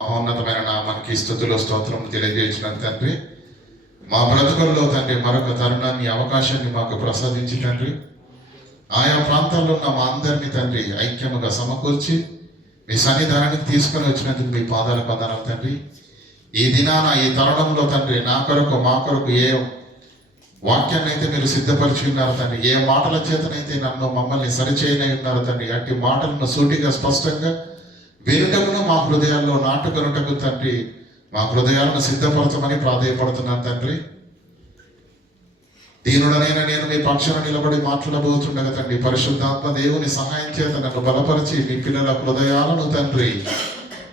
మహోన్నతమైన నామానికి స్తుతులు స్తోత్రం తెలియజేసిన తండ్రి, మా బ్రతుకుల్లో తండ్రి మరొక తరుణాన్ని అవకాశాన్ని మాకు ప్రసాదించి తండ్రి, ఆయా ప్రాంతాల్లో ఉన్న మా అందరినీ తండ్రి ఐక్యముగా సమకూర్చి మీ సన్నిధానానికి తీసుకొని వచ్చినందుకు మీ పాదాల వందనాలు తండ్రి. ఈ దినాన ఈ తరుణంలో తండ్రి నా కొరకు మా కొరకు ఏ వాక్యాన్ని అయితే మీరు సిద్ధపరిచి ఉన్నారు తండ్రి, ఏ మాటల చేతనైతే మమ్మల్ని సరిచేయనై ఉన్నారు తండ్రి, అట్టి మాటలను సూటిగా స్పష్టంగా వినుటకును మా హృదయాల్లో నాటుకొనుటకు తండ్రి మా హృదయాలను సిద్ధపరచమని ప్రాధేయపడుతున్నాను తండ్రి. దీనుడనైనా నేను మీ పక్షాన నిలబడి మాట్లాడబోతుండగా తండ్రి, పరిశుద్ధాత్మ దేవుని సహాయం చేత నన్ను బలపరిచి మీ పిల్లల హృదయాలను తండ్రి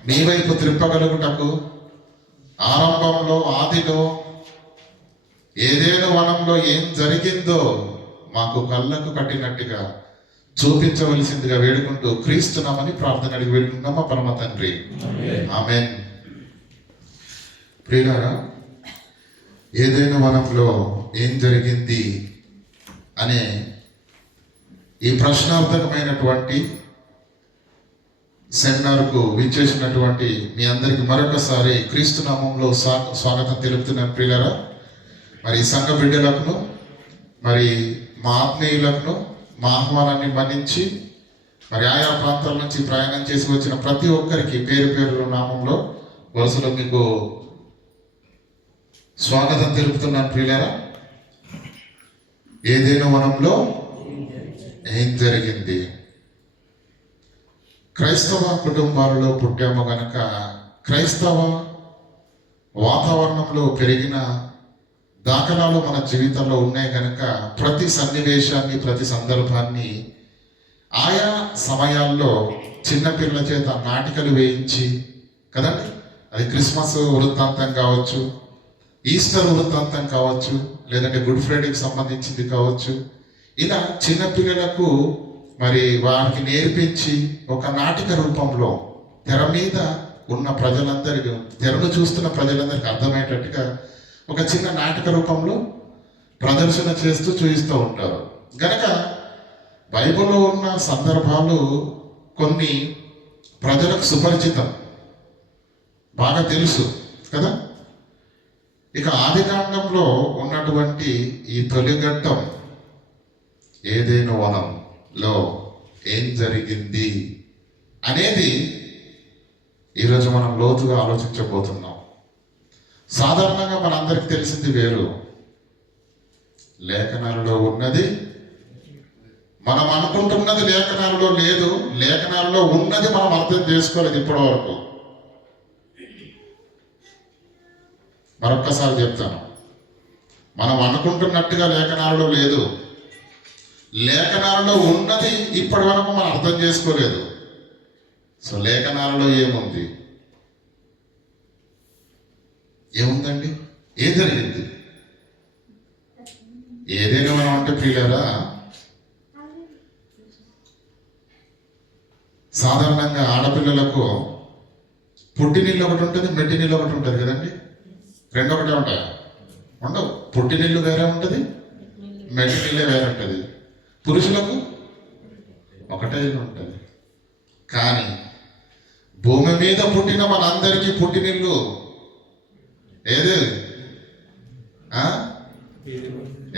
మీ వైపు త్రిప్పగలుగుటకు ఆరంభంలో ఆదిలో ఏదేను వనంలో ఏం జరిగిందో మాకు కళ్ళకు కట్టినట్టుగా చూపించవలసిందిగా వేడుకుంటూ క్రీస్తున్నామని ప్రార్థన అడిగి వేడుకుంటున్నామా పరమ తండ్రి, ఆమేన్. ప్రియులారా, ఏదైనా వనంలో ఏం జరిగింది అనే ఈ ప్రశ్నార్థకమైనటువంటి సెమినార్కు విచ్చేసినటువంటి మీ అందరికి మరొకసారి క్రీస్తు నామంలో స్వాగతం తెలుపుతున్నాను. ప్రియులారా, మరి సంఘ బిడ్డలకు మరి మా ఆత్మీయులకు మా ఆహ్వానాన్ని మన్నించి మరి ఆయా ప్రాంతాల నుంచి ప్రయాణం చేసి వచ్చిన ప్రతి ఒక్కరికి పేరు పేరు నామంలో వరుసలో మీకు స్వాగతం తెలుపుతున్నాను. ప్రియులారా, ఏదైనా వనంలో ఏం జరిగింది? క్రైస్తవ కుటుంబాలలో పుట్టాము గనక క్రైస్తవ వాతావరణంలో పెరిగిన దాఖలాలు మన జీవితంలో ఉన్నాయి కనుక ప్రతి సన్నివేశాన్ని ప్రతి సందర్భాన్ని ఆయా సమయాల్లో చిన్నపిల్లల చేత నాటికలు వేయించి కదండి, అది క్రిస్మస్ వృత్తాంతం కావచ్చు, ఈస్టర్ వృత్తాంతం కావచ్చు, లేదంటే గుడ్ ఫ్రైడేకి సంబంధించింది కావచ్చు, ఇలా చిన్నపిల్లలకు మరి వారికి నేర్పించి ఒక నాటిక రూపంలో తెర మీద ఉన్న ప్రజలందరికీ, తెరను చూస్తున్న ప్రజలందరికీ అర్థమయ్యేటట్టుగా ఒక చిన్న నాటక రూపంలో ప్రదర్శన చేస్తూ చూపిస్తూ ఉంటారు. గనక బైబిల్లో ఉన్న సందర్భాలు కొన్ని ప్రజలకు సుపరిచితం, బాగా తెలుసు కదా. ఇక ఆదికాండంలో ఉన్నటువంటి ఈ తొలిఘట్టం ఏదైనా వనంలో ఏం జరిగింది అనేది ఈరోజు మనం లోతుగా ఆలోచించబోతున్నాం. సాధారణంగా మనందరికి తెలిసింది వేరు, లేఖనాలలో ఉన్నది మనం అనుకుంటున్నది లేఖనాలలో లేదు, లేఖనాలలో ఉన్నది మనం అర్థం చేసుకోలేదు ఇప్పటి వరకు. మరొక్కసారి చెప్తాను, మనం అనుకుంటున్నట్టుగా లేఖనాలలో లేదు, లేఖనాలలో ఉన్నది ఇప్పటి వరకు మనం అర్థం చేసుకోలేదు. సో లేఖనాలలో ఏముంది? ఏముందండి? ఏం జరిగింది? ఏదైనా మనం అంటే ప్రియులారా, సాధారణంగా ఆడపిల్లలకు పుట్టినీళ్ళు ఒకటి ఉంటుంది, మెట్టినీళ్ళు ఒకటి ఉంటుంది కదండి. రెండు ఒకటే ఉంటాయా? ఉండవు. పుట్టినీళ్ళు వేరే ఉంటుంది, మెట్టినీళ్ళే వేరే ఉంటుంది. పురుషులకు ఒకటే ఉంటుంది. కానీ భూమి మీద పుట్టిన మనందరికీ పుట్టినీళ్ళు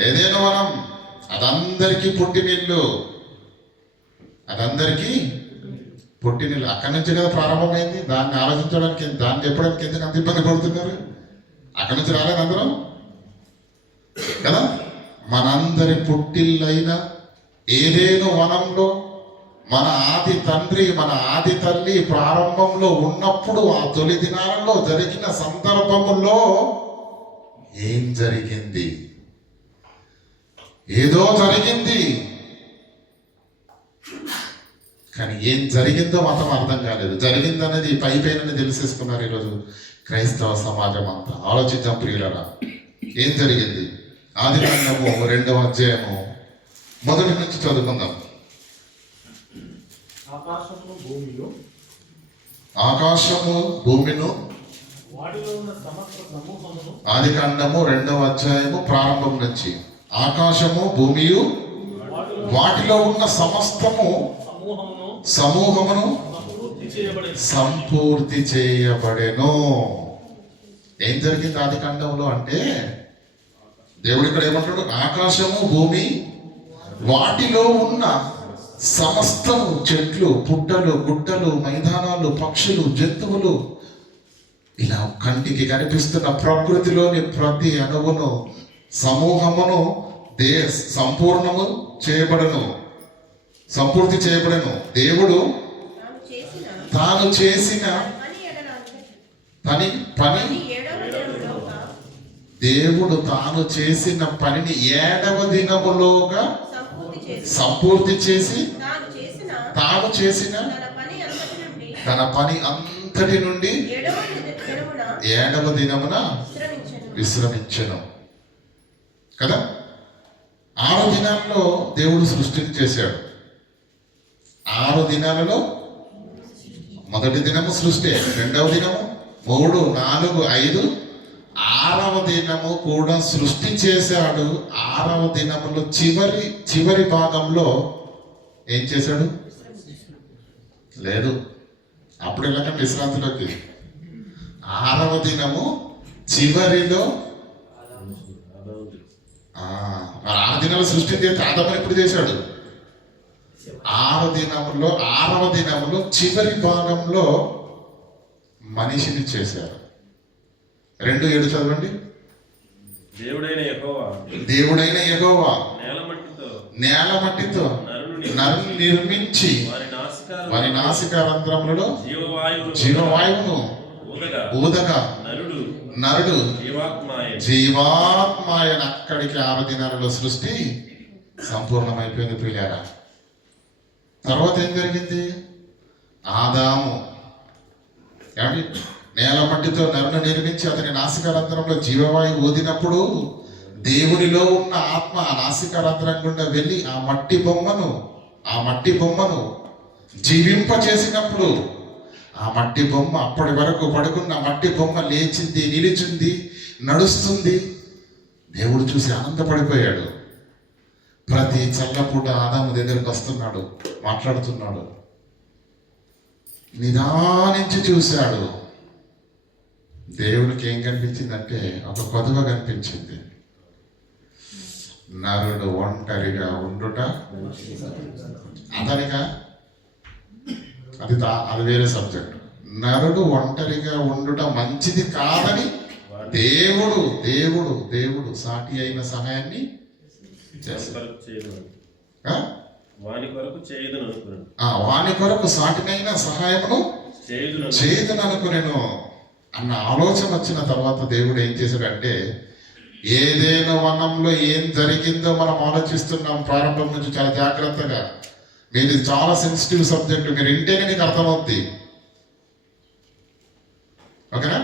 ఏదైనా వనం, అదందరికీ పుట్టినీళ్ళు, అదందరికీ పుట్టినీళ్ళు. అక్కడి నుంచి కదా ప్రారంభమైంది. దాన్ని ఆలోచించడానికి, దాన్ని చెప్పడానికి ఎందుకు అంత ఇబ్బంది పడుతున్నారు? అక్కడి నుంచి రాలేదు అందరం కదా. మనందరి పుట్టిల్లైన ఏదైనా వనంలో మన ఆది తండ్రి, మన ఆది తల్లి ప్రారంభంలో ఉన్నప్పుడు ఆ తొలి దినాలలో జరిగిన సందర్భములో ఏం జరిగింది? ఏదో జరిగింది, కానీ ఏం జరిగిందో మాత్రం అర్థం కాలేదు. జరిగిందనేది పైపైన తెలిసేసుకున్నారు ఈరోజు క్రైస్తవ సమాజం అంతా. ఆలోచిద్దాం ప్రియులారా, ఏం జరిగింది? ఆదికాండము 2వ అధ్యాయము మొదటి నుంచి చదువుకుందాం. ఆకాశము భూమిను ఆదికాండము 2వ అధ్యాయము ప్రారంభం నుంచి. ఆకాశము భూమియు వాటిలో ఉన్న సమస్తము సమూహమును సంపూర్తి చేయబడెను. ఏం జరిగింది ఆది కాండంలో అంటే, దేవుడు ఇక్కడ ఏమంటాడు, ఆకాశము భూమి వాటిలో ఉన్న సమస్తము, చెట్లు పుట్టలు గుట్టలు మైదానాలు పక్షులు జంతువులు, ఇలా కంటికి కనిపిస్తున్న ప్రకృతిలోని ప్రతి అణువును సమూహమును సంపూర్ణము చేయబడను, సంపూర్తి చేయబడను. దేవుడు తాను చేసిన దేవుడు తాను చేసిన పనిని 7వ దినములోగా సంపూర్తి చేసి తాను చేసిన తన పని అంతటి నుండి 7వ దినమున విశ్రమించెను కదా. 6 దినాల్లో దేవుడు సృష్టిని చేశాడు. 6 దినాలలో మొదటి దినము సృష్టి, 2వ దినము 3, 4, 5, 6వ దినము కూడా సృష్టి చేశాడు. 6వ దినములో చివరి భాగంలో ఏం చేశాడు? లేదు, అప్పుడు వెళ్ళక విశ్రాంతిలోకి. 6వ దినము చివరిలో 6 దినాలు సృష్టి చేసి ఆదాముని ఎప్పుడు చేశాడు? 6వ దినములో చివరి భాగంలో మనిషిని చేశారు. 2:7 చదవండి. దేవుడైన యెహోవా నేల మట్టితో నరుని నిర్మించి వారి నాసికారంధ్రములలో జీవవాయువును ఊదగా నరుడు జీవాత్మాయన. అక్కడికి 6 దినాలలో సృష్టి సంపూర్ణమైపోయింది ప్రియులారా. తర్వాత ఏం జరిగింది? ఆదాము ఏమండి నేల మట్టితో నరుని నిర్మించి అతని నాసికారంధ్రంలో జీవవాయువు ఊదినప్పుడు దేవునిలో ఉన్న ఆత్మ ఆ నాసికారంధ్రం గుండా వెళ్ళి ఆ మట్టి బొమ్మను జీవింప చేసినప్పుడు ఆ మట్టి బొమ్మ, అప్పటి వరకు పడుకున్న మట్టి బొమ్మ లేచింది, నిలిచింది, నడుస్తుంది. దేవుడు చూసి ఆనందపడిపోయాడు. ప్రతి చల్లపూట ఆదాము దగ్గరకు వస్తున్నాడు, మాట్లాడుతున్నాడు. నిదానించి చూశాడు. దేవుడికి ఏం కనిపించిందంటే ఒక కొదువ కనిపించింది. నరుడు ఒంటరిగా ఉండుట అతనిగా అది వేరే సబ్జెక్ట్. నరుడు ఒంటరిగా ఉండుట మంచిది కాదని దేవుడు దేవుడు దేవుడు సాటి అయిన సహాయాన్ని వాని కొరకు సాటినైన సహాయమును చేయుదును అనుకునేను అన్న ఆలోచన వచ్చిన తర్వాత దేవుడు ఏం చేశాడంటే, ఏదైనా వనంలో ఏం జరిగిందో మనం ఆలోచిస్తున్నాం ప్రారంభం నుంచి చాలా జాగ్రత్తగా. మీది చాలా సెన్సిటివ్ సబ్జెక్ట్, మీరు ఇంటేనే మీకు అర్థమవుద్ది. ఓకేనా?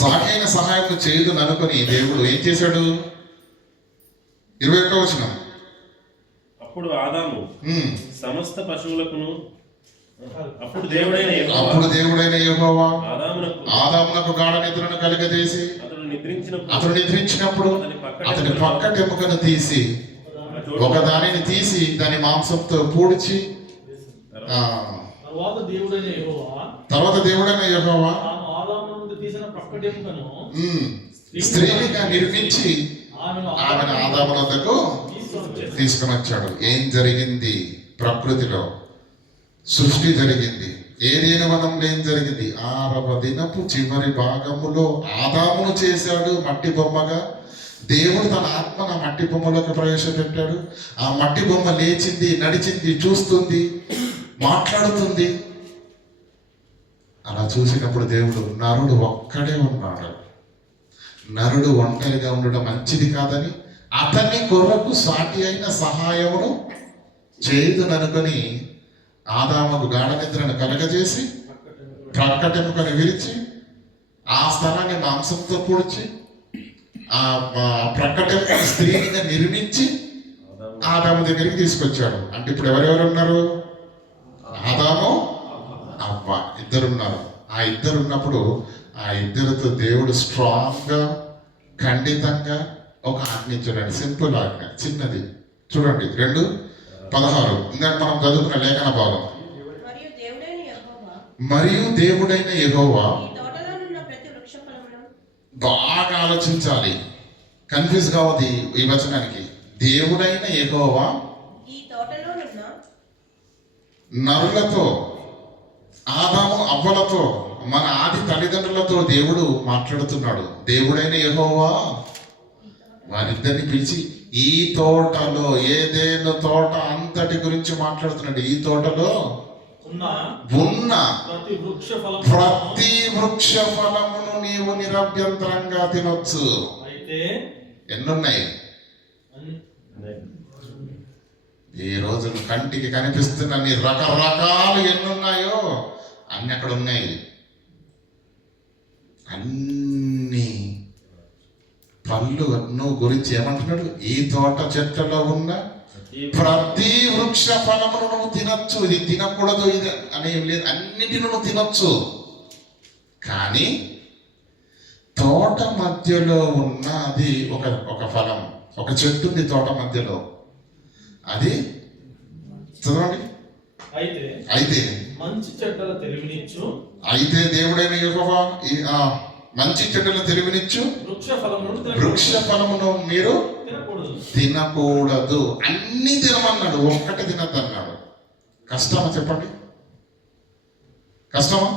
సాగైన సహాయం చేయదు అనుకుని దేవుడు ఏం చేశాడు? 21వ వచనం. అప్పుడు ఆదాము సమస్త పశువులకును అప్పుడు దేవుడైన యెహోవా ఆదామునకు గాఢ నిద్రను కలుగజేసి అతడు నిద్రించినప్పుడు అతని పక్కటెముకను తీసి ఒక దానిని తీసి దాని మాంసంతో పూడ్చి తర్వాత దేవుడైన యెహోవా స్త్రీనిగా నిర్మించి ఆమెను ఆదాము వద్దకు తీసుకుని వచ్చాడు. ఏం జరిగింది? ప్రకృతిలో సృష్టి జరిగింది. ఏదైనా వనంలో ఏం జరిగింది? 6వ దినపు చివరి భాగములో ఆదామును చేశాడు మట్టి బొమ్మగా. దేవుడు తన ఆత్మను ఆ మట్టి బొమ్మలోకి ప్రవేశపెట్టాడు. ఆ మట్టి బొమ్మ లేచింది, నడిచింది, చూస్తుంది, మాట్లాడుతుంది. అలా చూసినప్పుడు దేవుడు నరుడు ఒక్కడే ఉన్నాడు, నరుడు ఒంటరిగా ఉండడం మంచిది కాదని అతని కొరకు సాటి అయిన సహాయమును చేయుదుననుకొని ఆదాముకు గాఢ నిద్రను కలగజేసి ప్రక్కటెముకను విరిచి ఆ స్థలాన్ని మాంసంతో పొడిచి ఆ ప్రక్కటెముకను స్త్రీనిగా నిర్మించి ఆదాము దగ్గరికి తీసుకొచ్చాడు. అంటే ఇప్పుడు ఎవరెవరు ఉన్నారు? ఆదాము, అవ్వ ఇద్దరున్నారు. ఆ ఇద్దరు ఉన్నప్పుడు ఆ ఇద్దరితో దేవుడు స్ట్రాంగ్గా ఖండితంగా ఒక ఆజ్ఞ ఇచ్చాడు. సింపుల్ ఆజ్ఞ, చిన్నది. చూడండి 2:16 ఇందాక మనం చదువుకున్న లేఖన భాగం. మరియు దేవుడైన యెహోవా. ఈ తోటలోనున్న ప్రతి వృక్ష ఫలమును బాగా ఆలోచించాలి, కన్ఫ్యూజ్ కావద్దు ఈ వచనానికి. దేవుడైన యెహోవా ఈ తోటలోనున్న నరులతో, ఆదాము అవ్వలతో, మన ఆది తల్లిదండ్రులతో దేవుడు మాట్లాడుతున్నాడు. దేవుడైన యెహోవా వారిద్దరిని పిలిచి ఈ తోటలో, ఏదేను తోట అంతటి గురించి మాట్లాడుతున్నాడు. ఈ తోటలో ఉన్న ప్రతి వృక్ష ఫలమును నీవు నిరభ్యంతరంగా తినొచ్చు. ఎన్నున్నాయి? ఈ రోజు కంటికి కనిపిస్తున్న నీ రకరకాలు ఎన్నున్నాయో అన్ని అక్కడ ఉన్నాయి. అన్ని పళ్ళు నువ్వు గురించి ఏమంటున్నాడు? ఈ తోట చెట్లలో ఉన్న ప్రతి వృక్ష ఫలమును నువ్వు తినొచ్చు. ఇది తినకూడదు ఇది అనేం లేదు, అన్నిటిని నువ్వు తినొచ్చు. కానీ తోట మధ్యలో ఉన్న అది ఒక ఫలం, ఒక చెట్టు ఉంది తోట మధ్యలో. అది చదవండి. అయితే మంచి చెడ్డల తెలివినిచ్చు, అయితే దేవుడైన యెహోవా మంచి చెడ్డలను తెలివినిచ్చు వృక్ష ఫలమును మీరు తినకూడదు. అన్ని తినమన్నాడు, ఒక్కటి తినద్దు అన్నాడు. కష్టమా చెప్పండి? కష్టమా?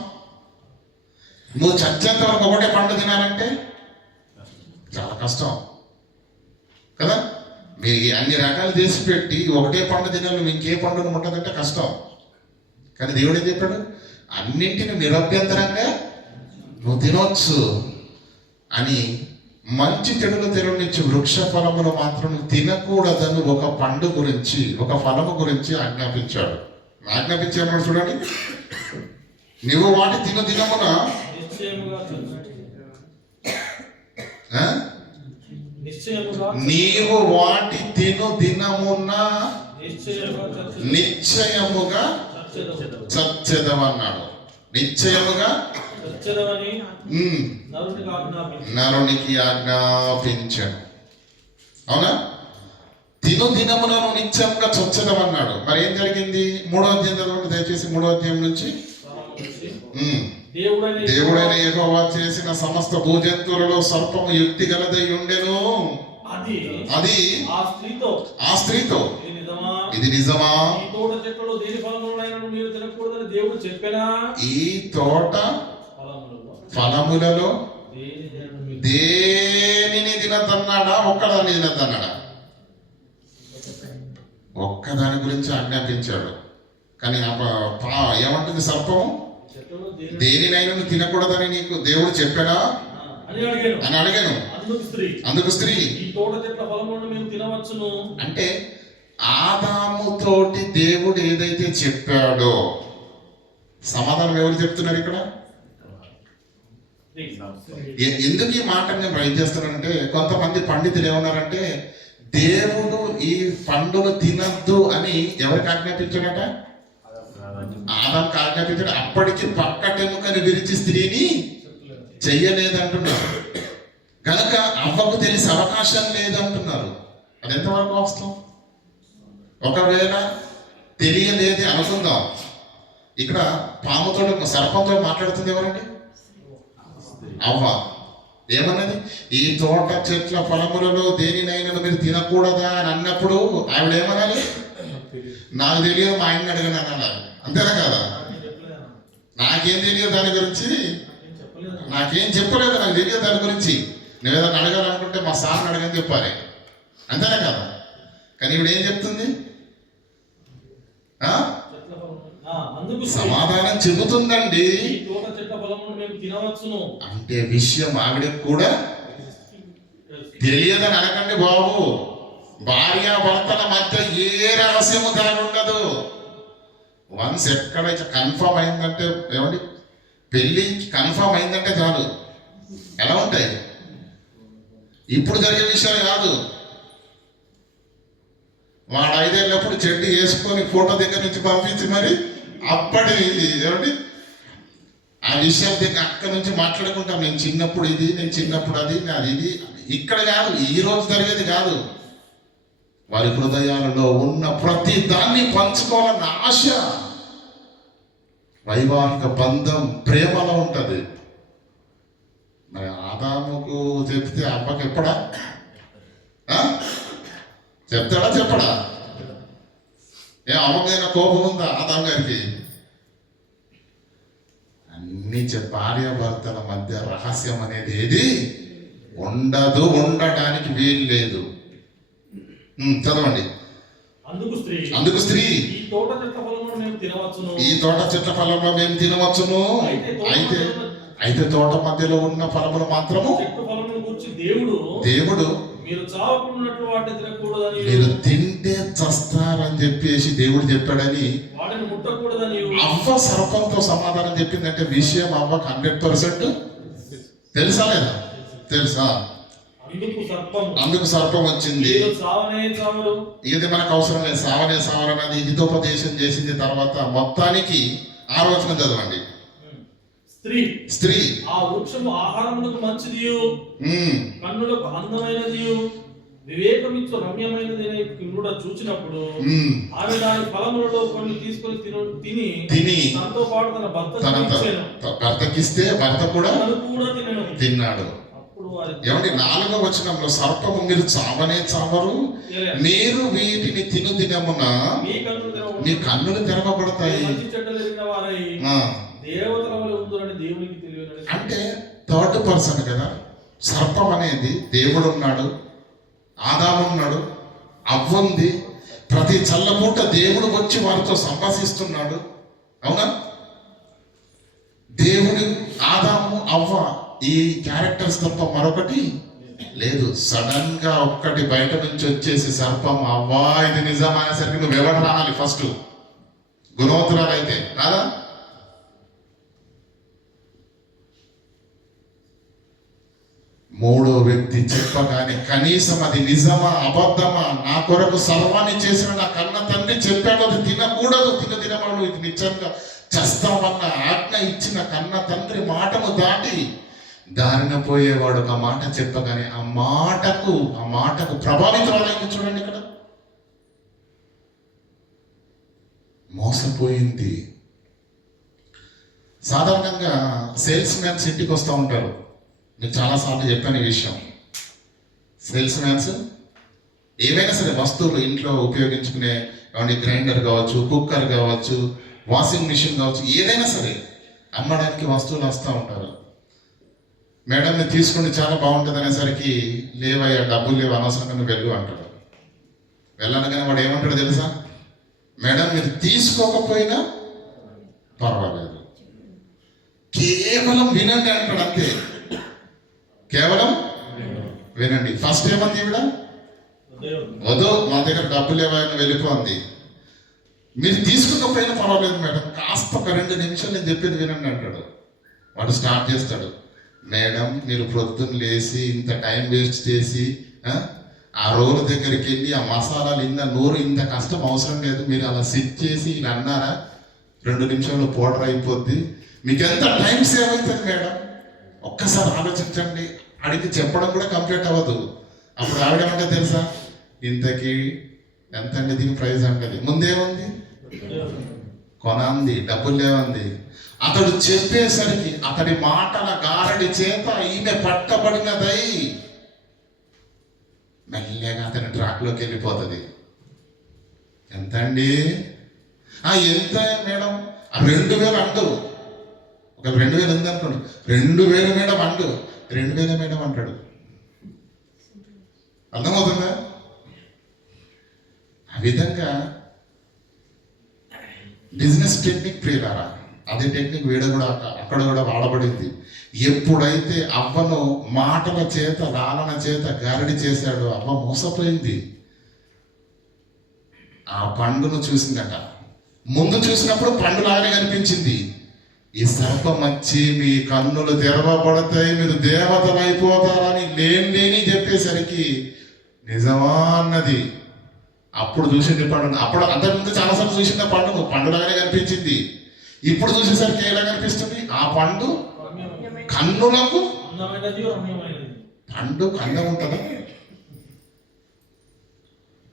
నువ్వు చచ్చేంత వరకు ఒకటే పండు తినాలంటే చాలా కష్టం కదా. మీరు అన్ని రకాలు చేసి పెట్టి ఒకటే పండు తినాలి, నువ్వు ఇంకే పండును ముట్టదంటే కష్టం. కానీ దేవుడు ఏం చెప్పాడు? అన్నింటిని నిరభ్యంతరంగా నువ్వు తినొచ్చు అని. మంచి చెడులు తెలియనిచ్చి వృక్ష ఫలములు మాత్రం తినకూడదని ఒక పండు గురించి, ఒక ఫలము గురించి ఆజ్ఞాపించాడు. ఆజ్ఞాపించామని చూడండి. నువ్వు వాటి దినమున నీవు వాటి దినమున నిశ్చయముగా చచ్చెదవన్నాడు. నిశ్చయముగా నరునికి ఆజ్ఞాపించాడు. అవునా? దినములను నిత్యంగా చొచ్చదమన్నాడు. మరి ఏం జరిగింది? 3వ అధ్యాయం చదవండి దయచేసి. 3వ అధ్యాయం నుంచి. దేవుడైన యెహోవా చేసిన సమస్త భూజంతువులలో సర్పము యుక్తి గలదై ఉండెను. అది ఆ స్త్రీతో ఇది నిజమా? ఈ తోట ఫలములలో దేనిని తినద్దన్నాడా? ఒక్కదాన్ని తినద్దన్నాడా? ఒక్కదాని గురించి ఆజ్ఞాపించాడు. కానీ ఏమంటుంది సర్పము? దేనినైనా తినకూడదని నీకు దేవుడు చెప్పాడా అని అడిగాను. అందుకు స్త్రీ అంటే ఆదాము తోటి దేవుడు ఏదైతే చెప్పాడో సమాధానం ఎవరు చెప్తున్నారు ఇక్కడ? ఎందుకు ఈ మాట నేను రైట్ చేస్తున్నానంటే, కొంతమంది పండితులు ఏమన్నారంటే దేవుడు ఈ పండును తినద్దు అని ఎవరికి ఆజ్ఞాపించాడట? ఆదాముకి ఆజ్ఞాపించాడు. అప్పటికి పక్కటెముకని విరిచి స్త్రీని చెయ్యలేదంటున్నారు. కనుక అవ్వకు తెలిసే అవకాశం లేదంటున్నారు. అది ఎంతవరకు వాస్తవం? ఒకవేళ తెలియలేదు అనుకుందాం. ఇక్కడ పాముతో సర్పంతో మాట్లాడుతుంది ఎవరండి? అవ్వ. ఏమన్నది? ఈ తోట చెట్ల ఫలములలో దేనినైనా మీరు తినకూడదా అని అన్నప్పుడు ఆవిడ ఏమనాలి? నాకు తెలియదు, మా ఆయన్ని అడగను అనాలి. అంతేనా కదా? నాకేం తెలియదు దాని గురించి, నాకేం చెప్పలేదు, నాకు తెలియదు దాని గురించి. నువ్వు ఏదైనా అడగాలనుకుంటే మా సార్ని అడగని చెప్పాలి. అంతేనా కదా? కానీ ఇప్పుడు ఏం చెప్తుంది? సమాధానం చెబుతుందండి. అంటే విషయం ఆవిడకు కూడా తెలియదని అనకండి బాబు. భార్య భర్తల మధ్య ఏ రహస్యము దాని ఉండదు. వన్స్ ఎక్కడైతే కన్ఫర్మ్ అయిందంటే, ఏమండి, పెళ్ళి కన్ఫర్మ్ అయిందంటే చాలు. ఎలా ఉంటాయి? ఇప్పుడు జరిగే విషయాలు కాదు. వాడు 5 ఏళ్ళప్పుడు చెడ్డి వేసుకొని ఫోటో దగ్గర నుంచి పంపించి మరి అప్పటి ఏమండి ఆ విషయం దగ్గర అక్కడి నుంచి మాట్లాడుకుంటాం. నేను చిన్నప్పుడు ఇది, నేను చిన్నప్పుడు అది, నాది ఇది. ఇక్కడ కాదు, ఈ రోజు జరిగేది కాదు. వారి హృదయాలలో ఉన్న ప్రతి దాన్ని పంచుకోవాలన్న ఆశ. వైవాహిక బంధం ప్రేమలో ఉంటది. మరి ఆదాముకు చెప్తే అవ్వకి ఎప్పుడా చెప్తాడా చెప్పడా? అవ్వకైనా కోపం ఉందా ఆదాం గారికి? అన్ని భార్యాభర్తల మధ్య రహస్యం అనేది ఏది ఉండదు, ఉండడానికి వీలు లేదు. చదవండి. అందుకు స్త్రీ ఈ తోట చెట్ల ఫలములను మేము తినవచ్చును. ఈ తోట చెట్ల ఫలంలో మేము తినవచ్చును. అయితే తోట మధ్యలో ఉన్న ఫలములు మాత్రము చెట్టు ఫలములను గురించి దేవుడు మీరు చావకున్నట్లు వాటిని తినకూడదని, మీరు తింటే చస్తారని చెప్పేసి దేవుడు చెప్పాడని వాటిని ముట్టకూడదని అవ్వ సర్పంతో సమాధానం చెప్పిందంటే విషయం అవ్వకు 100% తెలుసా లేదా? తెలుసా? అందుకు సర్పం వచ్చింది. ఇది మనకు అవసరం లేదు. సావనే సావరన్నది హితోపదేశం చేసింది. తర్వాత మొత్తానికి 6వ వచనం చదవండి. స్త్రీ ఆ వృక్షము ఆహారములకు మంచిదియు కన్నులకు అందమైనదియు వివేకమిచ్చు రమ్యమైనది కూడా చూచినప్పుడు ఆమె దాని ఫలములలో కొన్ని తీసుకొని తిని తనతో పాటు తన భర్తకిస్తే భర్త కూడా తిన్నాడు. ఏమండి 4వ వచనంలో సర్పము మీరు చావనే చావరు, మీరు వీటిని తిను దినమున మీ కన్నులు తెరవబడతాయి. అంటే థర్డ్ పర్సన్ కదా. సర్పం అనేది దేవుడు ఉన్నాడు, ఆదాము ఉన్నాడు, అవ్వుంది. ప్రతి చల్లపూట దేవుడు వచ్చి వారితో సంభాషిస్తున్నాడు. అవునా? దేవుడు, ఆదాము, అవ్వ ఈ క్యారెక్టర్స్ తప్ప మరొకటి లేదు. సడన్ గా ఒక్కటి బయట నుంచి వచ్చేసి సర్పం అవ్వా ఇది నిజమనేసరికి నువ్వు ఎవరు రావాలి? ఫస్ట్ గుణవంతురాలైతే కాదా? మూడో వ్యక్తి చెప్పగానే కనీసం అది నిజమా అబద్ధమా, నా కొరకు సర్వాన్ని చేసిన నా కన్న తండ్రి చెప్పాడు అది తినకూడదు, తినమను, ఇది నిజంగా చేస్తామన్న ఆజ్ఞ ఇచ్చిన కన్న తండ్రి మాటను దాటి దారిన పోయేవాడు ఒక మాట చెప్పగానే ఆ మాటకు ప్రభావితురాలైంది. చూడండి ఇక్కడ మోసపోయింది. సాధారణంగా సేల్స్ మ్యాన్స్ ఇంటికి వస్తూ ఉంటారు. నేను చాలాసార్లు చెప్పాను ఈ విషయం. సేల్స్ మ్యాన్స్ ఏవైనా సరే వస్తువులు ఇంట్లో ఉపయోగించుకునే గ్రైండర్ కావచ్చు, కుక్కర్ కావచ్చు, వాషింగ్ మిషన్ కావచ్చు, ఏదైనా సరే అమ్మడానికి వస్తువులు వస్తూ ఉంటారు. మేడం మీరు తీసుకుంటే చాలా బాగుంటుంది అనేసరికి లేవయ్యా డబ్బులు లేవు, అనవసరంగా నువ్వు వెళ్ళు అంటాడు. వెళ్ళనగానే వాడు ఏమంటాడు తెలుసా? మేడం మీరు తీసుకోకపోయినా పర్వాలేదు, కేవలం వినండి అంటాడు. అంతే, కేవలం వినండి. ఫస్ట్ ఏమంది ఈవిడ? వద్దు, మా దగ్గర డబ్బులు లేవని వెళ్ళిపోంది. మీరు తీసుకోకపోయినా పర్వాలేదు మేడం, కాస్త ఒక 2 నిమిషాలు నేను చెప్పేది వినండి అంటాడు. వాడు స్టార్ట్ చేస్తాడు. మేడం మీరు ప్రొద్దున లేచి ఇంత టైం వేస్ట్ చేసి ఆ రోలు దగ్గరికి వెళ్ళి ఆ మసాలాలు ఇంత కష్టం అవసరం లేదు. మీరు అలా సిట్ చేసి ఇలా అన్నారా 2 నిమిషాల్లో పౌడర్ అయిపోద్ది, మీకు ఎంత టైం సేవ్ అవుతుంది మేడం, ఒక్కసారి ఆలోచించండి. అడిగి చెప్పడం కూడా కంప్లీట్ అవ్వదు. అప్పుడు ఆవిడేమంటే తెలుసా? ఇంతకీ ఎంత అండి దీని ప్రైజ్ అంటది. ముందేముంది? కొనంది, డబ్బులు లేవంది. అతడు చెప్పేసరికి అతడి మాటల గారడి చేత ఈమె పట్టబడినదై మెల్లగా అతని ట్రాక్లోకి వెళ్ళిపోతుంది. ఎంత అండి? ఎంత మేడం? 2000 అండు. ఒక 2000 ఉంది అనుకోండి, 2000 మేడం అండు, 2000 మేడం అంటాడు. అర్థమవుతుందా? ఆ విధంగా బిజినెస్ టెక్నిక్ ప్రియులారా, అదే టెక్నిక్ అక్కడ కూడా వాడబడింది. ఎప్పుడైతే అవ్వను మాటల చేత లాలన చేత గారడి చేశాడో అవ్వ మోసపోయింది. ఆ పండును చూసిందట. ముందు చూసినప్పుడు పండులాగానే కనిపించింది. ఈ సర్పం వచ్చి మీ కన్నులు తెరవబడతాయి, మీరు దేవతలు అయిపోతారని లేని చెప్పేసరికి నిజమా అన్నది. అప్పుడు చూసింది పండును. అప్పుడు అంతకుముందు చాలాసార్లు చూసింది పండులాగానే కనిపించింది. ఇప్పుడు చూసేసరికి ఎలా కనిపిస్తుంది? ఆ పండు కన్నులకు పండు కన్నం ఉంటుందా?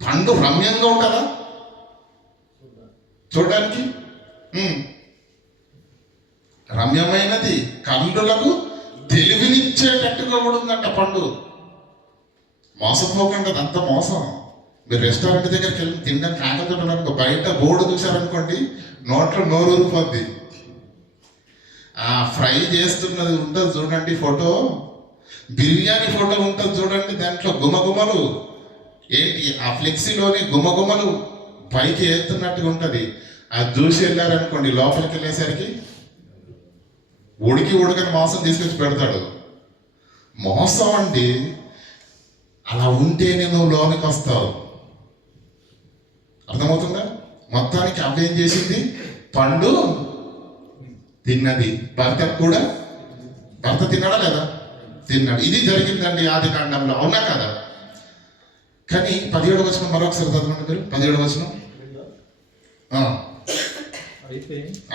పండు రమ్యంగా ఉంటుందా చూడడానికి? రమ్యమైనది, కన్నులకు తెలివినిచ్చేటట్టుగా కూడా ఉందంట పండు. మోసపోకండి, అదంతా మోసం. మీరు రెస్టారెంట్ దగ్గరికి వెళ్ళి తినడానికి ఆకలితో బయట బోర్డు చూశారనుకోండి, నోట్లో నోరు ఊరిపోద్ది. ఆ ఫ్రై చేస్తున్నది ఉంటుంది చూడండి ఫోటో, బిర్యానీ ఫోటో ఉంటుంది చూడండి, దాంట్లో గుమగుమలు ఏంటి, ఆ ఫ్లెక్సీలోని గుమగుమలు పైకి ఏస్తున్నట్టుగా ఉంటుంది. అది చూసి వెళ్ళారనుకోండి, లోపలికి వెళ్ళేసరికి ఉడకని మాంసం తీసుకొచ్చి పెడతాడు. మోసం అండి. అలా ఉంటేనే నువ్వు లోనికి వస్తావు. అర్థమవుతుందా? మొత్తానికి అవేం చేసింది, పండు తిన్నది. భర్త తిన్నాడా లేదా? తిన్నాడు. ఇది జరిగిందండి ఆది కాండంలో, అవునా కదా? కానీ 17వ వచనం మరొకసారి చదవండి మీరు. 17వ వచనం.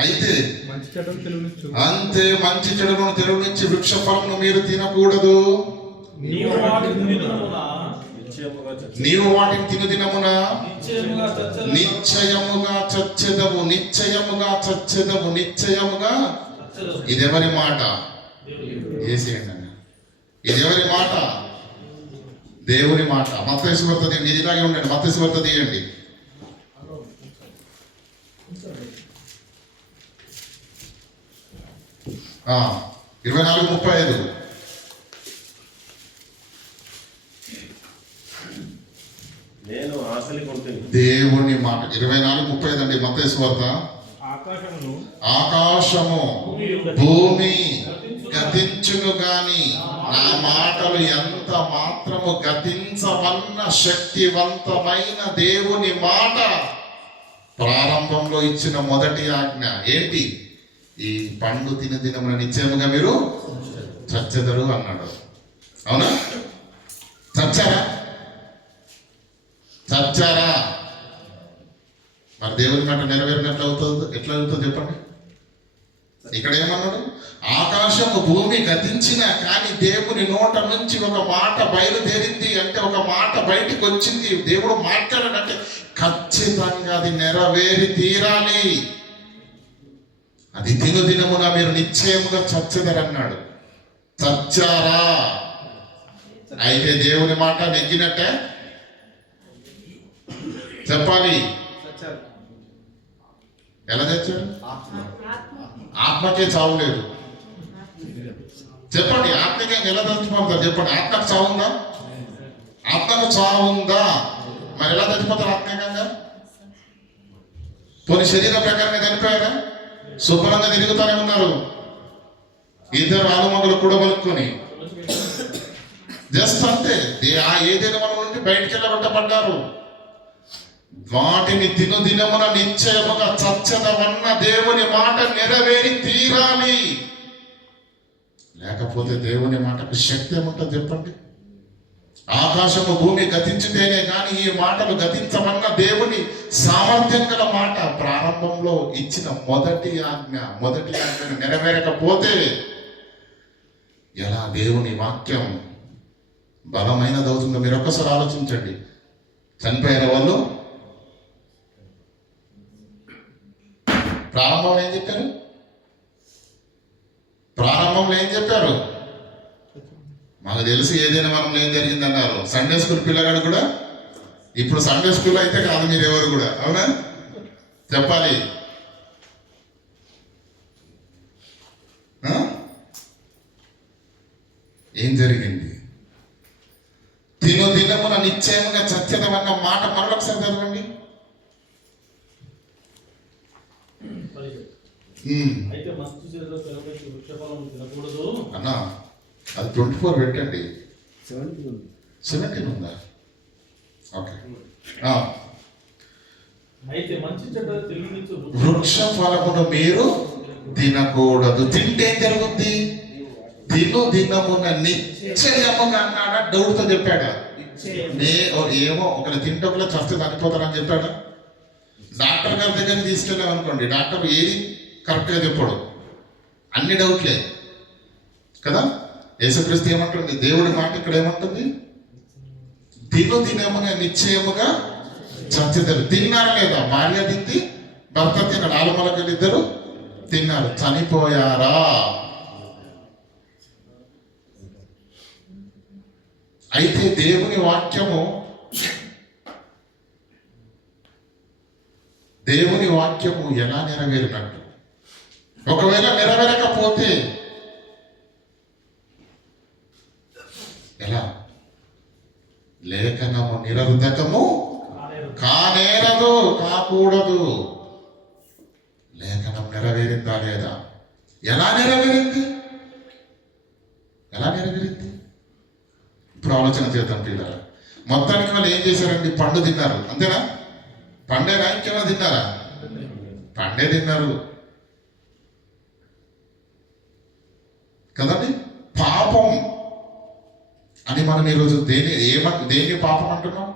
అయితే అంతే, మంచి చెడులను తెలుగునిచ్చి వృక్ష ఫలమును మీరు తినకూడదు. నీవు వాటిని తిను దినమున నిశ్చయముగా చచ్చెదవు. ఇది ఎవరి మాట? ఏసేయండి అన్న. ఇది ఎవరి మాట? దేవుని మాట. మత్తయి సువార్త తీయండి, ఇది ఇలాగే ఉండండి. మత్తయి సువార్త తీయండి. ఆ 24:35. నేను ఆకలిగా ఉంటుంది. దేవుని మాట 24:35 అండి. మత్తయి సువార్త. ఆకాశము భూమి గతించును గాని నా మాటలు ఎంత మాత్రము గతించవన్న శక్తివంతమైన దేవుని మాట. ప్రారంభంలో ఇచ్చిన మొదటి ఆజ్ఞ ఏంటి? ఈ పండు తిని దినమున నిశ్చయముగా మీరు చచ్చెదరు అన్నాడు. అవునా? చచ్చారా? మరి దేవుని మాట నెరవేరినట్లు అవుతుంది. ఎట్లా అవుతుంది చెప్పండి? ఇక్కడ ఏమన్నాడు? ఆకాశము భూమి గతించిన కానీ దేవుని నోట నుంచి ఒక మాట బయలుదేరింది అంటే, ఒక మాట బయటికి వచ్చింది. దేవుడు మాట్లాడాడంటే ఖచ్చితంగా అది నెరవేరి తీరాలి. అది తిను దినమున మీరు నిశ్చయముగా చచ్చెదరన్నాడు. చచ్చారా? అయితే దేవుని మాట నెగ్గినట్టే చెప్పాలి. ఎలా చచ్చారు? ఆత్మకే చావు లేదు. చెప్పండి, ఆత్మకే ఎలా చచ్చిపోతారు? చెప్పండి, ఆత్మకు చావు ఉందా? ఆత్మకు చావు ఉందా? మరి ఎలా చచ్చిపోతారు ఆత్మీయంగా? పోనీ శరీర ప్రకారంగా చనిపోయారా? శుభ్రంగా తిరుగుతానే ఉన్నారు. ఇద్దరు ఆలుమగలు కూడబలుకొని జస్ట్ అంతే. ఏదైనా మన నుండి బయటికి వెళ్ళబట్టబడ్డారు. వాటిని తిను దినమున నిశ్చయముగా చచ్చదవన్న దేవుని మాట నెరవేరి తీరాలి. లేకపోతే దేవుని మాటకు శక్తి ఏముంటుంది చెప్పండి? ఆకాశము భూమి గతించితేనే కానీ ఈ మాటలు గతించమన్న దేవుని సామర్థ్యం గల మాట. ప్రారంభంలో ఇచ్చిన మొదటి ఆజ్ఞను నెరవేరకపోతే ఎలా దేవుని వాక్యం బలమైనది అవుతుందో మీరు ఒక్కసారి ఆలోచించండి. చనిపోయిన వాళ్ళు ప్రారంభంలో ఏం చెప్పారు? మాకు తెలుసు ఏదైనా మనం ఏం జరిగింది అన్నారు. సండే స్కూల్ పిల్లగాడు కూడా ఇప్పుడు సండే స్కూల్ అయితే కాదు మీరు ఎవరు కూడా, అవునా? చెప్పాలి. ఏం జరిగింది? తిను దినమున నిశ్చయముగా చచ్చెదవన్న మాట మరొకసారి చదవండి. అయితే మంచి చెడుల తెరపై వృక్షఫలము తినకూడదు అన్నా. అది 24 పెట్టండి. 17 ఉందా? ఓకే. అయితే మంచి చెడ్డలు తెలియనిచ్చు వృక్ష ఫలమును మీరు తినకూడదు. తింటే ఏం జరుగుద్ది? తిను దినమున నిశ్చయముగా అన్నాడా? డౌట్తో చెప్పాడా? ఏమో ఒకరు తింటే ఒకరు చస్తే చనిపోతారని చెప్పాడా? డాక్టర్ గారి దగ్గర తీసుకెళ్ళామనుకోండి, డాక్టర్ ఏది కరెక్ట్గా చెప్పాడు, అన్ని డౌట్లే కదా. యేసుక్రీస్తు ఏమంటుంది? దేవుడి మాట ఇక్కడ ఏమంటుంది? తిను దినమున నిశ్చయముగా చచ్చెదరు. తిన్నారా లేదా? భార్య తింది, భర్త తిన్నాడు. ఆలుమలకలు ఇద్దరు తిన్నారు, చనిపోయారా? అయితే దేవుని వాక్యము ఎలా నెరవేరినట్టు? ఒకవేళ నెరవేరకపోతే ఎలా? లేఖనము నిరర్ధకము కానేరదు, కాకూడదు. లేఖనం నెరవేరిందా లేదా? ఎలా నెరవేరింది? ఇప్పుడు ఆలోచన చేద్దాం పిల్లలు. మొత్తానికి వాళ్ళు ఏం చేశారండి? పండు తిన్నారు, అంతేనా? పండేనా? ఇంకేమైనా తిన్నారా? పండే తిన్నారు కదండి. పాపం అని మనం ఈరోజు దేని పాపం అంటున్నాం?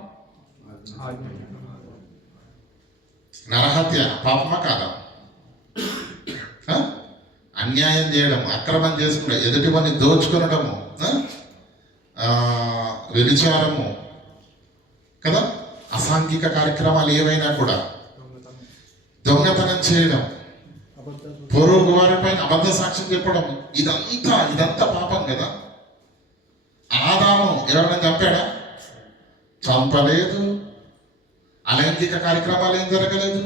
నరహత్య పాపమా కాదా? అన్యాయం చేయడం, అక్రమం చేసుకుంటే ఎదుటివన్నీ దోచుకొనడము, వ్యభిచారము కదా, అసాంఘిక కార్యక్రమాలు ఏవైనా కూడా, దొంగతనం చేయడం, పొరుగు వారిపైన అబద్ధ సాక్ష్యం చెప్పడం, ఇదంతా పాపం కదా. ఆదాము ఎవరైనా చంపాడా? చంపలేదు. అలైంగిక కార్యక్రమాలు ఏం జరగలేదు,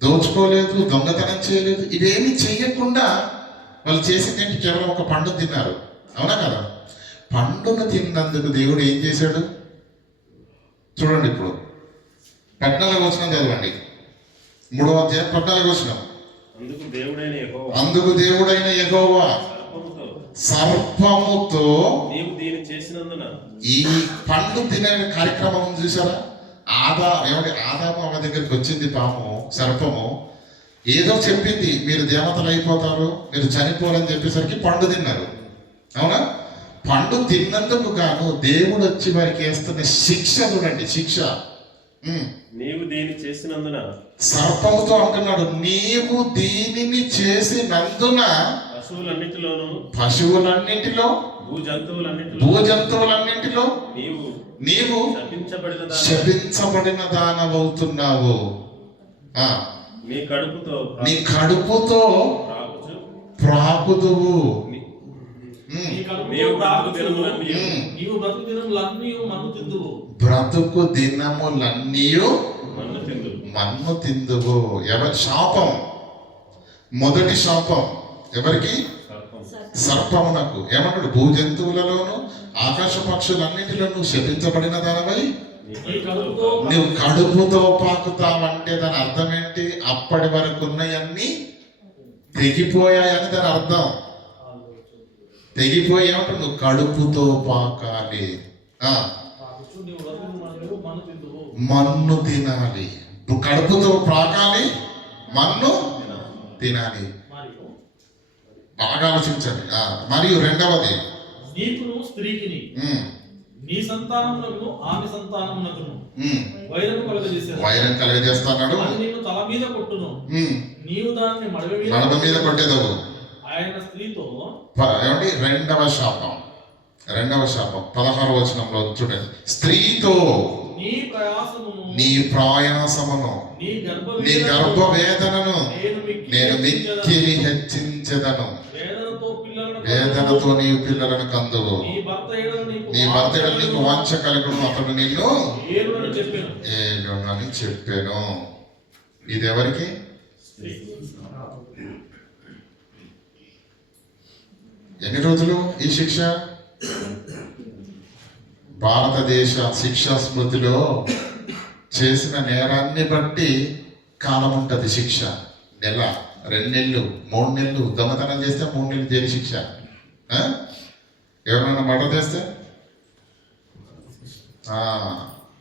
దోచుకోలేదు, దొంగతనం చేయలేదు. ఇవేమి చేయకుండా వాళ్ళు చేసిందేంటి? కేవలం ఒక పండు తిన్నారు, అవునా కదా? పండును తిన్నందుకు దేవుడు ఏం చేశాడు చూడండి. ఇప్పుడు 14వ వచనం చదవండి, 3వ అధ్యాయం 14వ వచనం. అందుకు దేవుడైన యెహోవా సర్పముతో, నీవు దీన్ని చేసినందున, ఈ పండు తినే కార్యక్రమం చూసారా? ఆదాము ఆమె దగ్గరికి వచ్చింది పాము, సర్పము ఏదో చెప్పింది, మీరు దేవతలు అయిపోతారు, మీరు చనిపోరని చెప్పేసరికి పండు తిన్నారు, అవునా? పండు తిన్నందుకు గాను దేవుడు వచ్చి వారికి వేస్తున్న శిక్ష చూడండి, శిక్ష. నీవు దీన్ని చేసినందున, సర్పముతో అంటున్నాడు, నీవు దీనిని చేసినందున పశువులన్నింటిలో భూజంతువులన్నింటిలో నీవు శపించబడిన దానవవుతున్నావు. నీ కడుపుతో ప్రాకుదువు. బ్రతుకు దినములన్నీ మన్ను తిందువు. ఎవరి శాపం? మొదటి శాపం ఎవరికి? సర్పమునకు. ఏమన్నాడు? భూజంతువులలోను ఆకాశ పక్షులన్నిటిలోనూ శపించబడిన దానివై నువ్వు కడుపుతో పాకుతావంటే దాని అర్థం ఏంటి? అప్పటి వరకు ఉన్నవన్నీ తెగిపోయాయని దాని అర్థం. తెగిపోయి ఏమంటారు? నువ్వు కడుపుతో పాకాలి, మన్ను తినాలి. కడుపుతో పాకాలి, మన్ను తినాలి. బాగా ఆలోచించండి. మరియు రెండవది, నీకును స్త్రీకిని నీ సంతానమునకును ఆమె సంతానమునకును వైరం కలుగజేస్తాడు. నిన్ను తల మీద కొట్టును, నీవు దానిని మడమ మీద కొట్టేదవు. ఆయన స్త్రీతో ఏమండి? రెండవ శాపం 16వ వచనంలో చూడండి. స్త్రీతో నీ ప్రయాసమును నీ గర్భవేదనను నేను మిక్కిలి హెచ్చించెదను. వేదనతో నీ పిల్లలను కందువు. నీ భర్త ఎడల నీకు వాంఛ కలుగును, అతడు నిన్ను ఏలునని చెప్పాను. ఇది ఎవరికి? ఎన్ని రోజులు ఈ శిక్ష? భారతదేశ శిక్షా స్మృతిలో చేసిన నేరాన్ని బట్టి కాలం ఉంటుంది శిక్ష. నెల, 2 నెలలు, 3 నెలలు. దొంగతనం చేస్తే 3 నెలలు జైలు శిక్ష. ఎవరైనా మర్డర్ చేస్తే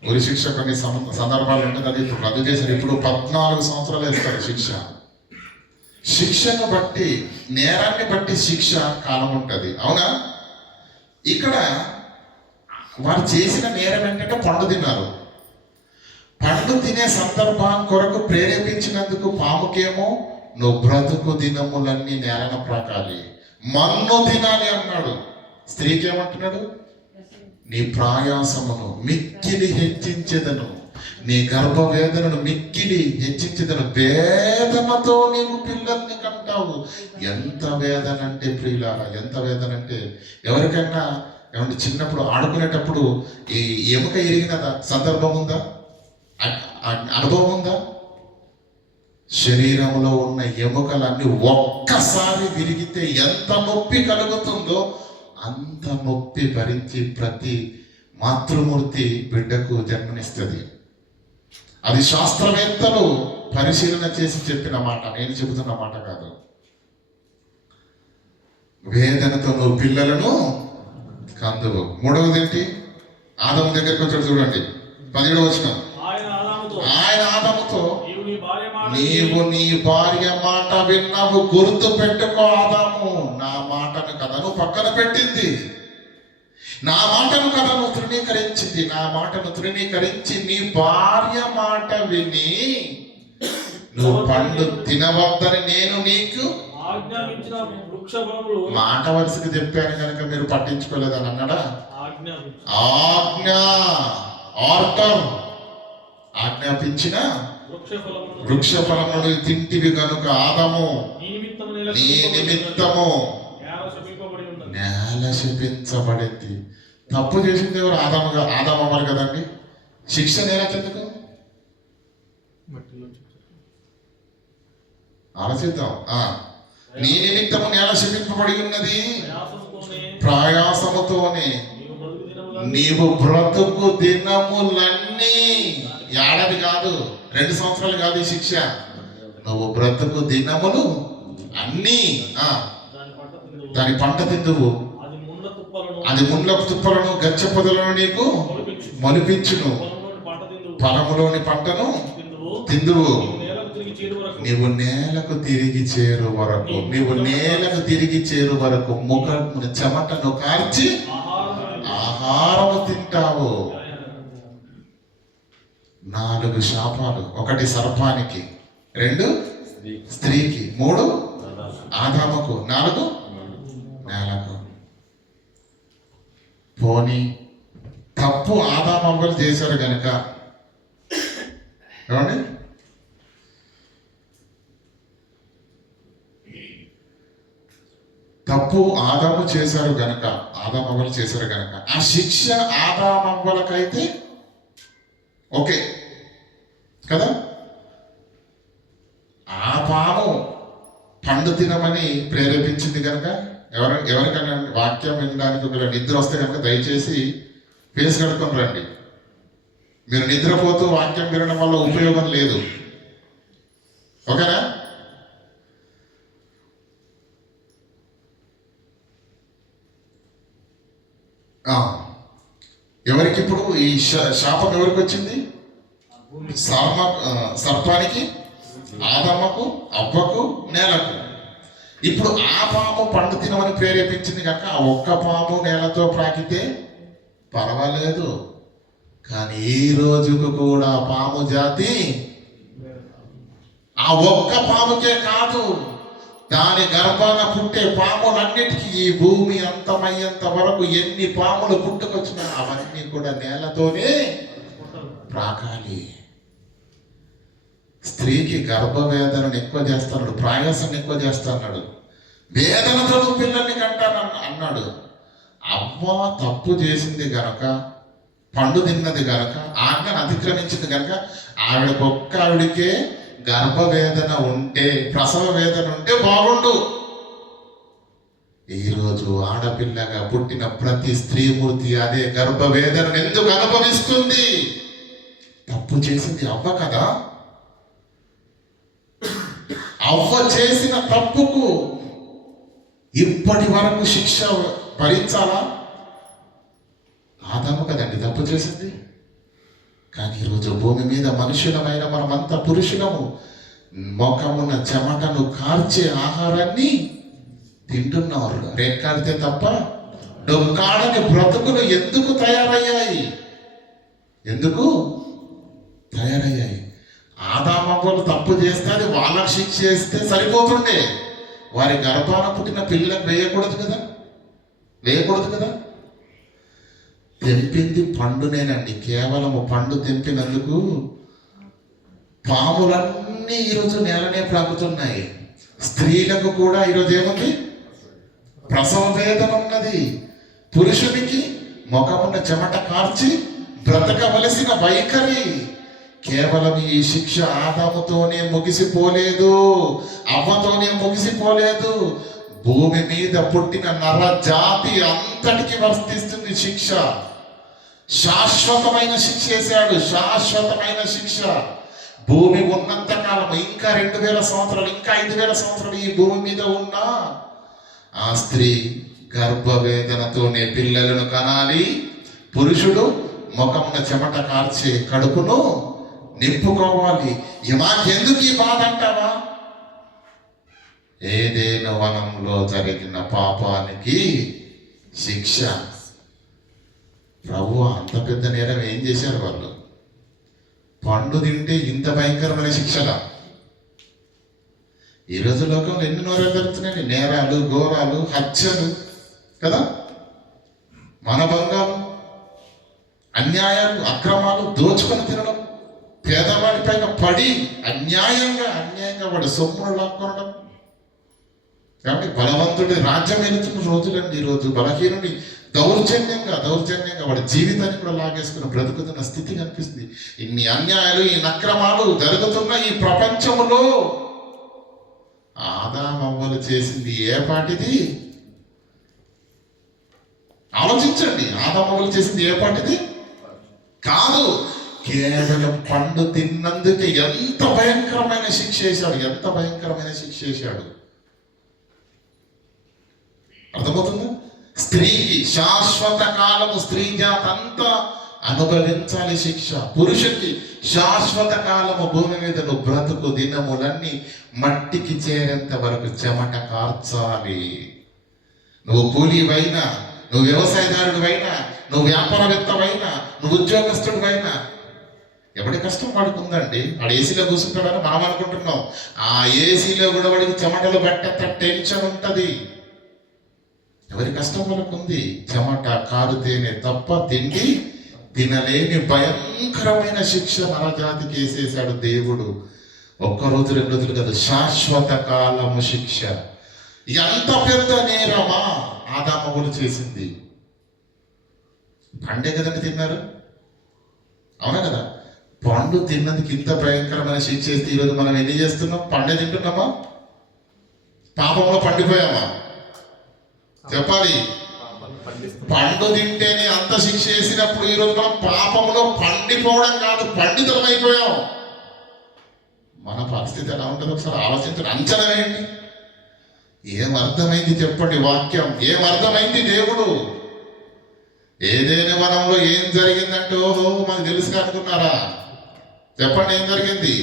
ఉరి శిక్ష కొన్ని సందర్భాలు ఉంటుంది. అది ఇప్పుడు రద్దు చేశారు. ఇప్పుడు 14 సంవత్సరాలు వేస్తారు శిక్ష. శిక్షను బట్టి, నేరాన్ని బట్టి శిక్ష కాలం ఉంటుంది, అవునా? ఇక్కడ వారు చేసిన నేరం ఏంటంటే పండు తిన్నారు. పండు తినే సందర్భం కొరకు ప్రేరేపించినందుకు పాముకేమో నువ్వు బ్రతుకు దినములన్నీ నేరన ప్రాకాలి, మన్ను తినాలి అన్నాడు. స్త్రీకి ఏమంటున్నాడు? నీ ప్రయాసమును మిక్కిలి హెచ్చించెదను, నీ గర్భవేదనను మిక్కిలి హెచ్చించెదను, వేదనతో నీవు పిల్లల్ని కంటావు. అంటావు. ఎంత వేదన అంటే ప్రియులారా, ఎంత వేదన అంటే ఎవరికైనా ఏమంటే చిన్నప్పుడు ఆడుకునేటప్పుడు ఈ ఎముక ఇరిగిన సందర్భం ఉందా, అనుభవం ఉందా? శరీరంలో ఉన్న ఎముకలన్నీ ఒక్కసారి విరిగితే ఎంత నొప్పి కలుగుతుందో అంత నొప్పి భరించి ప్రతి మాతృమూర్తి బిడ్డకు జన్మనిస్తుంది. అది శాస్త్రవేత్తలు పరిశీలన చేసి చెప్పిన మాట, నేను చెబుతున్న మాట కాదు. వేదనతో నువ్వు పిల్లలను కందువు. మూడవది ఏంటి? ఆదాము దగ్గరికి వచ్చాడు చూడండి, 17వ వచనం. ఆయన ఆదాముతో నీవు నీ భార్య మాట విన్నావు, గుర్తు పెట్టుకో ఆదాము, నా మాటను కదా నువ్వు పక్కన పెట్టింది, నా మాటను కదా నువ్వు తృణీకరించింది, నా మాటను తృణీకరించి నీ భార్య మాట విని నువ్వు పండు తినవద్దని నేను నీకు ఆజ్ఞాపించిన వృక్ష ఫలములు మాట వరుసకి చెప్పాను కనుక మీరు పట్టించుకోలేదని అన్నాడా? ఆజ్ఞ, ఆర్డర్, ఆజ్ఞాపించిన వృక్ష ఫలములు తింటివి కనుక ఆదాము నీ నిమిత్తము నేల శపించబడింది. తప్పు చేసింది ఎవరు? ఆదాము అవ్వాలి కదండి. శిక్ష నేలకెందుకు? ఆలోచిద్దాం. నీ నిమిత్తము నేల శపింపబడి ఉన్నది, ప్రయాసముతోనే నీవు బ్రతుకు దినములన్నీ, ఏడాది కాదు 2 సంవత్సరాలు కాదు ఈ శిక్ష, నువ్వు బ్రతుకు దినములు అన్నీ దాని పంట తిందువు, అది ముండ్లకు తుప్పలను గచ్చ పొదలను నీకు మొలిపించును, పొలములోని పంటను తిందువు, నీవు నేలకు తిరిగి చేరు వరకు, నీవు నేలకు తిరిగి చేరు వరకు ముఖమును చెమటను కార్చి ఆహారము తింటావు. 4 శాపాలు, 1 సర్పానికి, 2 స్త్రీకి, 3 ఆదాముకు, 4 నేలకు. పోనీ తప్పు ఆదామవ్వలు చేశారు గనక ఏమండి, తప్పు ఆదాము చేశారు గనక, ఆదామవ్వలు చేశారు గనక ఆ శిక్ష ఆదామవ్వలకైతే ఓకే కదా. ఆ పాము పండు తినమని ప్రేరేపించింది కనుక ఎవరికైనా వాక్యం వినడానికి ఒకవేళ నిద్ర వస్తే కనుక దయచేసి ఫేస్ కడుక్కొని రండి. మీరు నిద్రపోతూ వాక్యం వినడం వల్ల ఉపయోగం లేదు, ఓకేనా? ఎవరికి ఇప్పుడు ఈ శాపం ఎవరికి వచ్చింది? సర్పానికి, ఆదమ్మకు, అవ్వకు, నేలకు. ఇప్పుడు ఆ పాము పండు తినమని ప్రేరేపించింది కనుక ఆ ఒక్క పాము నేలతో ప్రాకితే పర్వాలేదు, కానీ ఈ రోజుకు కూడా పాము జాతి ఆ ఒక్క పాముకే కాదు, దాని గర్భాన పుట్టే పాములన్నిటికీ ఈ భూమి అంతమయ్యేంత వరకు ఎన్ని పాములు పుట్టుకొచ్చినా అవన్నీ కూడా నేలతోనే ప్రాకాలి. స్త్రీకి గర్భవేదనను ఎక్కువ చేస్తున్నాడు, ప్రయాసాన్ని ఎక్కువ చేస్తున్నాడు, వేదనతో పిల్లల్ని కంటాను అన్నాడు. అవ్వ తప్పు చేసింది గనక, పండు తిన్నది గనక, ఆజ్ఞను అతిక్రమించింది గనక ఆవిడకే గర్భవేదన ఉంటే, ప్రసవ వేదన ఉంటే బాగుండు. ఈరోజు ఆడపిల్లగా పుట్టిన ప్రతి స్త్రీమూర్తి అదే గర్భవేదనను ఎందుకు అనుభవిస్తుంది? తప్పు చేసింది అవ్వ కదా. అవ్వ చేసిన తప్పుకు ఇప్పటి వరకు శిక్ష భరించాలా? ఆదాము కదండి తప్పు చేసింది. కానీ ఈరోజు భూమి మీద మనుషులమైన మనమంతా పురుషులము, మొఖమున చెమటను కార్చే ఆహారాన్ని తింటున్నారు. రేట్లాడితే తప్ప డొక్కాడని బ్రతుకులు ఎందుకు తయారయ్యాయి? ఎందుకు తయారయ్యాయి? ఆదామవ్వలు తప్పు చేస్తే అది వాళ్ళకి శిక్ష చేస్తే సరిపోతుండే, వారి గర్భాన పుట్టిన పిల్లలకు వేయకూడదు కదా. తెంపింది పండునేనండి, కేవలము పండు తెంపినందుకు పాములన్నీ ఈరోజు నేలనే ప్రాకుతున్నాయి. స్త్రీలకు కూడా ఈరోజు ఏముంది? ప్రసవ వేదన ఉన్నది. పురుషునికి ముఖమున్న చెమట కార్చి బ్రతకవలసిన వైఖరి. కేవలం ఈ శిక్ష ఆదాముతోనే ముగిసిపోలేదు, అవ్వతోనే ముగిసిపోలేదు. భూమి మీద పుట్టిన నర జాతి అంతటికి వర్తిస్తుంది శిక్ష. శాశ్వతమైన శిక్ష వేశాడు, శాశ్వతమైన శిక్ష. భూమి ఉన్నంత కాలం, ఇంకా 2000 సంవత్సరాలు, ఇంకా 5000 సంవత్సరాలు ఈ భూమి మీద ఉన్నా ఆ స్త్రీ గర్భవేదనతోనే పిల్లలను కనాలి. పురుషుడు ముఖమున చెమట కార్చే కడుపును నింపుకోవాలి. మాకెందుకు ఈ బాధ అంటావా? ఏదేను వనంలో జరిగిన పాపానికి శిక్ష. ప్రభు అంత పెద్ద నేరం ఏం చేశారు వాళ్ళు? పండు తింటే ఇంత భయంకరమైన శిక్షలా? ఈరోజు లోకంలో ఎన్ని నోరాలు జరుగుతున్నాయండి, నేరాలు, ఘోరాలు, హత్యలు కదా, మనభంగాలు, అన్యాయాలు, అక్రమాలు, దోచుకొని తినడం, పేదవాడి పైన పడి అన్యాయంగా వాడి సొమ్మును లాక్కొనడం. కాబట్టి బలవంతుడి రాజ్యం వెళుతున్న రోజులండి ఈరోజు. బలహీనుడి దౌర్జన్యంగా వాడి జీవితాన్ని కూడా లాగేసుకుని బ్రతుకుతున్న స్థితి కనిపిస్తుంది. ఇన్ని అన్యాయాలు, ఈ అక్రమాలు జరుగుతున్న ఈ ప్రపంచంలో ఆదామవ్వలు చేసింది ఏ పాటిది? ఆలోచించండి. ఆదామవ్వలు చేసింది ఏ పాటిది కాదు. కేవలం పండు తిన్నందుకే ఎంత భయంకరమైన శిక్ష వేశాడు, ఎంత భయంకరమైన శిక్ష వేశాడు. అర్థమవుతుందా? స్త్రీకి శాశ్వత కాలము స్త్రీ జాతి అంతా అనుభవించాలి శిక్ష. పురుషుడికి శాశ్వత కాలము భూమి మీద నువ్వు బ్రతుకు దినములన్నీ మట్టికి చేరేంత వరకు చెమట కార్చాలి. నువ్వు కూలీవైనా, నువ్వు వ్యవసాయదారుడివైనా, నువ్వు వ్యాపారవేత్తవైనా, నువ్వు ఉద్యోగస్తుడివైనా, ఎవడి కష్టం పడుతుందండి. వాడు ఏసీలో కూర్చుంటాడని మనం అనుకుంటున్నాం. ఆ ఏసీలో కూడా వాడికి చెమటలు పట్టేంత టెన్షన్ ఉంటుంది. ఎవరి కష్టం వాళ్ళకు ఉంది. చెమట కారుతేనే తప్ప తిండి తినలేని భయంకరమైన శిక్ష నరజాతికి వేసేశాడు దేవుడు. 1 రోజు 2 రోజులు కాదు, శాశ్వత కాలము శిక్ష. ఎంత పెద్ద నేరమా ఆదామవ్వలు చేసింది? పండే కదండి తిన్నారు, అవునా కదా? పండు తిన్నందుకు ఇంత భయంకరమైన శిక్ష చేస్తే ఈరోజు మనం ఎన్ని చేస్తున్నాం? పండే తింటున్నామా? పాపంలో పండిపోయామా? చెప్పాలి. పండు తింటేనే అంత శిక్ష వేసినప్పుడు ఈరోజు మనం పాపంలో పండిపోవడం కాదు, పండితులం అయిపోయాం. మన పరిస్థితి ఎలా ఉంటుందో ఒకసారి ఆలోచించండి, అంచనా వేయండి. ఏమర్థమైంది చెప్పండి వాక్యం? ఏమర్థమైంది దేవుడు? ఏదైనా వనంలో ఏం జరిగిందంటే ఓహో మనకు తెలుసు అనుకున్నారా? చెప్పండి, ఏం జరిగింది?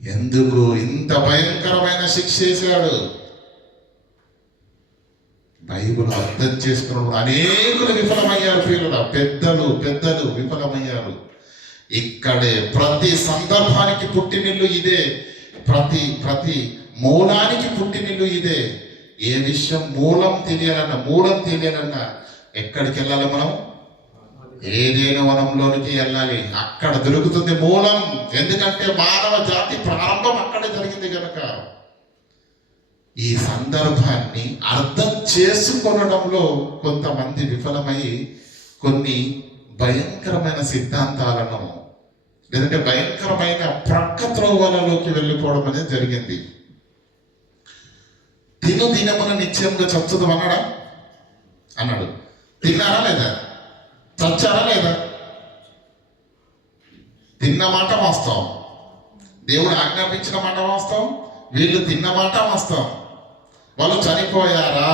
ఎందుకు ఇంత భయంకరమైన శిక్ష వేశాడు? బైబిల్ అర్థం చేసుకున్నప్పుడు అనేకులు విఫలమయ్యారు. పిల్లలు పెద్దలు విఫలమయ్యారు. ఇక్కడే ప్రతి సందర్భానికి పుట్టినిల్లు ఇదే, ప్రతి మూలానికి పుట్టినిల్లు ఇదే. ఏ విషయం మూలం తెలియాలన్నా ఎక్కడికి వెళ్ళాలి? మనం ఏదైనా వనంలోనికి వెళ్ళాలి. అక్కడ దొరుకుతుంది మూలం. ఎందుకంటే మానవ జాతి ప్రారంభం అక్కడే జరిగింది కనుక. ఈ సందర్భాన్ని అర్థం చేసుకొనడంలో కొంతమంది విఫలమై కొన్ని భయంకరమైన సిద్ధాంతాలను, లేదంటే భయంకరమైన ప్రక్క త్రోవలలోకి వెళ్ళిపోవడం అనేది జరిగింది. దినమున నిత్యంగా చచ్చుదు అన్నాడు. తిన్నారా లేదా? చచ్చారా లేదా? తిన్న మాట వాస్తవం, దేవుడు ఆజ్ఞాపించిన మాట వాస్తవం, వీళ్ళు తిన్న మాట వాస్తవం. వాళ్ళు చనిపోయారా?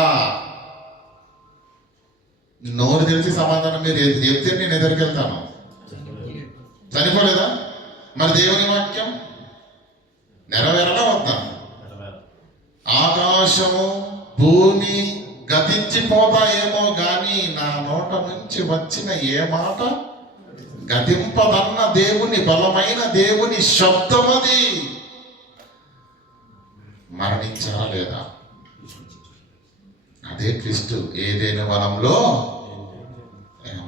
నోరు తెలిసి సమాధానం మీరు చెప్తే నేను ఎదురుకి వెళ్తాను. చనిపోలేదా? మరి దేవుని వాక్యం నెరవేరడా వద్దా? ఆకాశము భూమి గతించిపోతాయేమో గాని నా నోట నుంచి వచ్చిన ఏ మాట గతింపదన్న దేవుని బలమైన దేవుని శబ్దమది. మరణించారా లేదా? అదే ట్విస్ట్. ఏదైనా వనంలో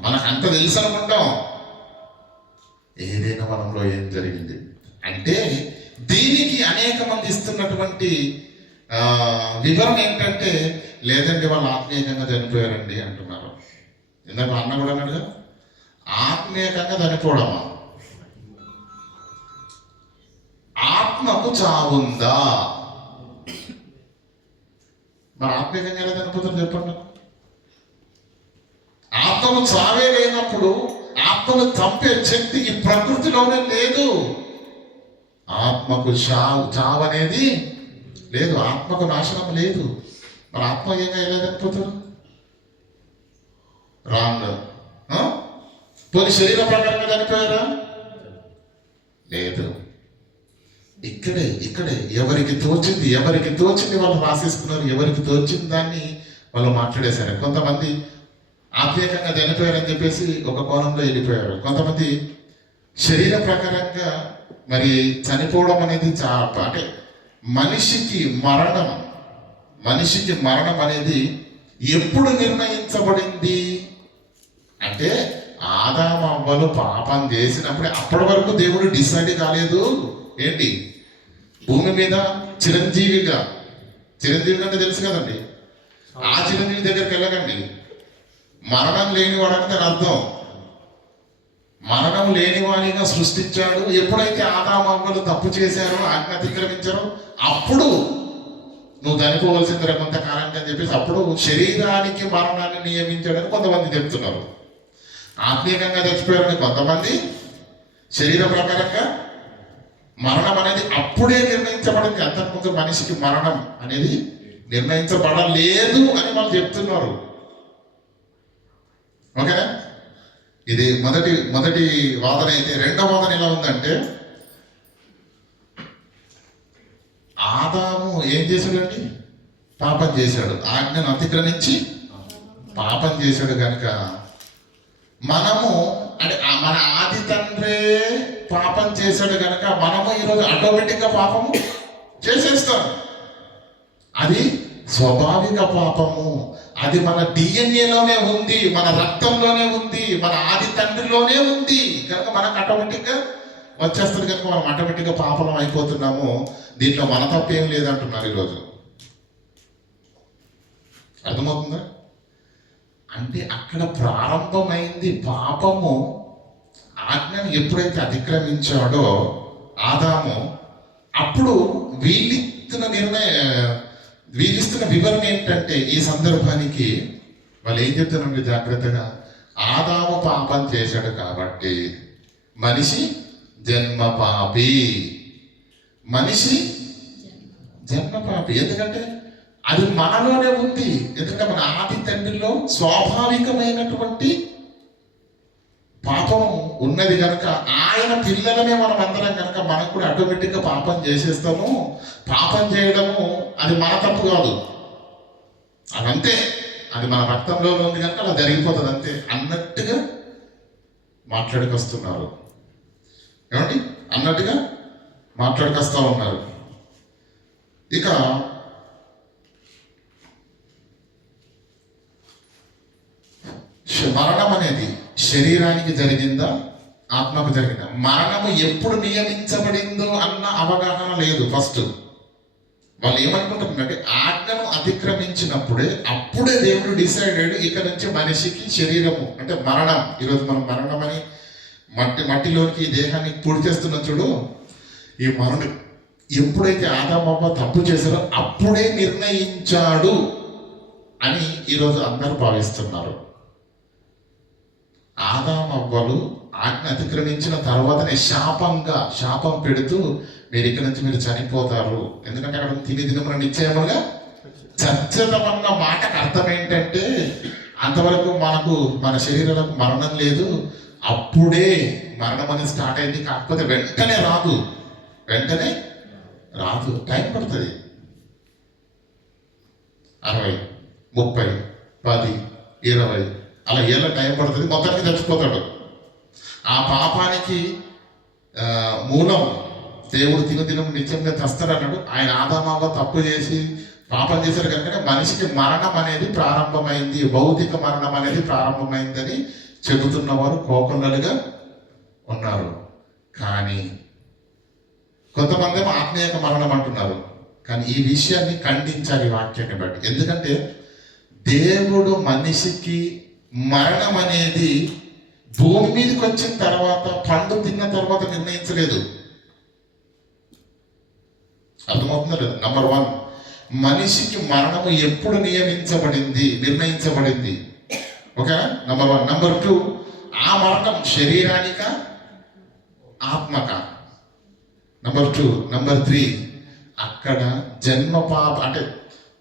మనకంత తెలుసు అనుకుంటాం. ఏదైనా వనంలో ఏం జరిగింది అంటే దీనికి అనేక మంది ఇస్తున్నటువంటి వివరణ ఏంటంటే, లేదండి వాళ్ళు ఆత్మీయంగా చనిపోయారండి అంటున్నారు. ఇందాక అన్న కూడా అన్నాడుగా, ఆత్మీయంగా చనిపోవడమా? ఆత్మకు చావుందా? మరి ఆత్మీయంగా ఎలా చనిపోతారు చెప్పండి? ఆత్మకు చావే లేనప్పుడు ఆత్మను చంపే శక్తి ఈ ప్రకృతిలోనే లేదు. ఆత్మకు చావు అనేది లేదు, ఆత్మకు నాశనం లేదు. మరి ఆత్మీయంగా ఎలా చనిపోతారు? రాంగ్. పోనీ శరీర ప్రకారంగా చనిపోయారా? లేదు. ఇక్కడే ఎవరికి తోచింది వాళ్ళు రాసేసుకున్నారు. ఎవరికి తోచింది దాన్ని వాళ్ళు మాట్లాడేశారు. కొంతమంది ఆత్మీయంగా చనిపోయారని చెప్పేసి ఒక కోణంలో వెళ్ళిపోయారు. కొంతమంది శరీర ప్రకారంగా మరి చనిపోవడం అనేది అంటే మనిషికి మరణం అనేది ఎప్పుడు నిర్ణయించబడింది అంటే, ఆదాము అవ్వలు పాపం చేసినప్పుడే. అప్పటి వరకు దేవుడు డిసైడ్ కాలేదు. ఏంటి? భూమి మీద చిరంజీవిగా అంటే తెలుసు కదండి. ఆ చిరంజీవి దగ్గరికి వెళ్ళకండి. మరణం లేనివాడని దాని అర్థం. మరణం లేనివాడిగా సృష్టించాడు. ఎప్పుడైతే ఆదాము అవ్వలు తప్పు చేశారో, ఆజ్ఞ అతిక్రమించారో, అప్పుడు నువ్వు చనిపోవలసిందిరా కొంతకాలానికి అని చెప్పేసి అప్పుడు శరీరానికి మరణాన్ని నియమించాడని కొంతమంది చెప్తున్నారు. ఆత్మీయంగా చచ్చిపోయారని కొంతమంది, శరీర ప్రకారంగా మరణం అనేది అప్పుడే నిర్ణయించబడింది. అంతకుముందు మనిషికి మరణం అనేది నిర్ణయించబడలేదు అని వాళ్ళు చెప్తున్నారు. ఓకేనా? ఇది మొదటి వాదన అయితే. రెండవ వాదన ఎలా ఉందంటే, ఆదాము ఏం చేశాడండి? పాపం చేశాడు. ఆజ్ఞను అతిక్రమించి పాపం చేశాడు కనుక మనము అంటే మన ఆది తండ్రే పాపం చేశాడు కనుక మనము ఈరోజు ఆటోమేటిక్గా పాపము చేసేస్తాం. అది స్వాభావిక పాపము. అది మన డిఎన్ఏలోనే ఉంది, మన రక్తంలోనే ఉంది, మన ఆది తండ్రిలోనే ఉంది కనుక మనకు ఆటోమేటిక్గా వచ్చేస్తుంది. కనుక మనం ఆటోమేటిక్గా పాపం అయిపోతున్నాము. దీంట్లో మన తప్పేం లేదంటున్నారు ఈరోజు. అర్థమవుతుందా? అంటే అక్కడ ప్రారంభమైంది పాపము. ఆజ్ఞను ఎప్పుడైతే అతిక్రమించాడో ఆదాము, అప్పుడు వీళ్ళిస్తున్న వివరణ ఏంటంటే, ఈ సందర్భానికి వాళ్ళు ఏం చెప్తున్నారంటే జాగ్రత్తగా, ఆదాము పాపం చేశాడు కాబట్టి మనిషి జన్మ పాపి. ఎందుకంటే అది మనలోనే ఉంది. ఎందుకంటే మన ఆది తండ్రిలో స్వాభావికమైనటువంటి పాపం ఉన్నది కనుక, ఆయన పిల్లలనే మనం అందరం కనుక మనకు కూడా ఆటోమేటిక్గా పాపం చేసేస్తాము. పాపం చేయడము అది మన తప్పు కాదు, అదంతే. అది మన రక్తంలో ఉంది కనుక అలా జరిగిపోతుంది అంతే అన్నట్టుగా మాట్లాడుకొస్తున్నారు. ఏమండి? అన్నట్టుగా మాట్లాడుకొస్తా ఉన్నారు. ఇక మరణం అనేది శరీరానికి జరిగిందా, ఆత్మకు జరిగిందా? మరణము ఎప్పుడు నియమించబడిందో అన్న అవగాహన లేదు. ఫస్ట్ వాళ్ళు ఏమనుకుంటారంటే, ఆజ్ఞను అతిక్రమించినప్పుడే అప్పుడే దేవుడు డిసైడెడ్ ఇక నుంచి మనిషికి శరీరము అంటే మరణం. ఈరోజు మనం మరణం అని మట్టిలోనికి ఈ దేహాన్ని పూడ్చేస్తున్నాం చూడు. ఈ మరణం ఎప్పుడైతే ఆదాము అవ్వ తప్పు చేశారో అప్పుడే నిర్ణయించాడు అని ఈరోజు అందరూ భావిస్తున్నారు. ఆదాము అవ్వలు ఆజ్ఞ అతిక్రమించిన తర్వాతనే శాపం పెడుతూ మీరు ఇక్కడి నుంచి మీరు చనిపోతారు. ఎందుకంటే అక్కడ తిని దినమున నిశ్చయముగా చచ్చదమన్న మాటకు అర్థం ఏంటంటే, అంతవరకు మన శరీరాలకు మరణం లేదు, అప్పుడే మరణం అనేది స్టార్ట్ అయింది. కాకపోతే వెంటనే రాదు, టైం పడుతుంది. 60, 30, 10, 20 అలా ఏళ్ళ టైం పడుతుంది. మొత్తానికి చచ్చిపోతాడు. ఆ పాపానికి మూలం దేవుడు దినం నిత్యంగా చస్తాడు అన్నాడు. ఆయన ఆదాము తప్పు చేసి పాపం చేశారు కనుక మనిషికి మరణం అనేది ప్రారంభమైంది, భౌతిక మరణం అనేది ప్రారంభమైందని చెబుతున్నవారు కోకొల్లలుగా ఉన్నారు. కానీ కొంతమంది ఏమో ఆత్మీయక మరణం అంటున్నారు. కానీ ఈ విషయాన్ని ఖండించాలి వాక్యాన్ని బట్టి. ఎందుకంటే దేవుడు మనిషికి మరణం అనేది భూమి మీదకి వచ్చిన తర్వాత, పండు తిన్న తర్వాత నిర్ణయించలేదు. అర్థమవుతుందా లేదు? నంబర్ 1, మనిషికి మరణము ఎప్పుడు నిర్ణయించబడింది. ఓకేనా? నంబర్ 1. నంబర్ 2, ఆ మరణం శరీరానిక ఆత్మక. నంబర్ 2. నంబర్ 3, అక్కడ జన్మ పాప అంటే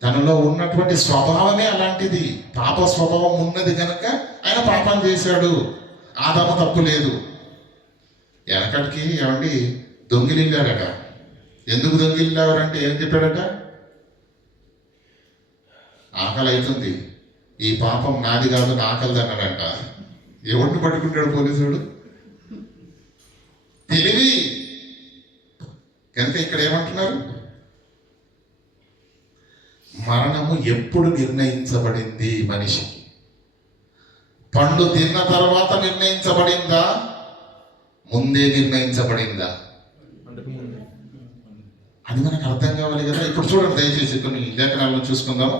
తనలో ఉన్నటువంటి స్వభావమే అలాంటిది. పాప స్వభావం ఉన్నది కనుక ఆయన పాపం చేశాడు. ఆదాము తప్పు లేదు. వెనకటికి ఏమండి దొంగిలిల్లాడట. ఎందుకు దొంగిలిల్లారంటే ఏం చెప్పాడట? ఆకలి అవుతుంది, ఈ పాపం నాది కాదు, నా ఆకలి అన్నాడంట. ఎవరిని పట్టుకుంటాడు పోలీసుడు? తెలివి. కనుక ఇక్కడ ఏమంటున్నారు? మరణము ఎప్పుడు నిర్ణయించబడింది మనిషికి? పండు తిన్న తర్వాత నిర్ణయించబడిందా? ముందే నిర్ణయించబడిందా? అది మనకు అర్థం కావాలి కదా. ఇప్పుడు చూడండి దయచేసి కొన్ని లేఖనాలను చూసుకుందాం.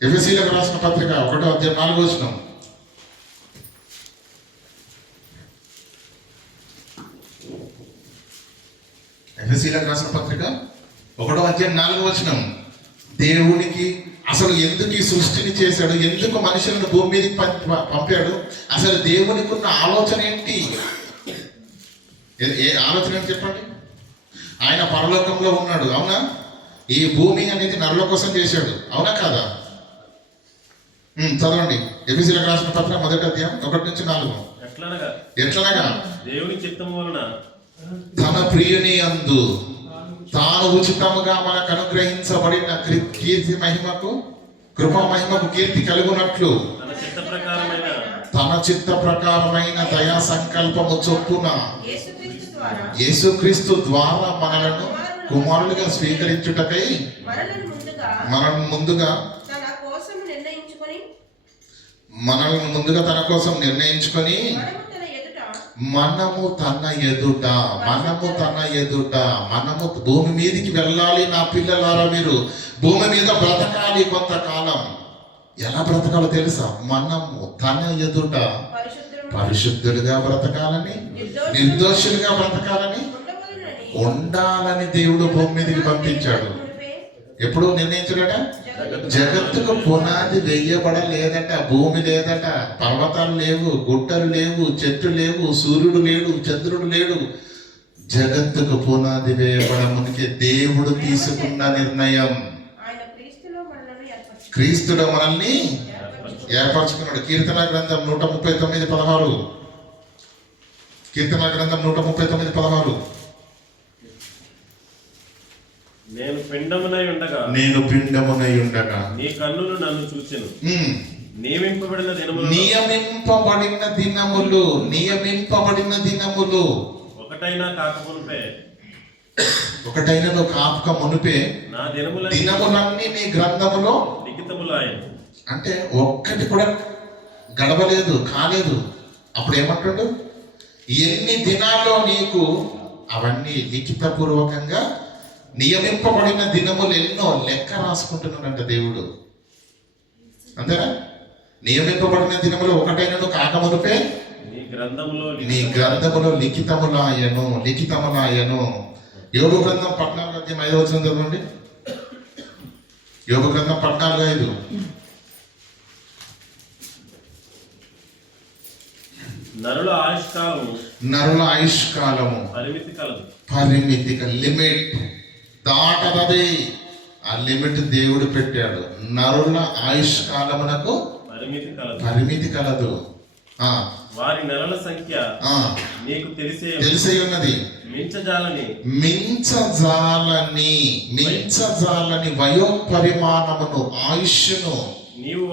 ఎఫెసీయులకు రాసిన పత్రిక 1వ అధ్యాయం 4వ వచనం. ఎఫెసీయులకు రాసిన పత్రిక 1వ అధ్యాయం 4వ వచనం. దేవునికి అసలు ఎందుకు ఈ సృష్టిని చేశాడు? ఎందుకు మనుషులను భూమి మీదకి పంపాడు? అసలు దేవునికి ఉన్న ఆలోచన ఏంటి? ఏ ఆలోచన ఏంటి చెప్పండి? ఆయన పరలోకంలో ఉన్నాడు, అవునా? ఈ భూమి అనేది నరుల కోసం చేశాడు, అవునా కాదా? చదవండి. ఎఫెసీయులకు రాసిన పత్రిక 1వ అధ్యాయం 1 నుంచి 4. ఎట్లనగా దేవుని చిత్తము వలన తన ప్రియుని యందు తాను ఉచితముగా మనకు అనుగ్రహించబడిన కీర్తి మహిమకు, కృపా మహిమకు కీర్తి కలుగునట్లు తన చిత్త ప్రకారమైన దయా సంకల్పము చొప్పున యేసుక్రీస్తు ద్వారా మనలను కుమారులుగా స్వీకరించుటకై మనల్ని ముందుగా తన కోసం నిర్ణయించుకొని మనము భూమి మీదకి వెళ్ళాలి. నా పిల్లలారా, మీరు భూమి మీద బ్రతకాలి కొంతకాలం. ఎలా బ్రతకాలో తెలుసా? మనము తన ఎదుట పరిశుద్ధులుగా బ్రతకాలని, నిర్దోషులుగా బ్రతకాలని ఉండాలని దేవుడు భూమి మీదకి పంపించాడు. ఎప్పుడు నిర్ణయించాడట? జగత్తుకు పునాది వెయ్యబడలేదట. భూమి లేదట, పర్వతాలు లేవు, గుట్టలు లేవు, చెట్లు లేవు, సూర్యుడు లేడు, చంద్రుడు లేడు. జగత్తుకు పునాది వేయబడమునికి దేవుడు తీసుకున్న నిర్ణయం. క్రీస్తులో మనల్ని ఏర్పరచుకున్నాడు. కీర్తన గ్రంథం 139:16. కీర్తన గ్రంథం 139:16. నేను పిండమునై ఉండగా నీ కన్నులు నన్ను చూచెను. నియమింపబడిన దినములు ఒకటైనా నువ్వు కాక మునిపే నా దినములన్నీ నీ గ్రంథములో లిఖితములాయెను. అంటే ఒక్కటి కూడా గడవలేదు, కాలేదు. అప్పుడు ఏమంటాడు? ఎన్ని దినాల్లో నీకు అవన్నీ లిఖితపూర్వకంగా నియమింపబడిన దినములు ఎన్నో లెక్క రాసుకుంటున్నాడంట దేవుడు. అంతేనా? నియమింపబడిన దినములు ఒకటైనను కాకమునుపే నీ గ్రంథములో లిఖితములాయను. యోబు గ్రంథం 14వ అధ్యాయం 5వ వచనం చదవండి. యోబు గ్రంథం 14:5. నరుల ఆయుష్కాలము పరిమితి లిమిట్ దాటదది. ఆ లిమిట్ దేవుడు పెట్టాడు. నరుల ఆయుష్కాలమునకు పరిమితి కలదు. వారి నెలల సంఖ్య నీకు తెలిసే ఉన్నది. మించజాలని వయో పరిమాణమును, ఆయుష్ను నీవు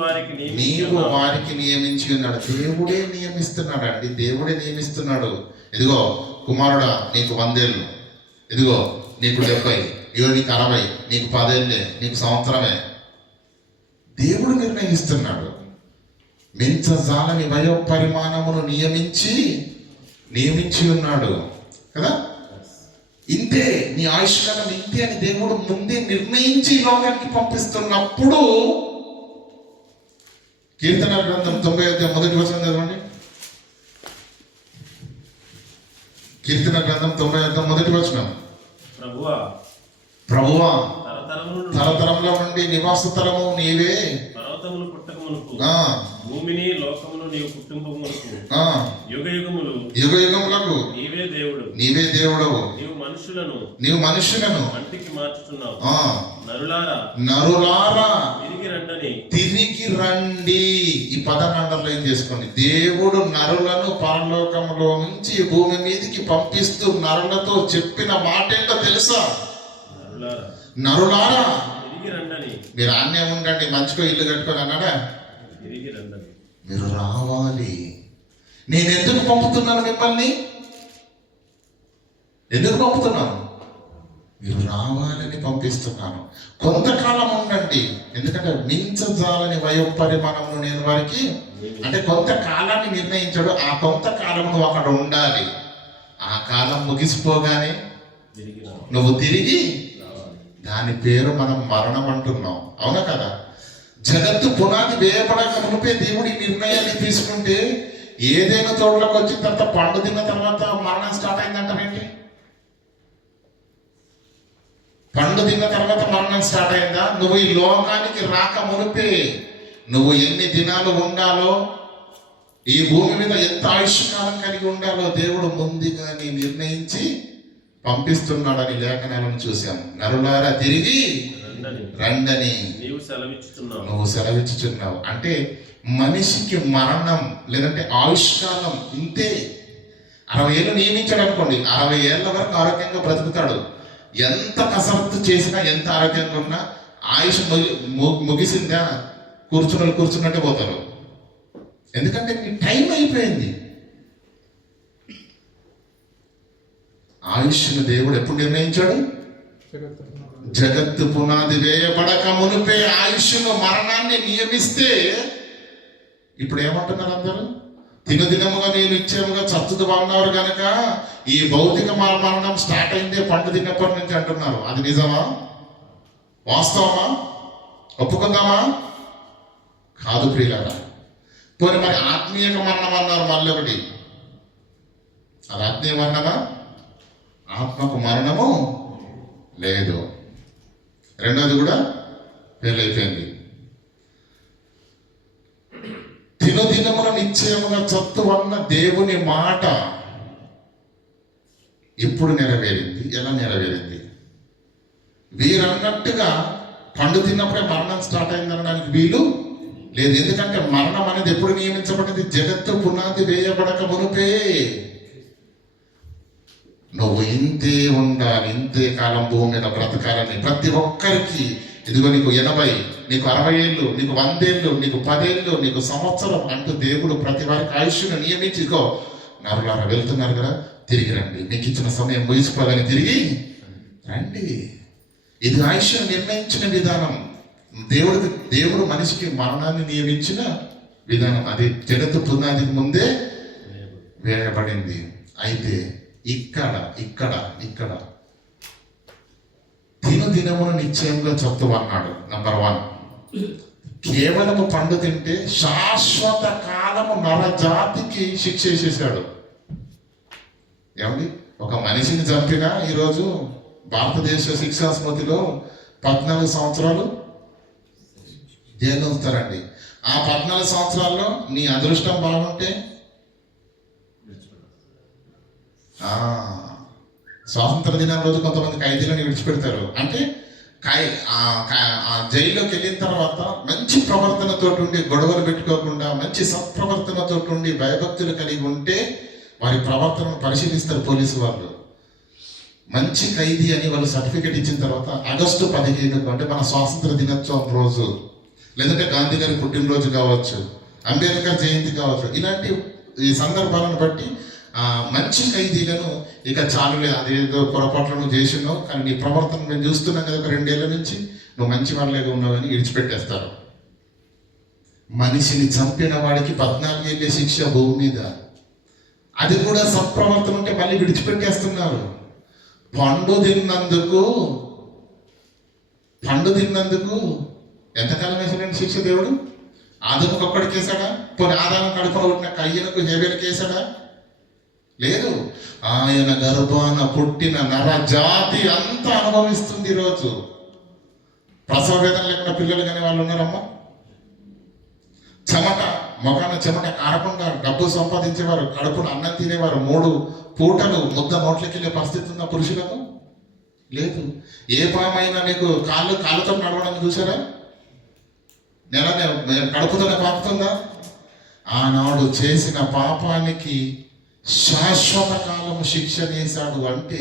వారికి నియమించి ఉన్నాడు. దేవుడే నియమిస్తున్నాడు అండి. దేవుడే నియమిస్తున్నాడు. ఇదిగో కుమారుడా, నీకు 100 ఏళ్ళు, ఇదిగో నీకు 70, ఇదిగో నీకు 60, నీకు 10 ఏళ్ళే, నీకు సంవత్సరమే. దేవుడు నిర్ణయిస్తున్నాడు. మించజాలని వయో పరిమాణమును నియమించి ఉన్నాడు. కదా. ఇంతే నీ ఆయుష్కాలం ఇంతే అని దేవుడు ముందే నిర్ణయించి ఈ లోకానికి పంపిస్తున్నప్పుడు, కీర్తన గ్రంథం 90 మొదటి వచనం చదవండి. కీర్తన గ్రంథం 90 మొదటి వచనం. ప్రభువా ప్రభువా తరతరముల తరతరముల నుండి నివాస స్థలము నీవే. పర్వతములు పుట్టకమునకు ఆ, భూమిని లోకమును నీవు పుట్టింపమునకు ఆ, యుగ యుగములు యుగ యుగములకు నీవే దేవుడు. నీవే దేవుడవు. నీవు మనుషులను మంటికి మార్చుతున్నావు. ఆ, నరులారా నరులారా తిరిగి రండని తిరిగి రండి. ఈ పదాన్ని అండర్లైన్ చేసుకోండి. దేవుడు నరులను పరలోకంలో నుంచి భూమి మీదకి పంపిస్తూ నరులతో చెప్పిన మాట ఏంటో తెలుసా? నరులారా నరులారా తిరిగి రండని మీరు ఆన్నే ఉండండి, మంచిగా ఇల్లు కట్టుకొని అన్నాడా? తిరిగి రండని. మీరు రావాలి. నేను ఎందుకు పంపుతున్నాను మిమ్మల్ని? ఎందుకు పంపుతున్నాను? మీరు రావాలని పంపిస్తున్నాను. కొంతకాలం ఉండండి, ఎందుకంటే మించజాలని వయోపరిమాణంలో నేను వారికి, అంటే కొంతకాలాన్ని నిర్ణయించాడు. ఆ కొంతకాలంలో అక్కడ ఉండాలి. ఆ కాలం ముగిసిపోగానే తిరిగి రా. నువ్వు తిరిగి, దాని పేరు మనం మరణం అంటున్నాం, అవునా కదా? జగత్తు పునాది వేయబడక మునిపే దేవుడు ఈ నిర్ణయాన్ని తీసుకుంటే, ఏదైనా తోటలోకి వచ్చిన తర్వాత పండు తిన్న తర్వాత మరణం స్టార్ట్ అయిందంటారేంటి? పండు తిన్న తర్వాత మరణం స్టార్ట్ అయిందా? నువ్వు ఈ లోకానికి రాక మునిపే నువ్వు ఎన్ని దినాలు ఉండాలో, ఈ భూమి మీద ఎంత ఆయుష్కాలం కలిగి ఉండాలో దేవుడు ముందుగానే నిర్ణయించి పంపిస్తున్నాడని లేఖనాలను చూశాము. నరులారా తిరిగి రండని రండని నీవు సెలవిచ్చుతున్నావు. నువ్వు సెలవిచ్చుచున్నావు. అంటే మనిషికి మరణం లేదంటే ఆయుష్కాలం ఇంతే. 60 ఏళ్ళు నియమించాడు అనుకోండి, 60 ఏళ్ళ వరకు ఆరోగ్యంగా బ్రతుకుతాడు. ఎంత కసరత్తు చేసినా, ఎంత ఆరోగ్యంగా ఉన్నా ఆయుష్ ముగిసిందా కూర్చున్నట్టే పోతారు. ఎందుకంటే నీ టైం అయిపోయింది. ఆయుష్ను దేవుడు ఎప్పుడు నిర్ణయించాడు? జగత్తు పునాది వేయబడక మునిపే ఆయుష్ను, మరణాన్ని నియమిస్తే, ఇప్పుడు ఏమంటున్నారు అందరూ? దినదినముగా నేను ఇచ్చేముగా చచ్చుదు అన్నారు కనుక ఈ భౌతిక మరణం స్టార్ట్ అయిందే పండు తిన్నప్పటి నుంచి అంటున్నారు. అది నిజమా? వాస్తవమా? ఒప్పుకుందామా? కాదు ప్రియులారా. పోనీ మరి ఆత్మీయక మరణం అన్నారు మళ్ళీ ఒకటి. అది ఆత్మీయ మరణమా? ఆత్మకు మరణము లేదు. రెండోది కూడా ఫెయిల్ అయిపోయింది. దినదినమున నిశ్చయముగా చత్తువన్న దేవుని మాట ఎప్పుడు నెరవేరింది? ఎలా నెరవేరింది? వీరన్నట్టుగా పండు తిన్నప్పుడే మరణం స్టార్ట్ అయిందనడానికి వీలు లేదు. ఎందుకంటే మరణం అనేది ఎప్పుడు నియమించబడింది? జగత్తు పునాది వేయబడక మునుపే. నువ్వు ఇంతే ఉండాలి, ఇంతే కాలం భూమి మీద బ్రతకాలని ప్రతి ఒక్కరికి. ఇదిగో నీకు 80, నీకు 60 ఏళ్ళు, నీకు 100 ఏళ్ళు, నీకు 10 ఏళ్ళు, నీకు సంవత్సరం అంటూ దేవుడు ప్రతి వారికి ఆయుష్ను నియమించుకో. నరులారా వెళ్తున్నారు కదా, తిరిగి రండి. మీకు ఇచ్చిన సమయం ముగిసిపోగానే తిరిగి రండి. ఇది ఆయుష్ను నిర్ణయించిన విధానం. దేవుడు మనిషికి మరణాన్ని నియమించిన విధానం. అది జగత్తు పునాదికి ముందే వేయబడింది. అయితే ఇక్కడ దినదినమును నిశ్చయంగా చదువు అన్నాడు. నంబర్ 1, కేవలము పండు తింటే శాశ్వత కాలము నరజాతికి శిక్ష వేసేసాడు. ఏమండి? ఒక మనిషిని చంపినా ఈరోజు భారతదేశ శిక్షా స్మృతిలో 14 సంవత్సరాలు జైల్లో ఉంచుతారండి. ఆ 14 సంవత్సరాల్లో నీ అదృష్టం బాగుంటే స్వాతంత్ర దినం రోజు కొంతమంది ఖైదీలను విడిచిపెడతారు. అంటే జైల్లోకి వెళ్ళిన తర్వాత మంచి ప్రవర్తనతో ఉండి, గొడవలు పెట్టుకోకుండా మంచి సత్ప్రవర్తనతో ఉండి, భయభక్తులు కలిగి ఉంటే వారి ప్రవర్తనను పరిశీలిస్తారు పోలీసు వాళ్ళు. మంచి ఖైదీ అని వాళ్ళు సర్టిఫికెట్ ఇచ్చిన తర్వాత ఆగస్టు 15 అంటే మన స్వాతంత్ర దినోత్సవం రోజు, లేదంటే గాంధీ గారి పుట్టినరోజు కావచ్చు, అంబేద్కర్ జయంతి కావచ్చు, ఇలాంటి ఈ సందర్భాలను బట్టి మంచి ఖైదీలను ఇక చాలులే, అదేదో పొరపాట్లు నువ్వు చేసినావు, కానీ నీ ప్రవర్తన మేము చూస్తున్నాం కదా, ఒక 2 ఏళ్ల నుంచి నువ్వు మంచి వాళ్ళగా ఉన్నావని విడిచిపెట్టేస్తారు. మనిషిని చంపిన వాడికి 14 ఏళ్ళ శిక్ష భూమి మీద. అది కూడా సత్ప్రవర్తన ఉంటే మళ్ళీ విడిచిపెట్టేస్తున్నారు. పండు తిన్నందుకు ఎంతకాలం వేసాడండి శిక్ష దేవుడు? ఆదాముకు ఒక్కడికి వేసాడా? పోనీ ఆదాము కడుపులో ఉన్న కయ్యనకు హేబెలుకు వేసాడా? లేదు. ఆయన గర్భాన పుట్టిన నర జాతి అంతా అనుభవిస్తుంది ఈరోజు. ప్రసవ వేదన లేకుండా పిల్లలు కానీ వాళ్ళు ఉన్నారమ్మా. చెమట మొగాన చెమట కారకుండా డబ్బు సంపాదించేవారు, కడుపున అన్నం తినేవారు, 3 పూటలు ముద్ద నోట్లకి వెళ్ళే పరిస్థితి ఉందా పురుషులకు? లేదు. ఏ పామైనా నీకు కాళ్ళతో నడవడం చూసారా? కడుపుతోనే పాకుతుందా? ఆనాడు చేసిన పాపానికి శాశ్వత కాలము శిక్ష వేశాడు అంటే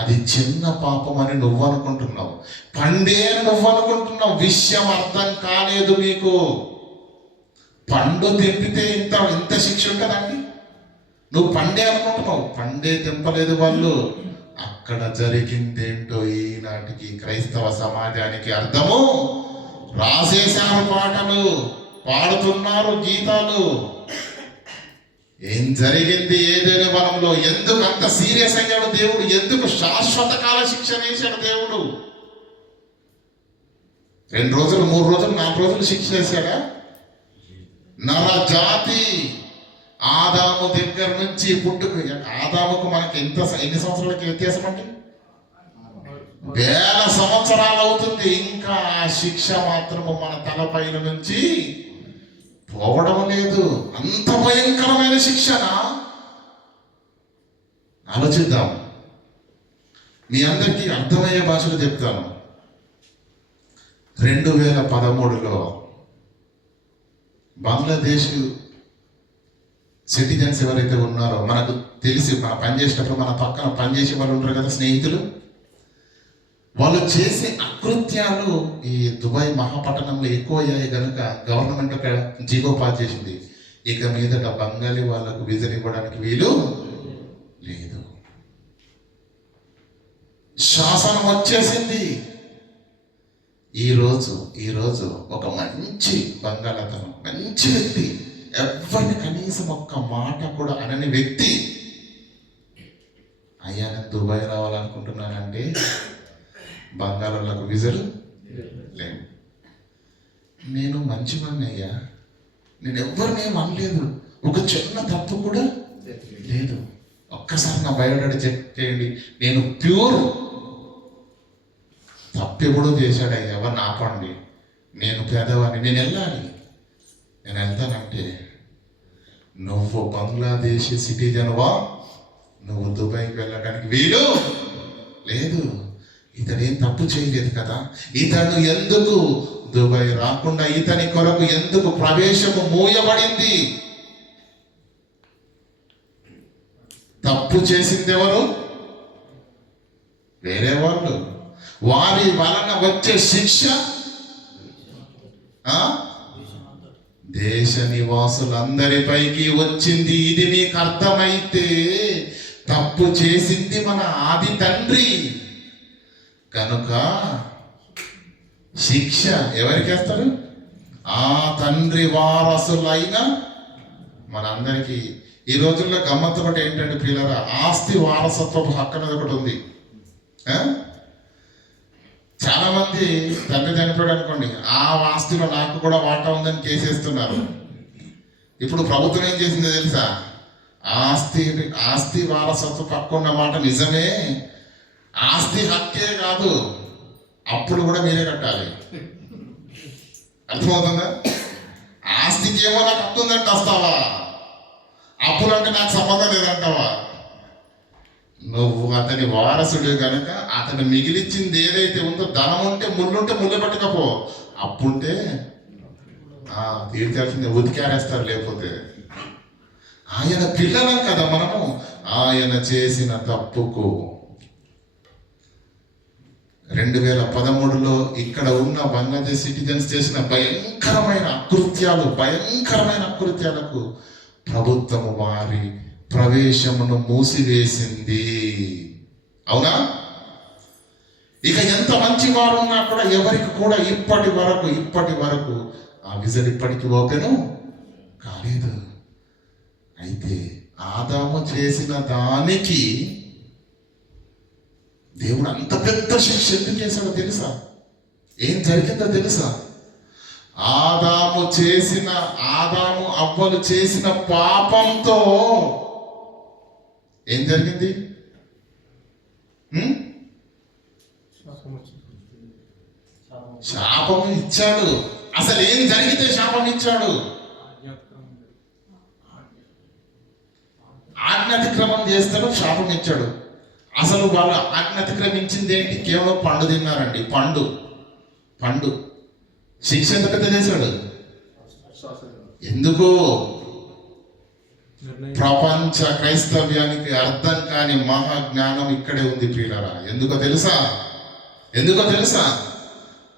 అది చిన్న పాపం అని నువ్వు అనుకుంటున్నావు. పండే అని నువ్వు అనుకుంటున్నావు. విషయం అర్థం కాలేదు మీకు. పండు తెంపితే ఇంత శిక్ష ఉంటుందండి. నువ్వు పండే అనుకుంటున్నావు. పండే తెంపలేదు వాళ్ళు. అక్కడ జరిగిందేంటో ఈనాటికి క్రైస్తవ సమాజానికి అర్థము. రాసేశారు పాటలు, పాడుతున్నారు గీతాలు. ఏం జరిగింది ఏదైనా వనంలో? ఎందుకు అంత సీరియస్ అయ్యాడు దేవుడు? ఎందుకు శాశ్వత కాల శిక్ష వేశాడు దేవుడు? 2 రోజులు, 3 రోజులు, 4 రోజులు శిక్ష వేశాడా? నర జాతి ఆదాము దగ్గర నుంచి ఆదాముకు మనకి ఎన్ని సంవత్సరాలకి వ్యత్యాసం అంటే 1000 సంవత్సరాలు అవుతుంది. ఇంకా ఆ శిక్ష మాత్రము మన తలపైన నుంచి పోవడం లేదు. అంత భయంకరమైన శిక్షణ. ఆలోచిద్దాం. మీ అందరికీ అర్థమయ్యే భాషలో చెప్తాను. 2013లో బంగ్లాదేశ్ సిటిజన్స్ ఎవరైతే ఉన్నారో మనకు తెలిసి మన పనిచేసేటప్పుడు మన పక్కన పనిచేసే వాళ్ళు ఉంటారు కదా, స్నేహితులు. వాళ్ళు చేసే అకృత్యాలు ఈ దుబాయ్ మహాపట్టణంలో ఎక్కువ అయ్యాయి కనుక గవర్నమెంట్ ఒక జీవో పాస్ చేసింది. ఇక మీదట బంగాళీ వాళ్ళకు విజా ఇవ్వడానికి వీలు లేదు. శాసనం వచ్చేసింది. ఈరోజు ఒక మంచి బంగాళతనం, మంచి వ్యక్తి, ఎవరిని కనీసం ఒక్క మాట కూడా అనని వ్యక్తి, అయ్యా నేను దుబాయ్ రావాలనుకుంటున్నానంటే బంగాళాలకు విజలు లేవు. నేను మంచివాడిని అయ్యా, నేను ఎవరిని అనలేదు, ఒక చిన్న తప్పు కూడా లేదు, ఒక్కసారి నా బయోడేటా చెక్ చేయండి, నేను ప్యూర్. తప్పు ఎప్పుడో చేశాడు ఎవరిని ఆపండి, నేను పేదవాడిని, నేను వెళ్ళాలి. నేను వెళ్తానంటే నువ్వు బంగ్లాదేశ్ సిటిజన్వా, నువ్వు దుబాయ్కి వెళ్ళడానికి వీలు లేదు. ఇతడేం తప్పు చేయలేదు కదా, ఇతను ఎందుకు దుబాయ్ రాకుండా ఇతని కొరకు ఎందుకు ప్రవేశము మూయబడింది? తప్పు చేసింది ఎవరు? వేరే వాళ్ళు. వారి వలన వచ్చే శిక్ష దేశ నివాసులందరిపైకి వచ్చింది. ఇది మీకు అర్థమైతే తప్పు చేసింది మన ఆది తండ్రి కనుక శిక్ష ఎవరికి వేస్తారు? ఆ తండ్రి వారసులైన మనందరికీ. ఈ రోజుల్లో గమ్మత్తు ఒకటి ఏంటంటే పిల్లరా, ఆస్తి వారసత్వపు హక్కు అనేది ఒకటి ఉంది. చాలా మంది తండ్రి చనిపోయాడు అనుకోండి, ఆ ఆస్తిలో నాకు కూడా వాటా ఉందని కేసేస్తున్నారు. ఇప్పుడు ప్రభుత్వం ఏం చేసిందో తెలుసా? ఆస్తి వారసత్వ హక్కు ఉన్న మాట నిజమే, ఆస్తి హక్కే కాదు, అప్పుడు కూడా మీరే కట్టాలి. అర్థమవుతుందా? ఆస్తికి ఏమో నాకు హక్కు ఉందంటే వస్తావా, అప్పులు అంటే నాకు సంబంధం లేదంటావా? నువ్వు అతని వారసుడు కనుక అతను మిగిలిచ్చింది ఏదైతే ఉందో, ధనం ఉంటే ముళ్ళుంటే ముళ్ళు పట్టుకపో, అప్పుంటే తీర్చాల్సిందే, ఉతికారేస్తారు. లేకపోతే ఆయన పిల్లలం కదా మనము. ఆయన చేసిన తప్పుకు 2013లో ఇక్కడ ఉన్న బంగ్లాదేశ్ సిటిజన్స్ చేసిన భయంకరమైన అకృత్యాలకు ప్రభుత్వము వారి ప్రవేశమును మూసివేసింది. అవునా? ఇక ఎంత మంచి వారు ఉన్నా కూడా ఎవరికి కూడా ఇప్పటి వరకు ఆ విజన్ ఇప్పటికీ ఓపెను కాలేదు. అయితే ఆదాము చేసిన దానికి దేవుడు అంత పెద్ద శిక్ష ఎందుకు చేశాడో తెలుసా? ఏం జరిగిందో తెలుసా? ఆదాము అవ్వలు చేసిన పాపంతో ఏం జరిగింది? శాపం ఇచ్చాడు. అసలు ఏం జరిగితే శాపం ఇచ్చాడు? ఆజ్ఞాతిక్రమం చేస్తాడు, శాపం ఇచ్చాడు. అసలు వాళ్ళు ఆజ్ఞాతిక్రమించింది ఏంటి? కేవలం పండు తిన్నారండి. పండు శిక్ష ఎందుకంటే చేశాడు? ఎందుకు? ప్రపంచ క్రైస్తవ్యానికి అర్థం కాని మహాజ్ఞానం ఇక్కడే ఉంది ప్రియులారా. ఎందుకో తెలుసా?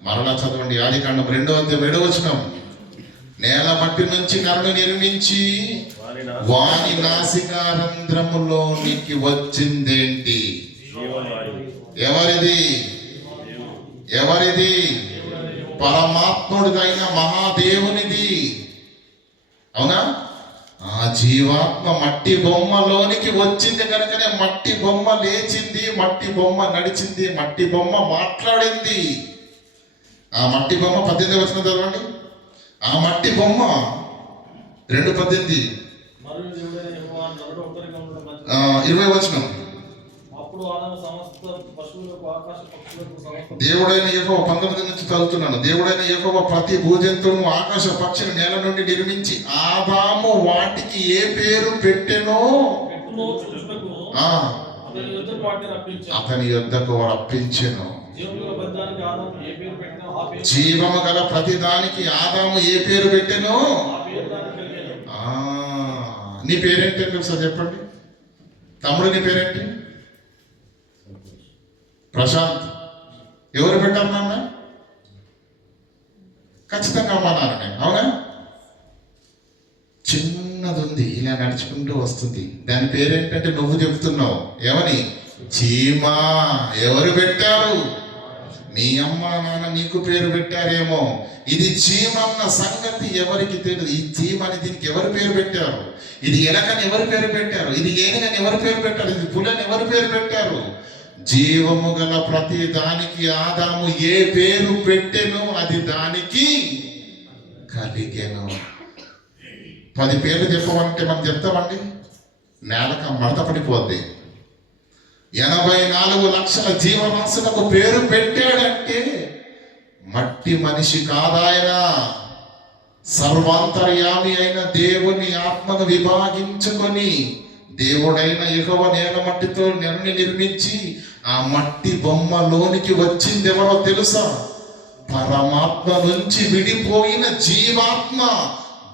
మరలా చదవండి. ఆదికాండం 2:7 నేల మట్టి నుంచి నరుని నిర్మించి వాని నాసికారంధ్రములోనికి వచ్చిందేంటి? ఎవరిది? పరమాత్ముడిదైన మహాదేవునిది. అవునా? ఆ జీవాత్మ మట్టి బొమ్మలోనికి వచ్చింది కనుకనే మట్టి బొమ్మ లేచింది, మట్టి బొమ్మ నడిచింది, మట్టి బొమ్మ మాట్లాడింది. ఆ మట్టి బొమ్మ 18 చదవండి. ఆ మట్టి బొమ్మ 2:18 మరియు దేవుడైన యెహోవా నరుడు ఉత్తరగమనుల మధ్య 20 అప్పుడు ఆదాము సమస్త పశువులకు ఆకాశ పక్షులకు సమస్త దేవుడైన యెహోవా 19 నుంచి చదువుతున్నాను. దేవుడైన యెహోవా ప్రతి భూజంతువును ఆకాశ పక్షిని నేల నుండి నిర్మించి ఆదాము వాటికి ఏ పేరు పెట్టెనో పెట్టులో చూచుటకు అతని యొద్దకు వాటిని రప్పించాడు. అతని యొద్దకు రప్పించెను. జీవము గల ప్రతిదానికి ఆదాము ఏ పేరు పెట్టెనో జీవము గల ప్రతి దానికి ఆదాము ఏ పేరు పెట్టెనో ఆ పేరు దానికి కలిగెను. నీ పేరేంటి ఒకసారి చెప్పండి. తమ్ముడు నీ పేరేంటి? ప్రశాంత్. ఎవరు పెట్టారు నాన్న? ఖచ్చితంగా అమ్మా నాన్ననే. అవునా? చిన్నది ఉంది, ఇలా నడుచుకుంటూ వస్తుంది. దాని పేరేంటంటే నువ్వు చెప్తున్నావు. ఏమని? చీమా. ఎవరు పెట్టారు? మీ అమ్మ నాన్న నీకు పేరు పెట్టారేమో. ఇది చీమన్న సంగతి ఎవరికి తెలియదు. ఈ చీమని దీనికి ఎవరు పేరు పెట్టారు? ఇది ఎలకని ఎవరు పేరు పెట్టారు? ఇది ఏనుగని ఎవరు పేరు పెట్టారు? ఇది పులని ఎవరు పేరు పెట్టారు? జీవము గల ప్రతి దానికి ఆదాము ఏ పేరు పెట్టెనో అది దానికి కలిగెను. 10 పేర్లు చెప్పమంటే మనం చెప్తామండి, నేలక మడత పడిపోద్ది. 84 లక్షల జీవరాశులకు పేరు పెట్టాడంటే మట్టి మనిషి కాదాయన. సర్వాంతర్యామి అయిన దేవుని ఆత్మను విభాగించుకొని దేవుడైన యెహోవా నేల మట్టితో నెలని నిర్మించి ఆ మట్టి బొమ్మలోనికి వచ్చింది ఎవరో తెలుసా? పరమాత్మ నుంచి విడిపోయిన జీవాత్మ,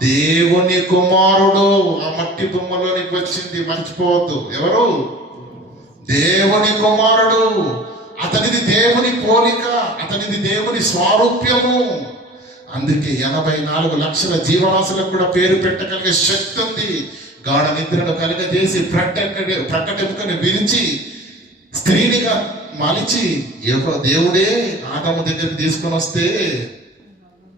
దేవుని కుమారుడు ఆ మట్టి బొమ్మలోనికి వచ్చింది. మర్చిపోవద్దు. ఎవరు? దేవుని కుమారుడు. అతనిది దేవుని పోలిక, అతనిది దేవుని స్వారూప్యము. అందుకే 84 లక్షల జీవరాశులకు కూడా పేరు పెట్టగలిగే శక్తి ఉంది. గాఢ నిద్రను కలుగజేసి ప్రకటెముకను విరిచి స్త్రీనిగా మలిచి దేవుడే ఆదాము దగ్గరికి తీసుకొని వస్తే,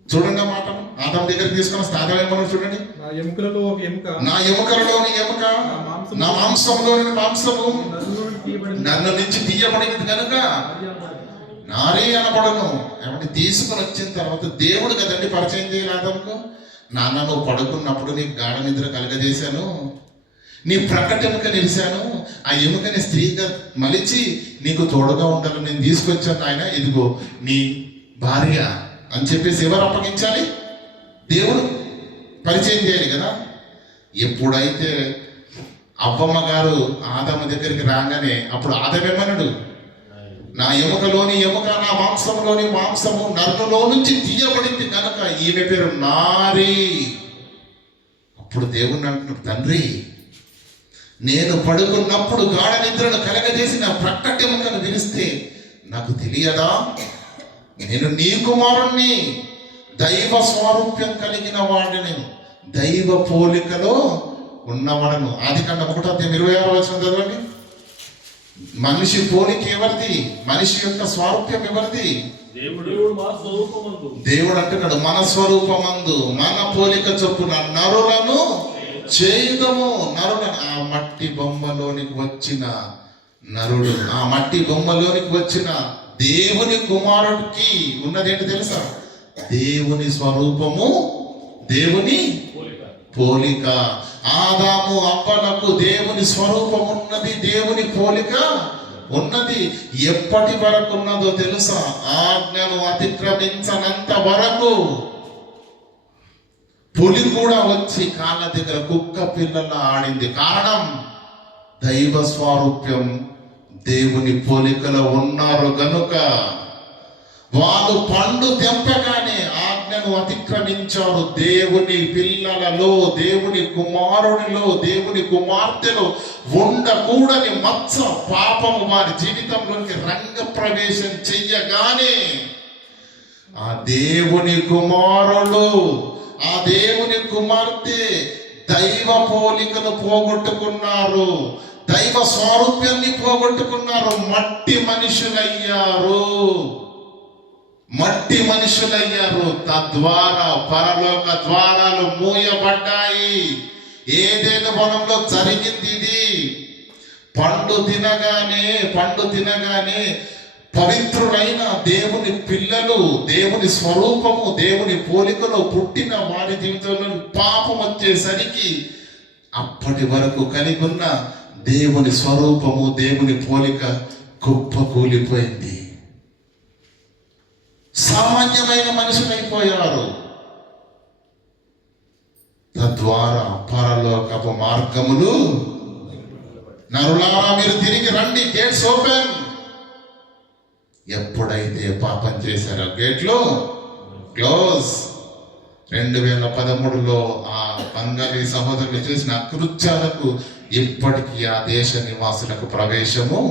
చూడండి ఆ మాటను. ఆదాము దగ్గరికి తీసుకొని వస్తే ఆదాము ఏమన్నా చూడండి. నా ఎముకలలోని ఎముక, నా మాంసంలోని మాంసము నన్ను నుంచి తీయబడినది కనుక నారీ అనబడను. ఏమంటే తీసుకొని వచ్చిన తర్వాత దేవుడు కదండి పరిచయం చేయాలి ఆదాముకు. నాన్న నువ్వు పడుకున్నప్పుడు నీకు గాఢ నిద్ర కలగజేశాను, నీ ప్రకటెముక నిలిచాను, ఆ ఎముకని స్త్రీగా మలిచి నీకు తోడుగా ఉండాలని నేను తీసుకొచ్చాను ఆయన, ఇదిగో నీ భార్య అని చెప్పేసి ఎవరు అప్పగించాలి? దేవుడు పరిచయం చేయాలి కదా. ఎప్పుడైతే అవ్వమ్మ గారు ఆదాము దగ్గరికి రాగానే అప్పుడు ఆదామేమన్నాడు? నా ఎముకలోని ఎముక, నా మాంసంలోని మాంసము నరులో నుంచి తీయబడింది కనుక ఈమె పేరు నారీ. అప్పుడు దేవుణ్ణి అంటున్నాడు, తండ్రి నేను పడుకున్నప్పుడు గాఢ నిద్రను కలగజేసి నా ప్రక్కటెముకను విరిస్తే నాకు తెలియదా? నేను నీ కుమారుణ్ణి, దైవ స్వారూప్యం కలిగిన వాడిని, దైవ పోలికలో ఉన్నవాడను. ఆదికాండం 1:26 చదవండి. మనిషి పోలిక ఎవరిది? మనిషి యొక్క స్వారూప్యం ఎవరిది? దేవుడు అంటున్నాడు, మన స్వరూపమందు మన పోలిక చొప్పున నరులను చేయుదము. నరుడు ఆ మట్టి బొమ్మలోనికి వచ్చిన నరుడు, ఆ మట్టి బొమ్మలోనికి వచ్చిన దేవుని కుమారుడికి ఉన్నదేంటి తెలుసా? దేవుని స్వరూపము, దేవుని పోలిక. ఆదాము అవ్వలకు దేవుని స్వరూపం ఉన్నది, దేవుని పోలిక ఉన్నది. ఎప్పటి వరకు ఉన్నదో తెలుసా? ఆజ్ఞను అతిక్రమించనంత వరకు. పులి కూడా వచ్చి కాళ్ళ దగ్గర కుక్క పిల్లల ఆడింది. కారణం దైవ స్వారూప్యం, దేవుని పోలికలో ఉన్నారు గనుక. వాళ్ళు పండు తెంపగానే ఆజ్ఞను అతిక్రమించారు. దేవుని పిల్లలలో, దేవుని కుమారునిలో, దేవుని కుమార్తెలో ఉండకూడని మచ్చ పాపము వారి జీవితంలోకి రంగ ప్రవేశం చెయ్యగానే ఆ దేవుని కుమారులు, ఆ దేవుని కుమార్తె దైవ పోలికను పోగొట్టుకున్నారు, దైవ స్వారూప్యాన్ని పోగొట్టుకున్నారు. మట్టి మనుషులయ్యారు, మట్టి మనుషులయ్యారు. తద్వారా పరలోక ద్వారాలు మూయబడ్డాయి. ఏదైనా వనంలో జరిగింది ఇది. పండు తినగానే పవిత్రులైన దేవుని పిల్లలు, దేవుని స్వరూపము, దేవుని పోలికలో పుట్టిన వారి జీవితంలో పాపం వచ్చేసరికి అప్పటి వరకు కలిగి ఉన్న దేవుని స్వరూపము, దేవుని పోలిక కుప్పకూలిపోయింది. సామాన్యమైన మనుషులైపోయారు. తద్వారా పరలోకపు మార్గములు, నరులారా మీరు తిరిగి రండి, గేట్స్ ఓపెన్. ఎప్పుడైతే పాపం చేశారో గేట్లు క్లోజ్. 2013లో ఆ బంగాళీ సహోదరులు చేసిన అకృత్యాలకు ఇప్పటికీ ఆ దేశ నివాసులకు ప్రవేశము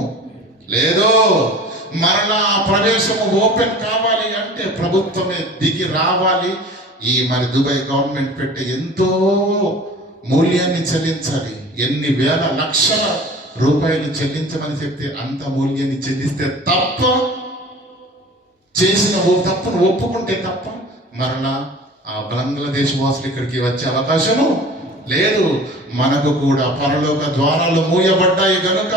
లేదు. మరలా ఆ ప్రవేశము ఓపెన్ కావాలి అంటే ప్రభుత్వమే దిగి రావాలి. ఈ మరి దుబాయ్ గవర్నమెంట్ పెట్టే ఎంతో మూల్యాన్ని చెల్లించాలి. ఎన్ని వేల లక్షల రూపాయలు చెల్లించమని చెప్తే అంత మూల్యాన్ని చెల్లిస్తే తప్ప, చేసిన తప్పును ఒప్పుకుంటే తప్ప మరలా ఆ బంగ్లాదేశ్ వాసులు ఇక్కడికి వచ్చే అవకాశము లేదు. మనకు కూడా పరలోక ద్వారాలు మూయబడ్డాయి గనుక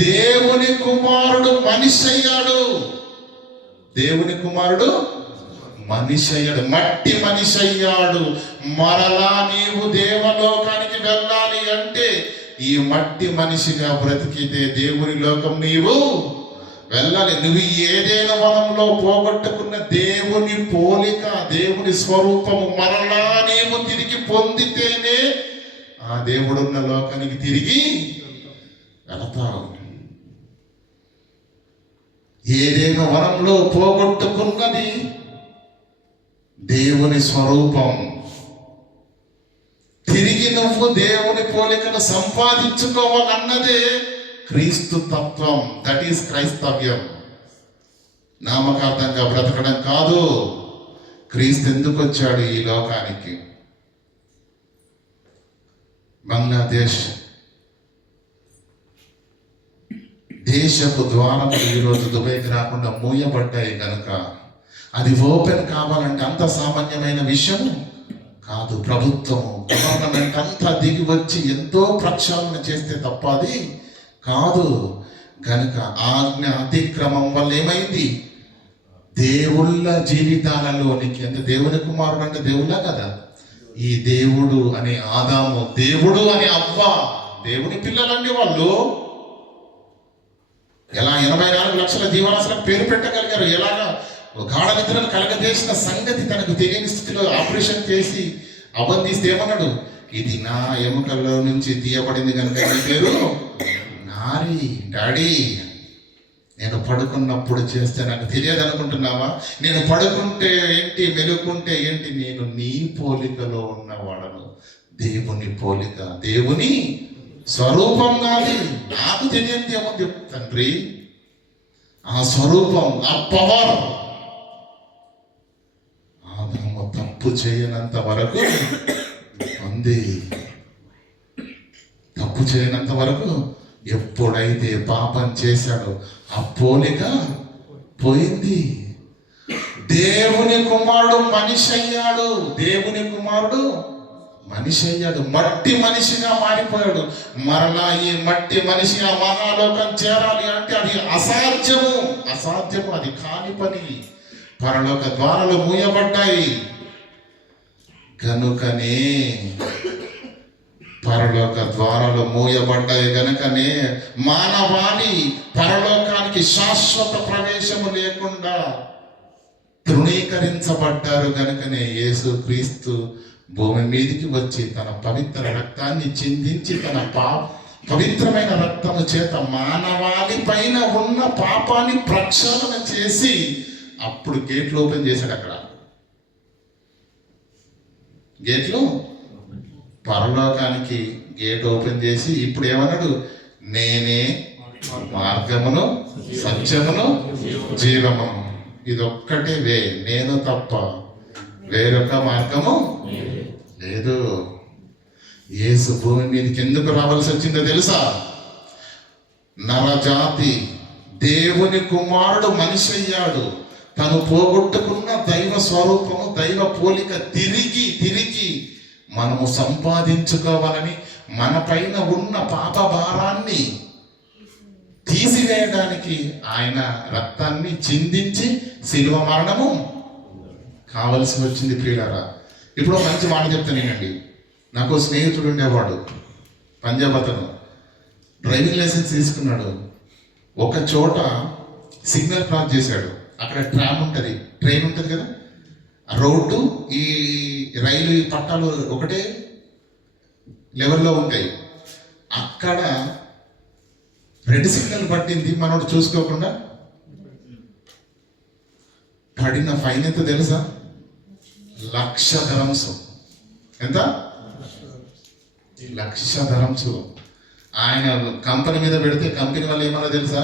దేవుని కుమారుడు మనిషి అయ్యాడు. దేవుని కుమారుడు మనిషి అయ్యాడు, మట్టి మనిషి అయ్యాడు. మరలా నీవు దేవలోకానికి వెళ్ళాలి అంటే ఈ మట్టి మనిషిగా బ్రతికితే దేవుని లోకం నీవు వెళ్ళాలి. నువ్వు ఏదైనా వనంలో పోగొట్టుకున్న దేవుని పోలిక, దేవుని స్వరూపము మరలా నీవు తిరిగి పొందితేనే ఆ దేవుడున్న లోకానికి తిరిగి వెళతావు. ఏదైనా వనంలో పోగొట్టుకున్నది దేవుని స్వరూపం. తిరిగి నువ్వు దేవుని పోలికను సంపాదించుకోవాలన్నదే క్రీస్తు తత్వం. దట్ ఈస్ క్రైస్తవ్యం. నామకార్థంగా బ్రతకడం కాదు. క్రీస్తు ఎందుకు వచ్చాడు ఈ లోకానికి? బంగ్లాదేశ్ దేశపు ద్వారములు ఈరోజు దుబాయ్కి రాకుండా మూయబడ్డాయి కనుక అది ఓపెన్ కావాలంటే అంత సామాన్యమైన విషయం కాదు. ప్రభుత్వము, గవర్నమెంట్ అంతా దిగి వచ్చి ఎంతో ప్రక్షాళన చేస్తే తప్ప అది కాదు. కనుక ఆజ్ఞ అతిక్రమం వల్ల ఏమైంది? దేవుళ్ళ జీవితాలలోనికి, అంటే దేవుని కుమారుడు అంటే దేవుళ్ళ కదా. ఈ దేవుడు అనే ఆదాము, దేవుడు అనే అవ్వ, దేవుని పిల్లలండి వాళ్ళు. ఎలా 84 లక్షల జీవరాశులకు పేరు పెట్టగలిగారు? ఎలాగా గాఢ నిద్రను కలగజేసిన సంగతి తనకు తెలియని స్థితిలో ఆపరేషన్ చేసి అబంధిస్తే ఏమన్నాడు? ఇది నా ఎముకల్లో నుంచి తీయబడింది కనుక పేరు నారి. డాడీ, నేను పడుకున్నప్పుడు చేస్తే నాకు తెలియదు అనుకుంటున్నావా? నేను పడుకుంటే ఏంటి, మెలుకుంటే ఏంటి? నేను నీ పోలికలో ఉన్నవాడను. దేవుని పోలిక, దేవుని స్వరూపం నాది. నాకు తెలియదు ఏముంది తండ్రి? ఆ స్వరూపం, ఆ పవర్. ఆదాము తప్పు చేయనంత వరకు ఉంది. తప్పు చేయనంత వరకు, ఎప్పుడైతే పాపం చేశాడో ఆ పోలిక పోయింది. దేవుని కుమారుడు మనిషి అయ్యాడు. దేవుని కుమారుడు మనిషి అయ్యాడు, మట్టి మనిషిగా మారిపోయాడు. మరలా ఈ మట్టి మనిషి ఆ మహాలోకం చేరాలి అంటే అది అసాధ్యము, అది కాని పని. పరలోక ద్వారాలు మూయబడ్డాయి కనుకనే, పరలోక ద్వారాలు మూయబడ్డాయి కనుకనే మానవాళి పరలోకానికి శాశ్వత ప్రవేశము లేకుండా తృణీకరించబడ్డారు. కనుకనే యేసుక్రీస్తు భూమి మీదికి వచ్చి తన పవిత్ర రక్తాన్ని చిందించి తన పవిత్రమైన రక్తము చేత మానవాళి పైన ఉన్న పాపాన్ని ప్రక్షాళన చేసి అప్పుడు గేట్లు ఓపెన్ చేశాడు. అక్కడ గేట్లు, పరలోకానికి గేట్ ఓపెన్ చేసి ఇప్పుడు ఏమన్నాడు? నేనే మార్గమును సత్యమును జీవమును, ఇదొక్కటే వే, నేను తప్ప వేరొక మార్గము లేదు. యేసు భూమి మీదకి ఎందుకు రావాల్సి వచ్చిందో తెలుసా? నరజాతి దేవుని కుమారుడు మనిషి అయ్యాడు. తను పోగొట్టుకున్న దైవ స్వరూపము, దైవ పోలిక తిరిగి మనము సంపాదించుకోవాలని, మన పైన ఉన్న పాప భారాన్ని తీసివేయడానికి ఆయన రక్తాన్ని చిందించి శిలువ మరణము కావలసి వచ్చింది. ప్రియులారా, ఇప్పుడు మంచి మాట చెప్తానేనండి. నాకు స్నేహితుడు ఉండేవాడు, పంజాబ్ అతను. డ్రైవింగ్ లైసెన్స్ తీసుకున్నాడు. ఒక చోట సిగ్నల్ క్రాస్ చేశాడు. అక్కడ ట్రైన్ ఉంటుంది కదా, రోడ్డు ఈ రైలు పట్టాలు ఒకటే లెవెల్లో ఉంటాయి. అక్కడ రెడ్ సిగ్నల్ పట్టింది, మనోడు చూసుకోకుండా పడిన ఫైన్ ఎంత తెలుసా? 1,00,000 dirhams. ఎంత? 1,00,000 dirhams. ఆయన కంపెనీ మీద పెడితే కంపెనీ వాళ్ళు ఏమన్నా తెలుసా?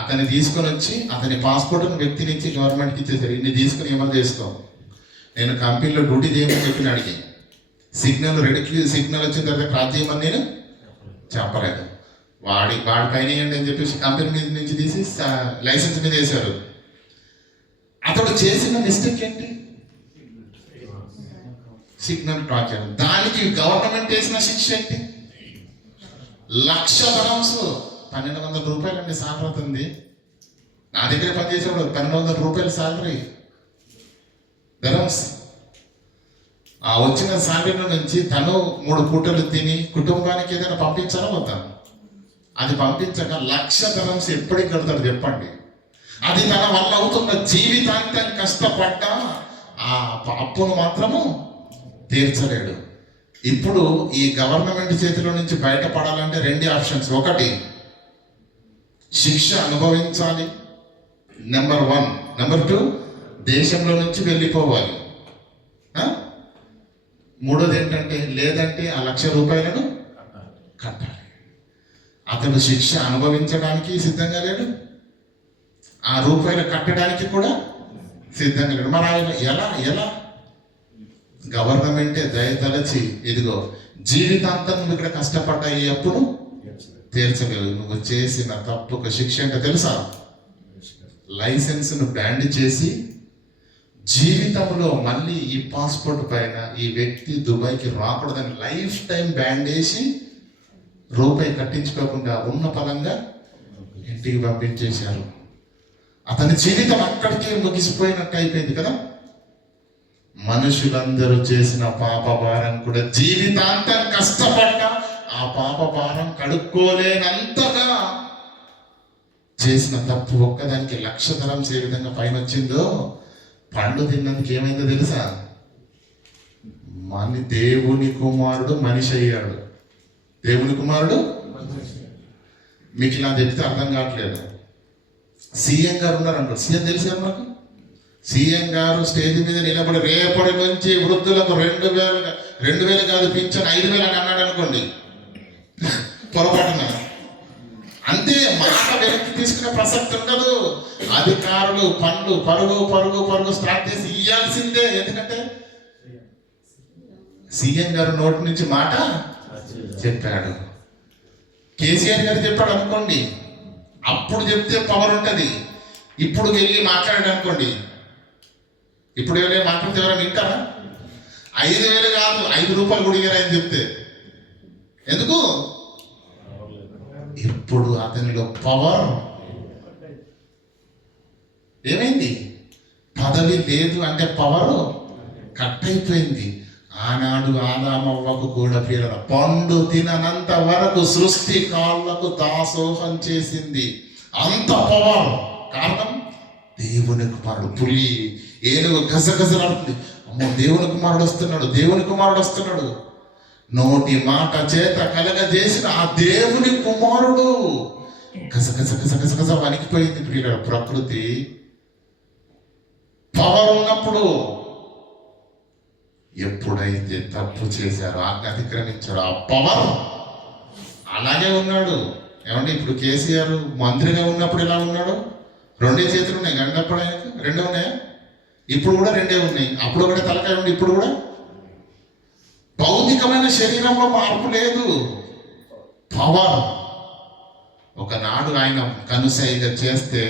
అతన్ని తీసుకొని వచ్చి అతని పాస్పోర్ట్ను వ్యక్తిని ఇచ్చి గవర్నమెంట్కి ఇచ్చేసారు. ఇన్ని తీసుకుని ఏమన్నా చేసుకో, నేను కంపెనీలో డ్యూటీ చేయమని చెప్పిన అడిగి, రెడ్ సిగ్నల్ వచ్చిన తర్వాత క్రాస్ చేయమని నేను చెప్పలేదు. వాడి పైన వేయండి అని చెప్పేసి కంపెనీ మీద నుంచి తీసి లైసెన్స్ మీద వేశారు. అతడు చేసిన మిస్టేక్ ఏంటి? సిగ్నల్ క్రాస్ చేయడం. దానికి గవర్నమెంట్ వేసిన శిక్ష ఏంటి? 1,00,000 dirhams. 1,200 రూపాయలు అండి సాలరీ అవుతుంది. నా దగ్గర పనిచేసేవాడు 1,200 రూపాయలు సాలరీ dirhams. ఆ వచ్చిన సాలరీలో నుంచి తను 3 పూటలు తిని కుటుంబానికి ఏదైనా పంపించాలో వద్దాం. అది పంపించక 1,00,000 dirhams ఎప్పటికి కడతాడు చెప్పండి? అది తన వల్ల అవుతున్న జీవితాంతం కష్టపడ్డా ఆ అప్పును మాత్రము తీర్చలేడు. ఇప్పుడు ఈ గవర్నమెంట్ చేతిలో నుంచి బయటపడాలంటే 2 ఆప్షన్స్. ఒకటి, శిక్ష అనుభవించాలి, నెంబర్ 1. నెంబర్ 2, దేశంలో నుంచి వెళ్ళిపోవాలి. మూడోది ఏంటంటే, లేదంటే ఆ 1,00,000 రూపాయలను కట్టాలి. అతను శిక్ష అనుభవించడానికి సిద్ధంగా లేడు, ఆ రూపాయలు కట్టడానికి కూడా సిద్ధంగా లేడు. మరి ఆయన ఎలా గవర్నమెంటే దయతలచి, ఇదిగో జీవితాంతం నువ్వు ఇక్కడ కష్టపడ్డా ఈ అప్పును తీర్చగలవు. నువ్వు చేసిన తప్పుకు శిక్ష అంటే తెలుసా? లైసెన్స్ను బ్యాండ్ చేసి జీవితంలో మళ్ళీ ఈ పాస్పోర్ట్ పైన ఈ వ్యక్తి దుబాయ్కి రాకూడదని లైఫ్ టైం బ్యాండ్ వేసి రూపాయి కట్టించుకోకుండా ఉన్న పరంగా ఇంటికి పంపించేశారు. అతని జీవితం అక్కడికే ముగిసిపోయినట్టు అయిపోయింది కదా. మనుషులందరూ చేసిన పాప భారం కూడా జీవితాంతం కష్టపడ్డా ఆ పాప భారం కడుక్కోలేనంతగా చేసిన తప్పు ఒక్కదానికి 1,00,000 dirhams ఏ విధంగా పైన వచ్చిందో, పండు తిన్నందుకు ఏమైందో తెలుసా? దేవుని కుమారుడు మనిషి అయ్యాడు. దేవుని కుమారుడు మీకు ఇలా చెప్తే అర్థం కావట్లేదు. సీఎం గారు ఉన్నారంటారు. సీఎం తెలుసు కదా మాకు. సీఎం గారు స్టేజ్ మీద నిలబడి రేపటి నుంచి వృద్ధులకు 2,000 కాదు పింఛన్ 5,000 అని అన్నాడు అనుకోండి, పొరపాటున అంతే, మాట వెనక్కి తీసుకునే ప్రసక్తి ఉండదు. అధికారులు పనులు పరుగు స్టార్ట్ చేసి ఇయ్యాల్సిందే. ఎందుకంటే సీఎం గారు నోటి నుంచి మాట చెప్పాడు. కేసీఆర్ గారు చెప్పాడు అనుకోండి, అప్పుడు చెప్తే పవర్ ఉంటుంది. ఇప్పుడు వెళ్ళి మాట్లాడాడు అనుకోండి, ఇప్పుడు ఎవరైనా మాట్లాడితే ఎవరైనా వింటారా? 5,000 కాదు, 5 రూపాయలు కూడా ఇయ్యరని చెప్తే ఎందుకు? ఇప్పుడు అతనిలో పవర్ ఏమైంది? పదవి లేదు అంటే పవర్ కట్ అయిపోయింది. ఆనాడు ఆదామవ్వకు కూడా పిల్లల పండు తిననంత వరకు సృష్టి కాళ్ళకు దాసోహం చేసింది. అంత పవర్. కారణం దేవుని కుమారుడు. పులి ఏనుగు గజగజలాడుతుంది. అమ్మో, దేవుని కుమారుడు వస్తున్నాడు, దేవుని కుమారుడు వస్తున్నాడు. నోటి మాట చేత కలగజేసిన ఆ దేవుని కుమారుడు గజగజ గజగజ గజ వణికిపోయింది పిల్లల ప్రకృతి. పవర్ ఉన్నప్పుడు ఎప్పుడైతే తప్పు చేశారో, ఆజ్ఞ అతిక్రమించారో, ఆ పవర్ అలాగే ఉన్నాడు. ఏమంటే ఇప్పుడు కేసీఆర్ మంత్రిగా ఉన్నప్పుడు ఎలా ఉన్నాడు? 2 చేతులు ఉన్నాయి. గంటప్పుడు ఆయనకు 2 ఉన్నాయా? ఇప్పుడు కూడా 2 ఉన్నాయి. అప్పుడు ఒకటే తలకాయ ఉంది, ఇప్పుడు కూడా. భౌతికమైన శరీరంలో మార్పు లేదు, పవర్. ఒకనాడు ఆయన కనుసైగ చేస్తే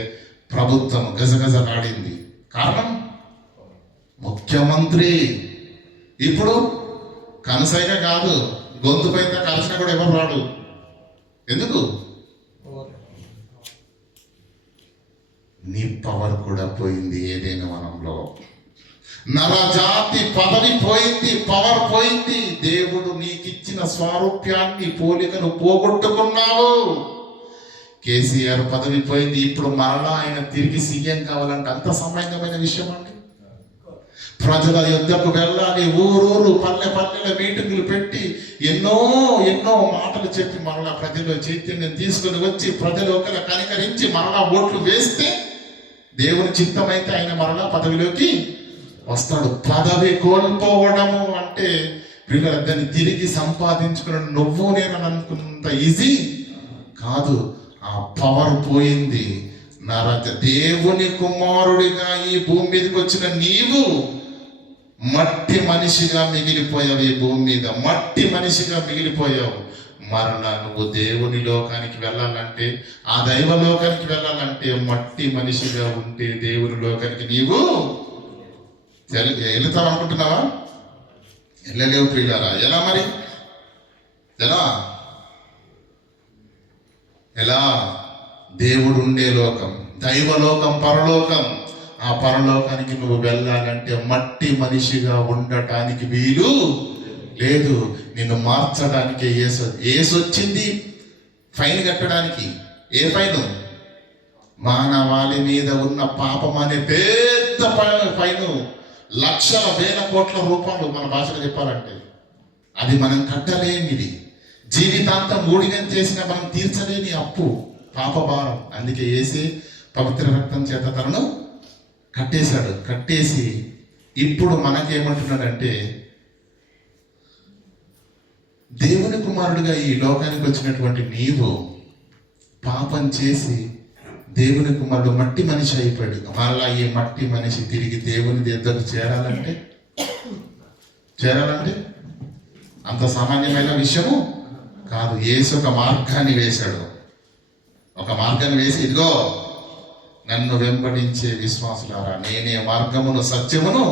ప్రభుత్వం గజగజలాడింది. కారణం ముఖ్యమంత్రి. ఇప్పుడు కనుసైగ కాదు, గొంతు పైన కలిసిన కూడా ఎవరు రాడు. ఎందుకు? నీ పవర్ కూడా పోయింది ఏదైనా వనంలో. నరజాతి పదవి పోయింది, పవర్ పోయింది. దేవుడు నీకిచ్చిన స్వారూప్యాన్ని, పోలికను పోగొట్టుకున్నావు. కేసీఆర్ పదవి పోయింది, ఇప్పుడు మరలా ఆయన తిరిగి సీఎం కావాలంటే అంత సామాన్యమైన విషయం అండి. ప్రజల యుద్ధకు వెళ్ళాలి, ఊరూరు పల్లె పల్లెల మీటింగులు పెట్టి ఎన్నో మాటలు చెప్పి మరలా ప్రజల్లో చైతన్యం తీసుకుని వచ్చి ప్రజలు ఒకరు కనికరించి మరలా ఓట్లు వేస్తే దేవుని చిత్తమైతే ఆయన మరలా పదవిలోకి వస్తాడు. పదవి కోల్పోవడము అంటే పిల్లల దాన్ని తిరిగి సంపాదించుకున్న నువ్వు నేను అనుకున్నంత ఈజీ కాదు. ఆ పవర్ పోయింది. దేవుని కుమారుడిగా ఈ భూమి మీదకి వచ్చిన నీవు మట్టి మనిషిగా మిగిలిపోయావు. ఈ భూమి మీద మట్టి మనిషిగా మిగిలిపోయావు. మరలా నువ్వు దేవుని లోకానికి వెళ్ళాలంటే, ఆ దైవ లోకానికి వెళ్ళాలంటే మట్టి మనిషిగా ఉంటే దేవుని లోకానికి నీవు వెళుతావు అనుకుంటున్నావా? వెళ్ళలేవు ప్రియులారా. ఎలా మరి? ఎలా? దేవుడు ఉండే లోకం, దైవలోకం, పరలోకం. ఆ పరలోకానికి నువ్వు వెళ్ళాలంటే మట్టి మనిషిగా ఉండటానికి వీలు లేదు. నిన్ను మార్చడానికి యేసు వచ్చింది ఫైన్ కట్టడానికి. ఏ ఫైను? మానవాళి మీద ఉన్న పాపం అనే పెద్ద ఫైను. లక్షల వేల కోట్ల రూపాయలు మన భాషలో చెప్పాలంటే. అది మనం కట్టలేనిది. జీవితాంతం ఊడిగం చేసిన మనం తీర్చలేని అప్పు, పాపభారం. అందుకే యేసే పవిత్ర రక్తం చేత తనను కట్టేశాడు. కట్టేసి ఇప్పుడు మనకేమంటున్నాడంటే, దేవుని కుమారుడిగా ఈ లోకానికి వచ్చినటువంటి నీవు పాపం చేసి దేవుని కుమారుడు మట్టి మనిషి అయిపోయాడు. మళ్ళా ఈ మట్టి మనిషి తిరిగి దేవుని దగ్గరకు చేరాలంటే అంత సామాన్యమైన విషయము కాదు. యేసు ఒక మార్గాన్ని వేశాడు. ఒక మార్గాన్ని వేసి, ఇదిగో నన్ను వెంబడించే విశ్వాసులారా, నేనే మార్గమును సత్యమును,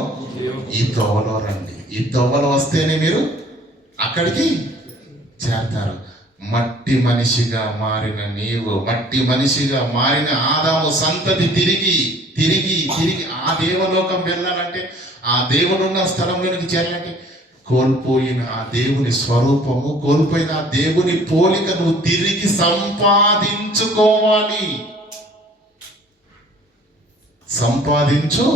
ఈ దోవలో రండి. ఈ దోవలో వస్తేనే మీరు అక్కడికి చేరతారు. మట్టి మనిషిగా మారిన నీవు, మట్టి మనిషిగా మారిన ఆదాము సంతతి తిరిగి ఆ దేవలోకం వెళ్ళాలంటే, ఆ దేవుడున్న స్థలంలోనికి చేరాలంటే కోల్పోయిన ఆ దేవుని స్వరూపము, కోల్పోయిన ఆ దేవుని పోలికను తిరిగి సంపాదించుకోవాలి. సంపాదించు.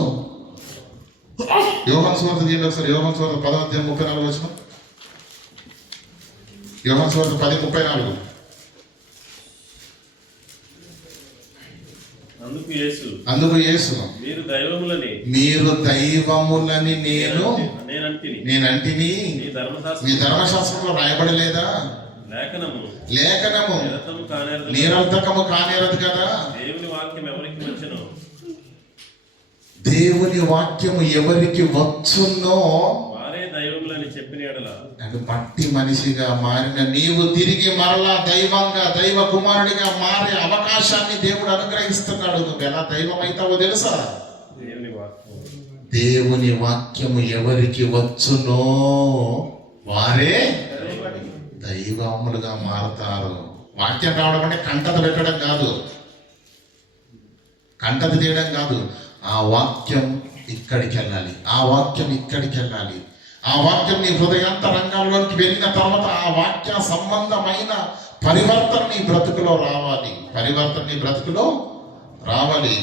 యోహాను సువార్త తీయండి ఒకసారి. యోహాను సువార్త 10:34. యోహాను సువార్త 10:34. అందుకు యేసు మీరు దైవములని నేనంటిని మీ ధర్మశాస్త్రంలో రాయబడలేదా? లేఖనము నిరర్థకము కానేరదు కదా. దేవుని వాక్యము ఎవరికి వచ్చునో మట్టి మనిషిగా మారిన నీవు తిరిగి మరలా దైవంగా, దైవ కుమారుడిగా మారే అవకాశాన్ని దేవుడు అనుగ్రహిస్తున్నాడు. నువ్వు ఎలా దైవం అవుతావో తెలుసా? దేవుని వాక్యము ఎవరికి వచ్చునో వారే దైవములుగా మారుతారు. వాక్యం రావడం అంటే కంటత పెట్టడం కాదు, కంటత తీయడం కాదు. ఆ వాక్యం ఇక్కడికి వెళ్ళాలి, ఆ వాక్యం ఇక్కడికి వెళ్ళాలి. ఆ వాక్యం నీ హృదయాంతరంగాల్లోకి వెళ్ళిన తర్వాత ఆ వాక్య సంబంధమైన పరివర్తన నీ బ్రతుకులో రావాలి, పరివర్తన నీ బ్రతుకులో రావాలి.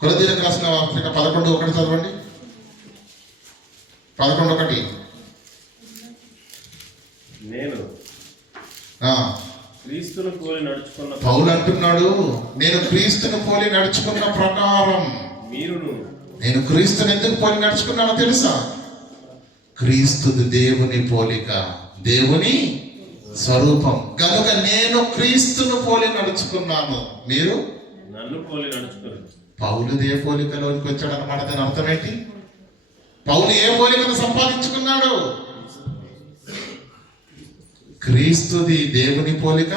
కొరింథీయులకు రాసిన పత్రిక 11:1 చదవండి. 11:1. నేను క్రీస్తును పోలి నడుచుకున్న పౌలు అంటున్నాడు, నేను క్రీస్తును పోలి నడుచుకున్న ప్రకారం. మీరును. నేను క్రీస్తుని ఎందుకు పోలి నడుచుకున్నానో తెలుసా? క్రీస్తుది దేవుని పోలిక, దేవుని స్వరూపం కనుక నేను క్రీస్తును పోలి నడుచుకున్నాను. మీరు నన్ను పోలి నడుచుకోరు. పౌలు ఏ పోలికలోనికి వచ్చాడు అన్నమాట. దాని అర్థం ఏంటి? పౌలు ఏ పోలికను సంపాదించుకున్నాడు? క్రీస్తుది దేవుని పోలిక,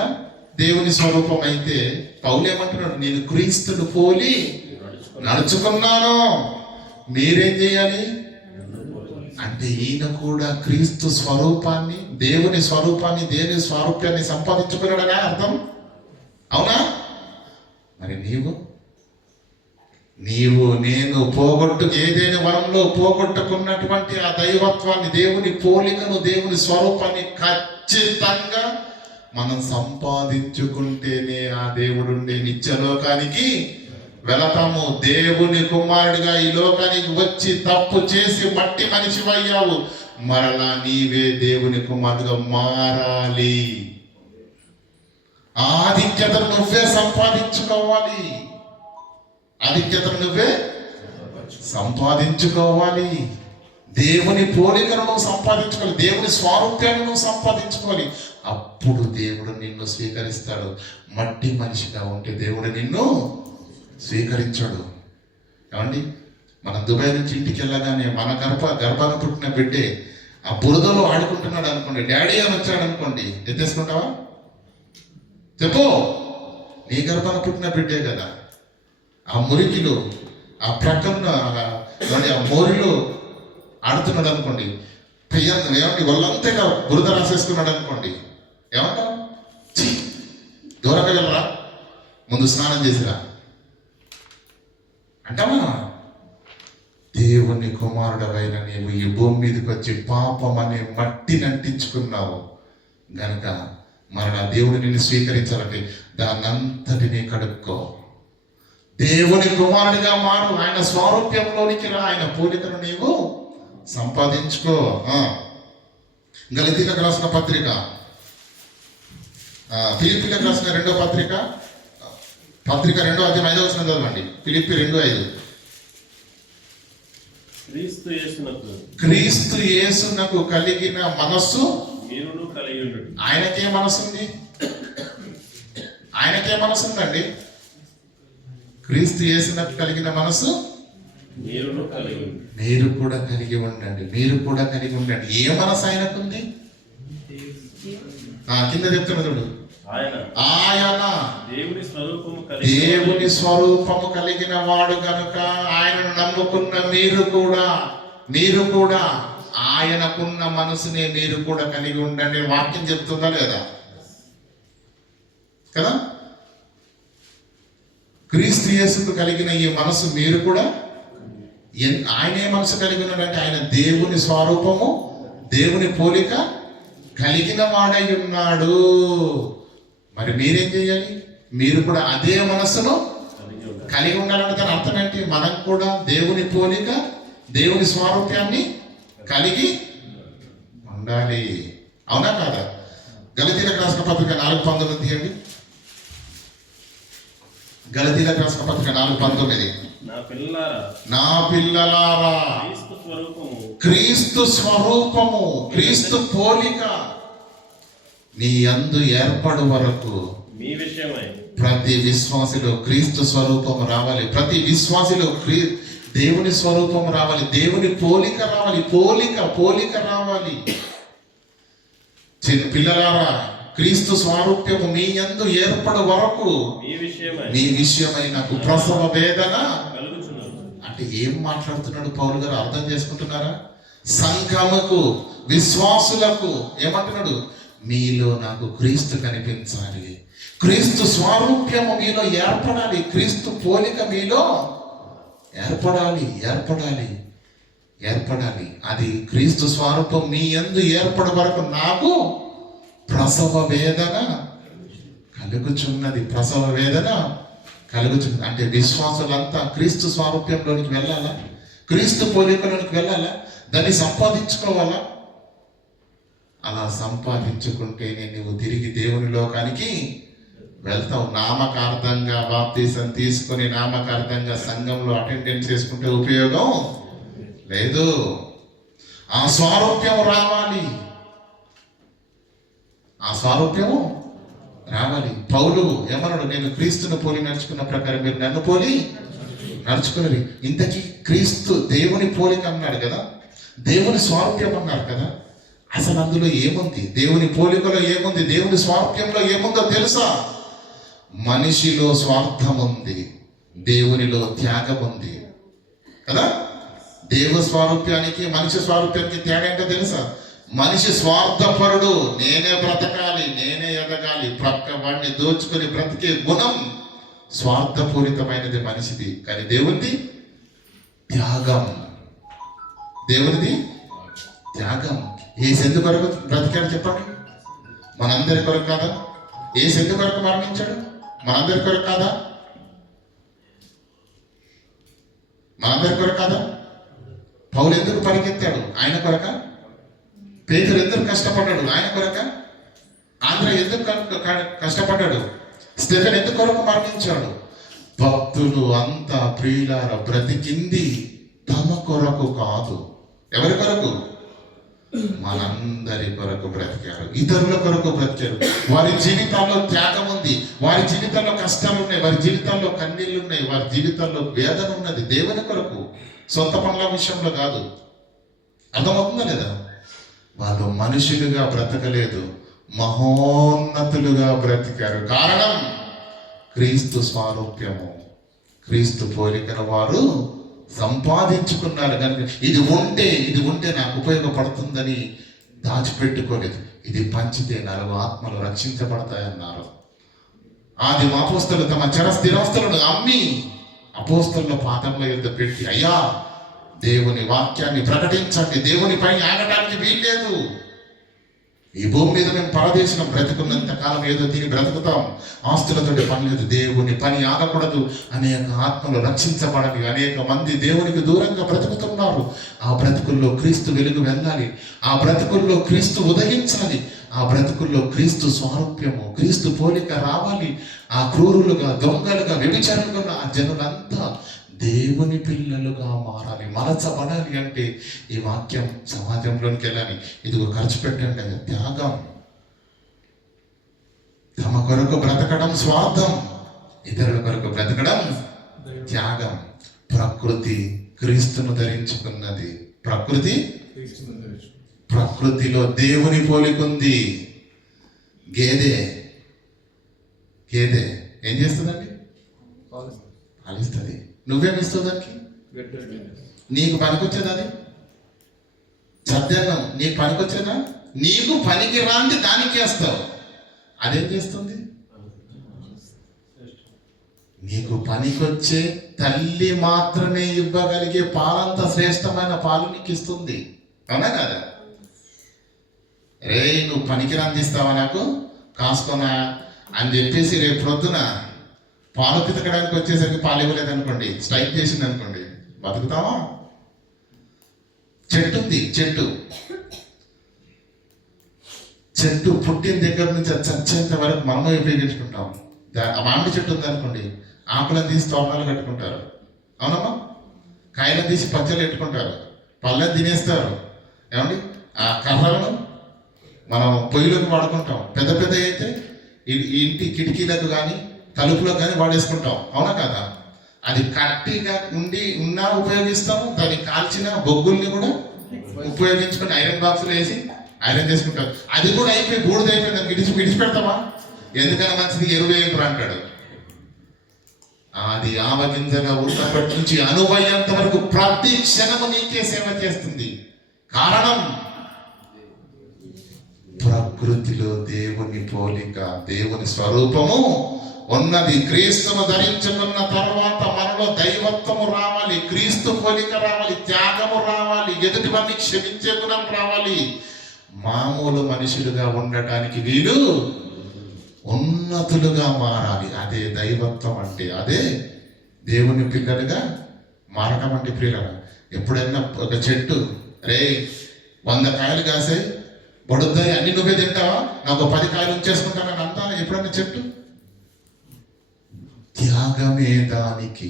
దేవుని స్వరూపం అయితే పౌలు ఏమంటున్నాడు? నేను క్రీస్తును పోలి నడుచుకున్నాను. మీరేం చేయాలి అంటే ఈయన కూడా క్రీస్తు స్వరూపాన్ని, దేవుని స్వరూపాన్ని, దేవుని స్వారూప్యాన్ని సంపాదించుకున్నాడనే అర్థం. అవునా? మరి నీవు నేను ఏదైనా వరంలో పోగొట్టుకున్నటువంటి ఆ దైవత్వాన్ని, దేవుని పోలికను, దేవుని స్వరూపాన్ని ఖచ్చితంగా మనం సంపాదించుకుంటేనే ఆ దేవుడుండే నిత్యలోకానికి వెళతాము. దేవుని కుమారుడిగా ఈ లోకానికి వచ్చి తప్పు చేసి మట్టి మనిషివయ్యావు, మరలా నీవే దేవుని కుమారుడిగా మారాలి. ఆధిక్యతను నువ్వే సంపాదించుకోవాలి, ఆధిక్యతను నువ్వే సంపాదించుకోవాలి. దేవుని పోలికను నువ్వు సంపాదించుకోవాలి, దేవుని స్వారూప్యాన్ని నువ్వు సంపాదించుకోవాలి. అప్పుడు దేవుడు నిన్ను స్వీకరిస్తాడు. మట్టి మనిషిగా ఉంటే దేవుడు నిన్ను స్వీకరించాడు. ఏమండి, మనం దుబాయ్ నుంచి ఇంటికి వెళ్ళగానే మన గర్భాన పుట్టిన బిడ్డే ఆ బురదలో ఆడుకుంటున్నాడు అనుకోండి, డాడీ అని వచ్చాడు అనుకోండి, ఎత్తేసుకుంటావా? చెప్పు, నీ గర్భాన పుట్టిన బిడ్డే కదా. ఆ మురికిలో, ఆ ప్రక్కన ఆ మోరిలో ఆడుతున్నాడు అనుకోండి, ఏమండి వాళ్ళంతేగా బురద రాసేసుకున్నాడు అనుకోండి, ఏమంటావు? దూరంగా వెళ్ళరా, ముందు స్నానం చేసిరా అంటావా? దేవుని కుమారుడవైన నీవు ఈ భూమి మీదకి వచ్చి పాపం అనే మట్టిని అంటించుకున్నావు గనక మరలా దేవుడు నిన్ను స్వీకరించాలంటే దాన్నంతటినీ కడుక్కో, దేవుని కుమారుడిగా మారు, ఆయన స్వారూప్యంలోనికి రా, ఆయన పోలికను నీవు సంపాదించుకో. గలతీయులకు రాసిన పత్రిక, ఫిలిప్పీలకు రాసిన 2వ పత్రిక 2వ అధ్యాయం 5వ వచనం చదవండి. ఫిలిప్పీ 2:5. క్రీస్తు యేసునకు కలిగిన మనస్సు మీరును కలిగి ఉండు. ఆయనకే మనసుంది, ఆయనకే మనసుందండి. క్రీస్తు యేసునకు కలిగిన మనసు మీరు కూడా కలిగి ఉండండి, మీరు కూడా కలిగి ఉండండి. ఏ మనసు ఆయనకుంది? కింద చెప్తున్నాడు, ఆయన దేవుని స్వరూపము కలిగిన వాడు గనుక ఆయనను నమ్ముకున్న మీరు కూడా ఆయనకున్న మనసునే మీరు కూడా కలిగి ఉండండి. వాక్యం చెప్తుందా లేదా? కదా, క్రీస్తు యేసుకు కలిగిన ఈ మనసు మీరు కూడా, ఆయన ఏ మనసు కలిగి ఉన్నాడంటే ఆయన దేవుని స్వరూపము, దేవుని పోలిక కలిగిన వాడై ఉన్నాడు. మరి మీరేం చేయాలి? మీరు కూడా అదే మనస్సును కలిగి ఉండాలంటే దాని అర్థం ఏంటి? మనం కూడా దేవుని పోలిక, దేవుని స్వారూప్యాన్ని కలిగి ఉండాలి. అవునా కాదా? గలతీయులకు రాసిన పత్రిక 4:19 తీయండి. గలతీయులకు రాసిన పత్రిక 4:19. నా పిల్లలారా క్రీస్తు స్వరూపము, క్రీస్తు పోలిక నీ యందు ఏర్పడు వరకు మీ విషయమై ప్రతి విశ్వాసిలో క్రీస్తు స్వరూపము రావాలి, ప్రతి విశ్వాసిలో దేవుని స్వరూపం రావాలి, దేవుని పోలిక రావాలి, పోలిక రావాలి. చిన్న పిల్లలారా క్రీస్తు స్వారూప్యము మీ యందు ఏర్పడు వరకు మీ విషయమై నాకు ప్రసవ వేదన అంటే ఏం మాట్లాడుతున్నాడు పౌలు గారు అర్థం చేసుకుంటున్నారా? సంఘముకు, విశ్వాసులకు ఏమంటున్నాడు? మీలో నాకు క్రీస్తు కనిపించాలి, క్రీస్తు స్వరూప్యము మీలో ఏర్పడాలి, క్రీస్తు పోలిక మీలో ఏర్పడాలి. అది క్రీస్తు స్వరూపం మీ యందు ఏర్పడ వరకు నాకు ప్రసవ వేదన కలుగుచున్నది. అంటే విశ్వాసులంతా క్రీస్తు స్వరూప్యంలోనికి వెళ్ళాలా? క్రీస్తు పోలికలోనికి వెళ్ళాలా? దాన్ని సంపాదించుకోవాలా? అలా సంపాదించుకుంటేనే నువ్వు తిరిగి దేవుని లోకానికి వెళ్తావు. నామకార్థంగా బాప్తీసం తీసుకొని నామకార్థంగా సంఘంలో అటెండెన్స్ చేసుకుంటే ఉపయోగం లేదు. ఆ స్వారూప్యం రావాలి. పౌలు ఏమన్నాడు? నేను క్రీస్తును పోలి నడుచుకున్న ప్రకారం మీరు నన్ను పోలి నడుచుకున్నది. ఇంతకీ క్రీస్తు దేవుని పోలిక అన్నాడు కదా, దేవుని స్వారూప్యం అన్నారు కదా. అసలు అందులో ఏముంది? దేవుని పోలికలో ఏముంది? దేవుని స్వారూప్యంలో ఏముందో తెలుసా? మనిషిలో స్వార్థం ఉంది, దేవునిలో త్యాగం ఉంది కదా. దేవ స్వారూప్యానికి మనిషి స్వారూప్యానికి తేడా ఏంటో తెలుసా? మనిషి స్వార్థపరుడు, నేనే బ్రతకాలి, నేనే ఎదగాలి, ప్రక్క వాడిని దోచుకొని బ్రతికే గుణం స్వార్థపూరితమైనది మనిషిది. కానీ దేవునిది త్యాగం. ఏసు ఎందుకు కొరకు బ్రతికాడు చెప్పండి? మనందరి కొరకు కాదా? ఏసు ఎందుకు కొరకు మరణించాడు? మనందరి కొరకు కాదా? పౌలు ఎందుకు పరిగెత్తాడు? ఆయన కొరక. పేతురు ఎందుకు కష్టపడ్డాడు? ఆయన కొరక. ఆంధ్ర ఎందుకు కష్టపడ్డాడు? స్టెఫెన్ ఎందుకు కొరకు మరణించాడు? భక్తులు అంతా ప్రియులార బ్రతికింది తమ కొరకు కాదు. ఎవరి కొరకు? మనందరి కొరకు బ్రతికారు, ఇతరుల కొరకు బ్రతికారు. వారి జీవితాల్లో త్యాగం ఉంది, వారి జీవితాల్లో కష్టాలు ఉన్నాయి, వారి జీవితాల్లో కన్నీళ్ళు ఉన్నాయి, వారి జీవితాల్లో వేదన ఉన్నది. దేవుని కొరకు, సొంత పనుల విషయంలో కాదు. అర్థమవుతుందా లేదా? వాళ్ళు మనుషులుగా బ్రతకలేదు, మహోన్నతులుగా బ్రతికారు. కారణం క్రీస్తు స్వారూప్యము, క్రీస్తు పోలికను వారు సంపాదించుకున్నారు. కనుక ఇది ఉంటే నాకు ఉపయోగపడుతుందని దాచిపెట్టుకోలేదు. ఇది పంచితే 4 ఆత్మలు రక్షించబడతాయన్నారు. ఆది అపోస్తలులు తమ చర స్థిరాస్తులను అమ్మి అపోస్తలుల పాదముల యొద్ద పెట్టి, అయ్యా దేవుని వాక్యాన్ని ప్రకటించండి, దేవుని పని ఆగటానికి వీల్లేదు. ఈ భూమి మీద మేము పరదేశం బ్రతుకున్నంత కాలం ఏదో తిని బ్రతుకుతాం, ఆస్తులతో పని లేదు. దేవుని పని ఆగకూడదు. అనేక ఆత్మలు రక్షించబడాలి. అనేక మంది దేవునికి దూరంగా బ్రతుకుతున్నారు. ఆ బ్రతుకుల్లో క్రీస్తు వెలుగు వెళ్ళాలి, ఆ బ్రతుకుల్లో క్రీస్తు ఉదయించాలి, ఆ బ్రతుకుల్లో క్రీస్తు స్వారూప్యము, క్రీస్తు పోలిక రావాలి. ఆ క్రూరులుగా, దొంగలుగా, వ్యభిచారులుగా ఆ జనులంతా దేవుని పిల్లలుగా మారాలి, మలచబడాలి. అంటే ఈ వాక్యం సమాజంలోనికి వెళ్ళాలి. ఇదిగో ఖర్చు పెట్టండి, త్యాగం. తమ కొరకు బ్రతకడం స్వార్థం, ఇతరుల కొరకు బ్రతకడం త్యాగం. ప్రకృతి క్రీస్తును ధరించుకున్నది. ప్రకృతిలో దేవుని పోలికుంది. గేదె ఏం చేస్తుందండి? పాలిస్తుంది. నువ్వేమిస్తావు దానికి? నీకు పనికొచ్చేదా? అది సత్యాన్నం నీకు పనికొచ్చేదా? నీకు పనికి రాంది దానికి వేస్తావు. అదేం చేస్తుంది? నీకు పనికొచ్చే తల్లి మాత్రమే ఇవ్వగలిగే పాలంత శ్రేష్టమైన పాలు నీకు ఇస్తుంది. అవునా కదా? రే నువ్వు పనికి అందిస్తావా నాకు కాసుకొనా అని చెప్పేసి రేపు ప్రొద్దున పాలు పితకడానికి వచ్చేసరికి పాలు ఇవ్వలేదు అనుకోండి, స్ట్రైక్ చేసింది అనుకోండి, బతుకుతావా? చెట్టు ఉంది, చెట్టు పుట్టిన దగ్గర నుంచి అది చచ్చేంత వరకు మనమే ఉపయోగించుకుంటాం. ఆ మామిడి చెట్టు ఉంది అనుకోండి, ఆకులను తీసి తోరణాలు కట్టుకుంటారు. అవునమ్మా? కాయలను తీసి పచ్చళ్ళు పెట్టుకుంటారు, పళ్ళని తినేస్తారు. ఏమండి? ఆ కర్రలను మనం పొయ్యిలోకి వాడుకుంటాం. పెద్ద అయితే ఇంటి కిటికీలకు కానీ తలుపులకు కానీ వాడేసుకుంటాం. అవునా కదా? అది కట్టిగా ఉన్నా ఉపయోగిస్తాము, దాన్ని కాల్చిన బొగ్గుల్ని కూడా ఉపయోగించుకొని ఐరన్ బాక్సులు వేసి ఐరన్ చేసుకుంటాం. అది కూడా అయిపోయి బూడిద అయిపోయి దాన్ని విడిచిపెడతామా? ఎందుకన్నా మంచిది ఎరువు వేయండి అంటాడు. అది ఆవగింజగా ఉన్నప్పటి నుంచి అనుభవేంత వరకు ప్రతి క్షణము నీకే సేవ చేస్తుంది. కారణం ప్రకృతిలో దేవుని పోలిక, దేవుని స్వరూపము ఉన్నది. క్రీస్తును ధరించుకున్న తర్వాత మనలో దైవత్వము రావాలి, క్రీస్తు పోలిక రావాలి, త్యాగము రావాలి, ఎదుటి వారిని క్షమించే గుణం రావాలి. మామూలు మనుషులుగా ఉండటానికి వీలు ఉన్నతులుగా మారాలి. అదే దైవత్వం అంటే, అదే దేవుని పిల్లలుగా మారటం అంటే. ప్రియులరా, ఎప్పుడైనా ఒక చెట్టు రే 100 కాయలు కాసే పడుద్దాయి, అన్ని నువ్వే తింటావా, నాకు 10 కాయలు ఉంచేసుకుంటానని అంతా ఎప్పుడైనా చెట్టు? త్యాగమే దానికి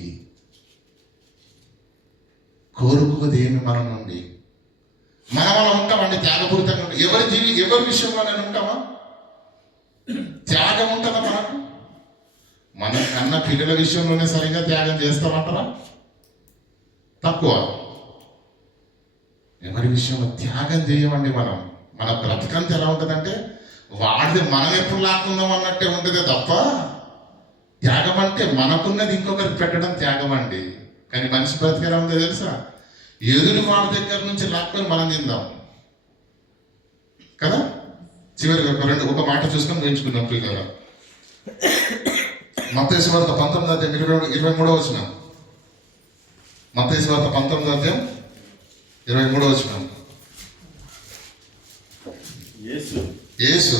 కోరుకునేది ఏమి మన నుండి. మనం అలా ఉంటామండి, త్యాగపూరితంగా ఉంటాం. ఎవరి విషయంలో నేను ఉంటామా? త్యాగం ఉంటుందా మనకు? మన కన్న పిల్లల విషయంలోనే సరిగ్గా త్యాగం చేస్తామంటారా? తక్కువ. ఎవరి విషయంలో త్యాగం చేయమండి మనం. మన బ్రతకంత ఎలా ఉంటుందంటే వాడిది మనం ఎప్పుడు లాక్కుందాం అన్నట్టే ఉంటుంది తప్ప, త్యాగం అంటే మనకున్నది ఇంకొకరికి పెట్టడం త్యాగం అండి. కానీ మనిషి బ్రతికి ఎలా ఉందో తెలుసా? ఎదురు వాడి దగ్గర నుంచి లాక్కొని మనం తిందాం కదా. చివరికి ఒక మాట చూసుకొని వేయించుకుందాం ప్రియులారా. మత్తయి సువార్త 19:23 మత్తయి సువార్త 19:23 యేసు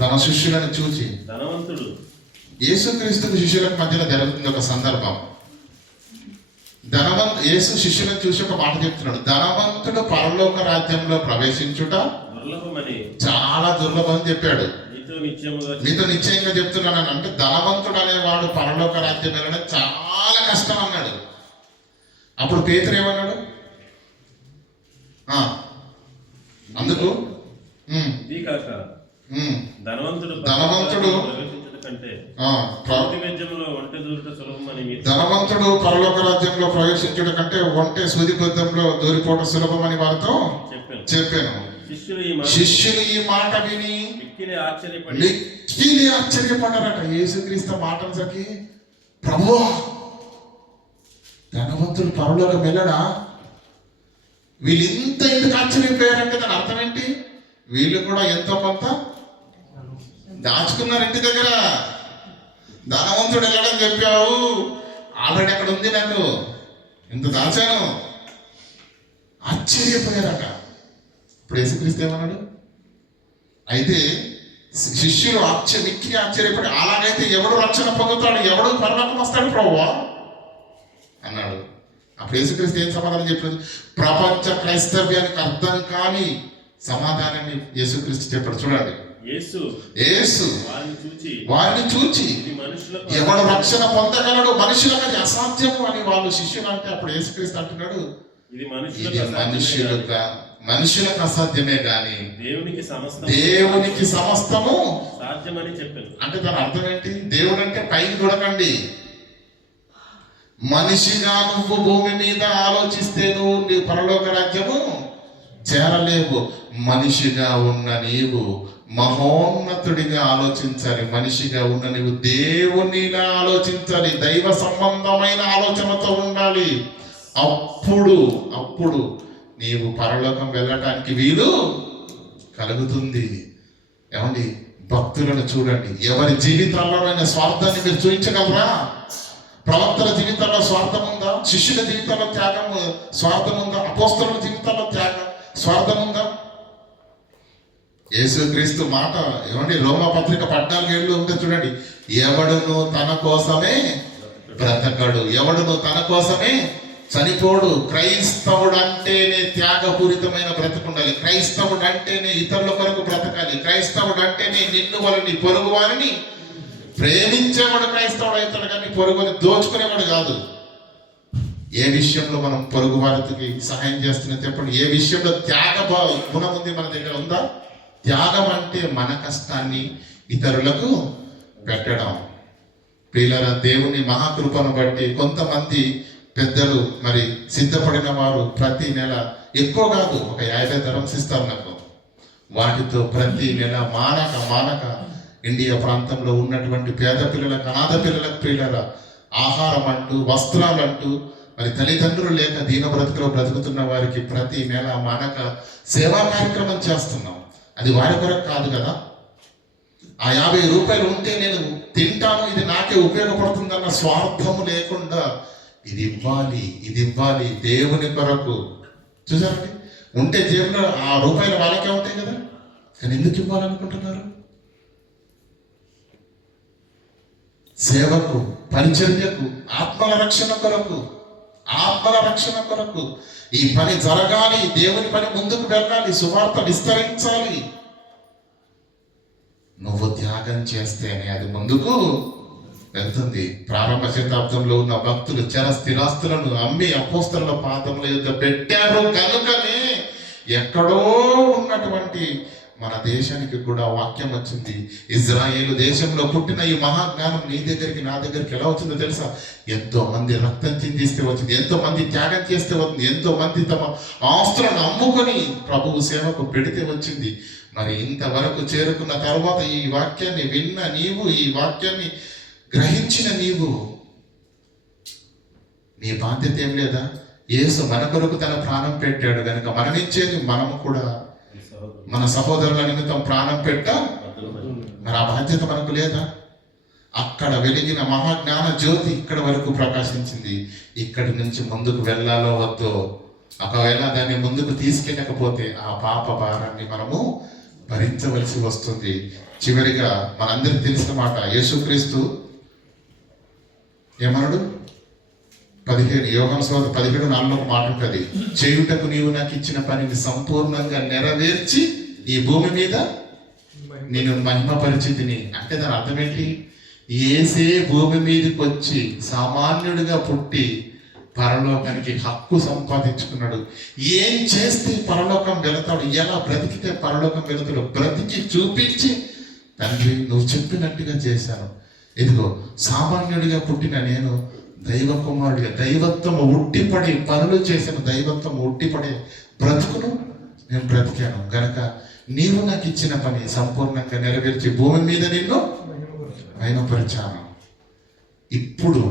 తన శిష్యులను చూచి, ధనవంతుడు యేసుక్రీస్తుకు శిష్యులకు మధ్యలో జరుగుతుంది ఒక సందర్భం. యేసు శిష్యులను చూసి ఒక మాట చెప్తున్నాడు, ధనవంతుడు పరలోక రాజ్యంలో ప్రవేశించుట దుర్లభమని, చాలా దుర్లభం అని చెప్పాడు. నీతో నిశ్చయంగా చెప్తున్నాను. అంటే ధనవంతుడు అనేవాడు పరలోక రాజ్యం వెళ్ళడం చాలా కష్టం అన్నాడు. అప్పుడు పేతురు ఏమన్నాడు? అందుకు ధనవంతుడు పరలోక రాజ్యంలో ప్రవేశించుట కంటే ఒంటె సూది బద్ధంలో దూరిపోవడం సులభమని వారితో చెప్పాను. శిష్యులు ఈ మాట విని మిక్కిలి ఆశ్చర్యపడ్డారట. యేసుక్రీస్తు మాటలు సరికి, ప్రభువా, ధనవంతుడు పరలోకం వెళ్ళడా? వీళ్ళు ఎందుకు ఆశ్చర్యపోయారంటే దాని అర్థం ఏంటి? వీళ్ళు కూడా ఎంతో కొంత దాచుకున్నారు ఇంటి దగ్గర. ధనవంతుడు వెళ్ళడం చెప్పావు, ఆల్రెడీ అక్కడ ఉంది, నాకు ఇంత దాచాను. ఆశ్చర్యపోయారట. ఇప్పుడు యేసుక్రీస్తు ఏమన్నాడు? అయితే శిష్యులు మిక్కిలి ఆశ్చర్యపడి, అలాగైతే ఎవడు రక్షణ పొందుతాడు, ఎవడు పరలోకం వస్తాడు ప్రభువా అన్నాడు. అప్పుడు యేసుక్రీస్తు ఏం సమాధానం చెప్పాడు? ప్రపంచ క్రైస్తవ్యానికి అర్థం కాని సమాధానాన్ని యేసుక్రీస్తు చెప్పాడు. చూడండి, యేసు వారిని చూచి ఎవడు రక్షణ పొందగలడు, మనుషులకు అది అసాధ్యము అని వాళ్ళు శిష్యులు అంటే, అప్పుడు యేసుక్రీస్తు అంటున్నాడు, ఇది మనుషులకు అసాధ్యమే గాని దేవునికి సమస్తము సాధ్యమని చెప్పాను. అంటే దాని అర్థం ఏంటి? దేవుడు అంటే పైకి చూడకండి. మనిషిగా నువ్వు భూమి మీద ఆలోచిస్తే నువ్వు పరలోక రాజ్యము చేరలేవు. మనిషిగా ఉన్న నీవు మహోన్నతుడిగా ఆలోచించాలి. మనిషిగా ఉన్న నీవు దేవునిగా ఆలోచించాలి. దైవ సంబంధమైన ఆలోచనతో ఉండాలి. అప్పుడు నీవు పరలోకం వెళ్ళటానికి వీలు కలుగుతుంది. ఏమండి, భక్తులను చూడండి, ఎవరి జీవితాల్లోనైనా స్వార్థాన్ని మీరు చూపించగలరా? ప్రవక్తల జీవితాల్లో స్వార్థం ఉందా? శిష్యుల జీవితాల్లో త్యాగం స్వార్థం ఉందా? అపోస్తలుల జీవితాల్లో స్వార్థం ఉందా? యేసుక్రీస్తు మాట ఏమండి, రోమాపత్రిక 14 ఉంటే చూడండి, ఎవడును తన కోసమే బ్రతకడు, ఎవడును తన కోసమే చనిపోడు. క్రైస్తవుడు అంటేనే త్యాగపూరితమైన బ్రతకుండాలి. క్రైస్తవుడు అంటేనే ఇతరుల కొరకు బ్రతకాలి. క్రైస్తవుడు అంటేనే నిన్ను వాళ్ళని పొరుగు వారిని ప్రేమించేవాడు క్రైస్తవుడు అవుతాడు, కానీ పొరుగుని దోచుకునేవాడు కాదు. ఏ విషయంలో మనం పొరుగు వారికి సహాయం చేస్తున్నా చెప్పండి? ఏ విషయంలో త్యాగ గుణం ఉంది మన దగ్గర ఉందా? త్యాగం అంటే మన కష్టాన్ని ఇతరులకు పెట్టడం. ప్రియులారా, దేవుని మహాకృపను బట్టి కొంతమంది పెద్దలు మరి సిద్ధపడిన వారు ప్రతి నెల, ఎక్కువ కాదు, ఒక 50 ధర్మస్ ఇస్తారు నాకు. వాటితో ప్రతి నెల మానక ఇండియా ప్రాంతంలో ఉన్నటువంటి పేద పిల్లలకు, అనాథ పిల్లలకు పిల్లల ఆహారం అంటూ, వస్త్రాలంటూ, మరి తల్లిదండ్రులు లేక దీన బ్రతుకులో బ్రతుకుతున్న వారికి ప్రతి నెల మానక సేవా కార్యక్రమం చేస్తున్నాం. అది వారి కొరకు కాదు కదా. ఆ 50 రూపాయలు ఉంటే నేను తింటాను, ఇది నాకే ఉపయోగపడుతుందన్న స్వార్థము లేకుండా ఇది ఇవ్వాలి దేవుని కొరకు. చూసారండి, ఉంటే జేబులో ఆ రూపాయలు వాళ్ళకే ఉంటాయి కదా, కానీ ఎందుకు ఇవ్వాలనుకుంటున్నారు? సేవకు, పరిచర్యకు, ఆత్మల రక్షణ కొరకు ఈ పని జరగాలి. దేవుని పని ముందుకు వెళ్ళాలి, సువార్త విస్తరించాలి. నువ్వు త్యాగం చేస్తేనే అది ముందుకు వెళ్తుంది. ప్రారంభ శతాబ్దంలో ఉన్న భక్తులు చర స్థిరాస్తులను అమ్మి అపోస్తలుల పాదముల యొద్ద పెట్టారు కనుకనే ఎక్కడో ఉన్నటువంటి మన దేశానికి కూడా వాక్యం వచ్చింది. ఇజ్రాయేలు దేశంలో పుట్టిన ఈ మహాజ్ఞానం నీ దగ్గరికి, నా దగ్గరికి ఎలా వచ్చిందో తెలుసా? ఎంతో మంది రక్తం చిందిస్తే వచ్చింది, ఎంతో మంది త్యాగం చేస్తే వచ్చింది, ఎంతో మంది తమ ఆస్తులను అమ్ముకొని ప్రభువు సేవకు పెడితే వచ్చింది. మరి ఇంతవరకు చేరుకున్న తర్వాత ఈ వాక్యాన్ని విన్న నీవు, ఈ వాక్యాన్ని గ్రహించిన నీవు, నీ బాధ్యత ఏం లేదా? యేసు మన కొరకు తన ప్రాణం పెట్టాడు కనుక మరణించేది మనము కూడా మన సహోదరుల నిమిత్తం ప్రాణం పెట్టా. మరి ఆ బాధ్యత మనకు లేదా? అక్కడ వెలిగిన మహాజ్ఞాన జ్యోతి ఇక్కడ వరకు ప్రకాశించింది. ఇక్కడి నుంచి ముందుకు వెళ్ళాలో వద్దో, ఒకవేళ దాన్ని ముందుకు తీసుకెళ్ళకపోతే ఆ పాప భారాన్ని మనము భరించవలసి వస్తుంది. చివరిగా మనందరికి తెలిసిన మాట, యేసుక్రీస్తు ఏమన్నాడు? 15 యోహాను సువార్త 17:4 ఒక మాట ఉంటుంది, చేయుటకు నీవు నాకు ఇచ్చిన పనిని సంపూర్ణంగా నెరవేర్చి ఈ భూమి మీద నేను మహిమపరిచితిని. అంటే దాని అర్థం ఏంటి? యేసే భూమి మీదకి వచ్చి సామాన్యుడిగా పుట్టి పరలోకానికి హక్కు సంపాదించుకున్నాడు. ఏం చేస్తే పరలోకం వెళతాడు, ఎలా బ్రతికితే పరలోకం వెళతాడు, బ్రతికి చూపించి, తండ్రి నువ్వు చెప్పినట్టుగా చేశాను. ఇదిగో సామాన్యుడిగా పుట్టిన నేను దైవ కుమారుడిగా, దైవత్వము ఉట్టిపడి పనులు చేసిన దైవత్వం ఉట్టిపడే బ్రతుకును నేను బ్రతికాను గనక నీవు నాకు ఇచ్చిన పని సంపూర్ణంగా నెరవేర్చి భూమి మీద నిన్ను మహిమపరిచాను. ఇప్పుడు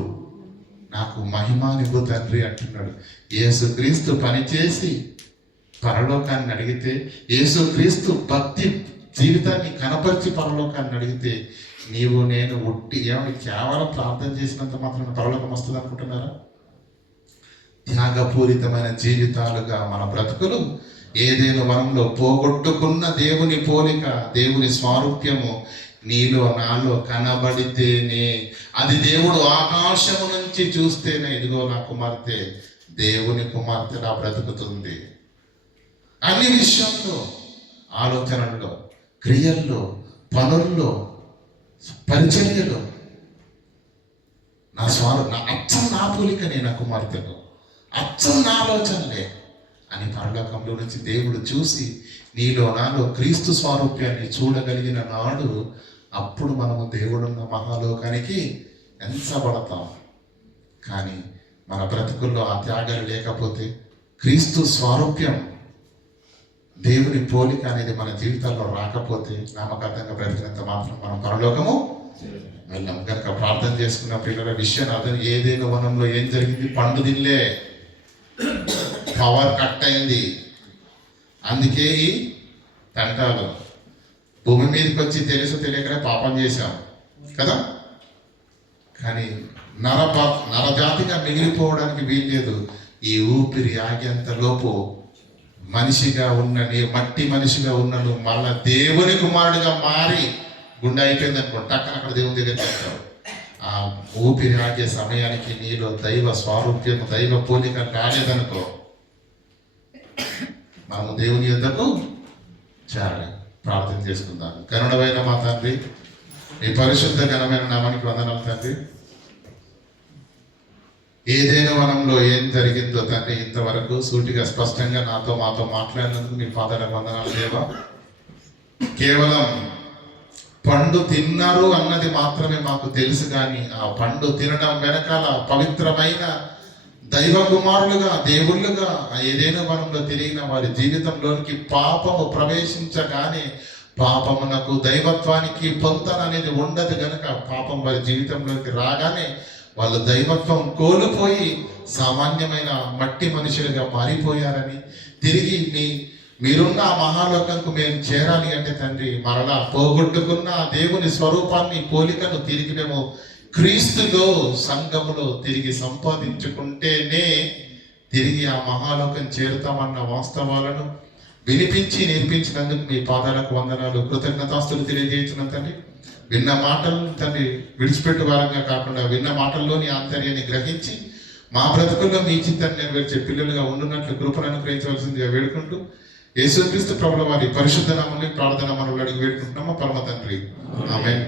నాకు మహిమానివ్వు తండ్రి అంటున్నాడు. యేసుక్రీస్తు పనిచేసి పరలోకాన్ని అడిగితే, యేసుక్రీస్తు భక్తి జీవితాన్ని కనపరిచి పరలోకాన్ని అడిగితే, నీవు నేను ఉట్టి ఏమని కేవలం ప్రార్థన చేసినంత మాత్రం పరలోకం వస్తుంది అనుకుంటున్నారా? త్యాగపూరితమైన జీవితాలుగా మన బ్రతుకులు ఏదైనా వనంలో పోగొట్టుకున్న దేవుని పోలిక, దేవుని స్వారూప్యము నీలో నాలో కనబడితేనే, అది దేవుడు ఆకాశము నుంచి చూస్తేనే ఇదిగో నా కుమార్తె దేవుని కుమార్తెలా బ్రతుకుతుంది. అన్ని విషయాల్లో, ఆలోచనల్లో, క్రియల్లో, పనుల్లో, పరిచర్యలో నా అచ్చం నా పోలికనే నా కుమార్తెను, అచ్చం నా ఆలోచనలే అని పరలోకంలో నుంచి దేవుడు చూసి నీలో నాలో క్రీస్తు స్వారూప్యాన్ని చూడగలిగిన నాడు అప్పుడు మనము దేవుడున్న మహాలోకానికి ఎంచబడతాం. కానీ మన బ్రతుకుల్లో ఆ త్యాగాలు లేకపోతే, క్రీస్తు స్వారూప్యం దేవుని పోలిక అనేది మన జీవితాల్లో రాకపోతే, నామకార్థంగా బ్రతికినంత మాత్రం మనం పరలోకము వెళ్ళాం. కనుక ప్రార్థన చేసుకున్న పిల్లల విషయాన్ని అర్థం, ఏదైనా వనంలో ఏం జరిగింది? పండు తినలే, పవర్ కట్ అయింది. అందుకే ఈ తంటాలు. భూమి మీదకి వచ్చి తెలుసు తెలియకనే పాపం చేశాం కదా. కానీ నరజాతిగా మిగిలిపోవడానికి వీల్లేదు. ఈ ఊపిరి ఆగేంత లోపు మనిషిగా ఉన్న మట్టి మనిషిగా ఉన్నను మళ్ళా దేవుని కుమారుడిగా మారి గుండె అయిపోయింది అనుకో, టక్కన అక్కడ దేవుని దగ్గర చేస్తావు. ఆ ఊపిరి ఆగే సమయానికి నీలో దైవ స్వారూప్యం, దైవ పోలిక రాలేదనుకో, మనము దేవుని యొద్దకు చేరాలి. ప్రార్థన చేసుకుందాం. కరుణమైన మా తండ్రి, మీ పరిశుద్ధ ఘనమైన నామానికి వందనాలు తండ్రి. ఏదైనా వనంలో ఏం జరిగిందో తండ్రి ఇంతవరకు సూటిగా స్పష్టంగా మాతో మాట్లాడినందుకు మీ పాదాలకు వందనాలు దేవా. కేవలం పండు తిన్నారు అన్నది మాత్రమే మాకు తెలుసు, కానీ ఆ పండు తినడం వెనకాల పవిత్రమైన దైవ కుమారులుగా, దేవుళ్ళుగా ఏదైనా వనంలో తిరిగిన వారి జీవితంలోనికి పాపము ప్రవేశించగానే పాపమునకు దైవత్వానికి పొంతన అనేది ఉండదు గనుక పాపం వారి జీవితంలోకి రాగానే వాళ్ళు దైవత్వం కోల్పోయి సామాన్యమైన మట్టి మనుషులుగా మారిపోయారని, తిరిగి మీరున్న ఆ మహాలోకంకు మేము చేరాలి అంటే తండ్రి మరలా పోగొట్టుకున్న ఆ దేవుని స్వరూపాన్ని పోలికను తిరిగి మేము క్రీస్తులో సంఘములో తిరిగి సంపాదించుకుంటేనే తిరిగి ఆ మహాలోకం చేరుతామన్న వాస్తవాలను వినిపించి నేర్పించినందుకు మీ పాదాలకు వందనాలు, కృతజ్ఞతాస్తులు తెలియజేయించిన తండ్రి. విన్న మాటలను తండ్రి విడిచిపెట్టు వారంగా కాకుండా విన్న మాటల్లోని ఆంతర్యాన్ని గ్రహించి మా బ్రతుకుల్లో మీ చిత్తాన్ని నెరవేర్చే పిల్లలుగా ఉండున్నట్లు కృపను అనుగ్రహించవలసిందిగా వేడుకుంటూ యేసుక్రీస్తు ప్రభుల వారి పరిశుద్ధ నామములో ప్రార్థన మనలో అడిగి వేడుకుంటున్నామా పరమ తండ్రి. ఆమేన్.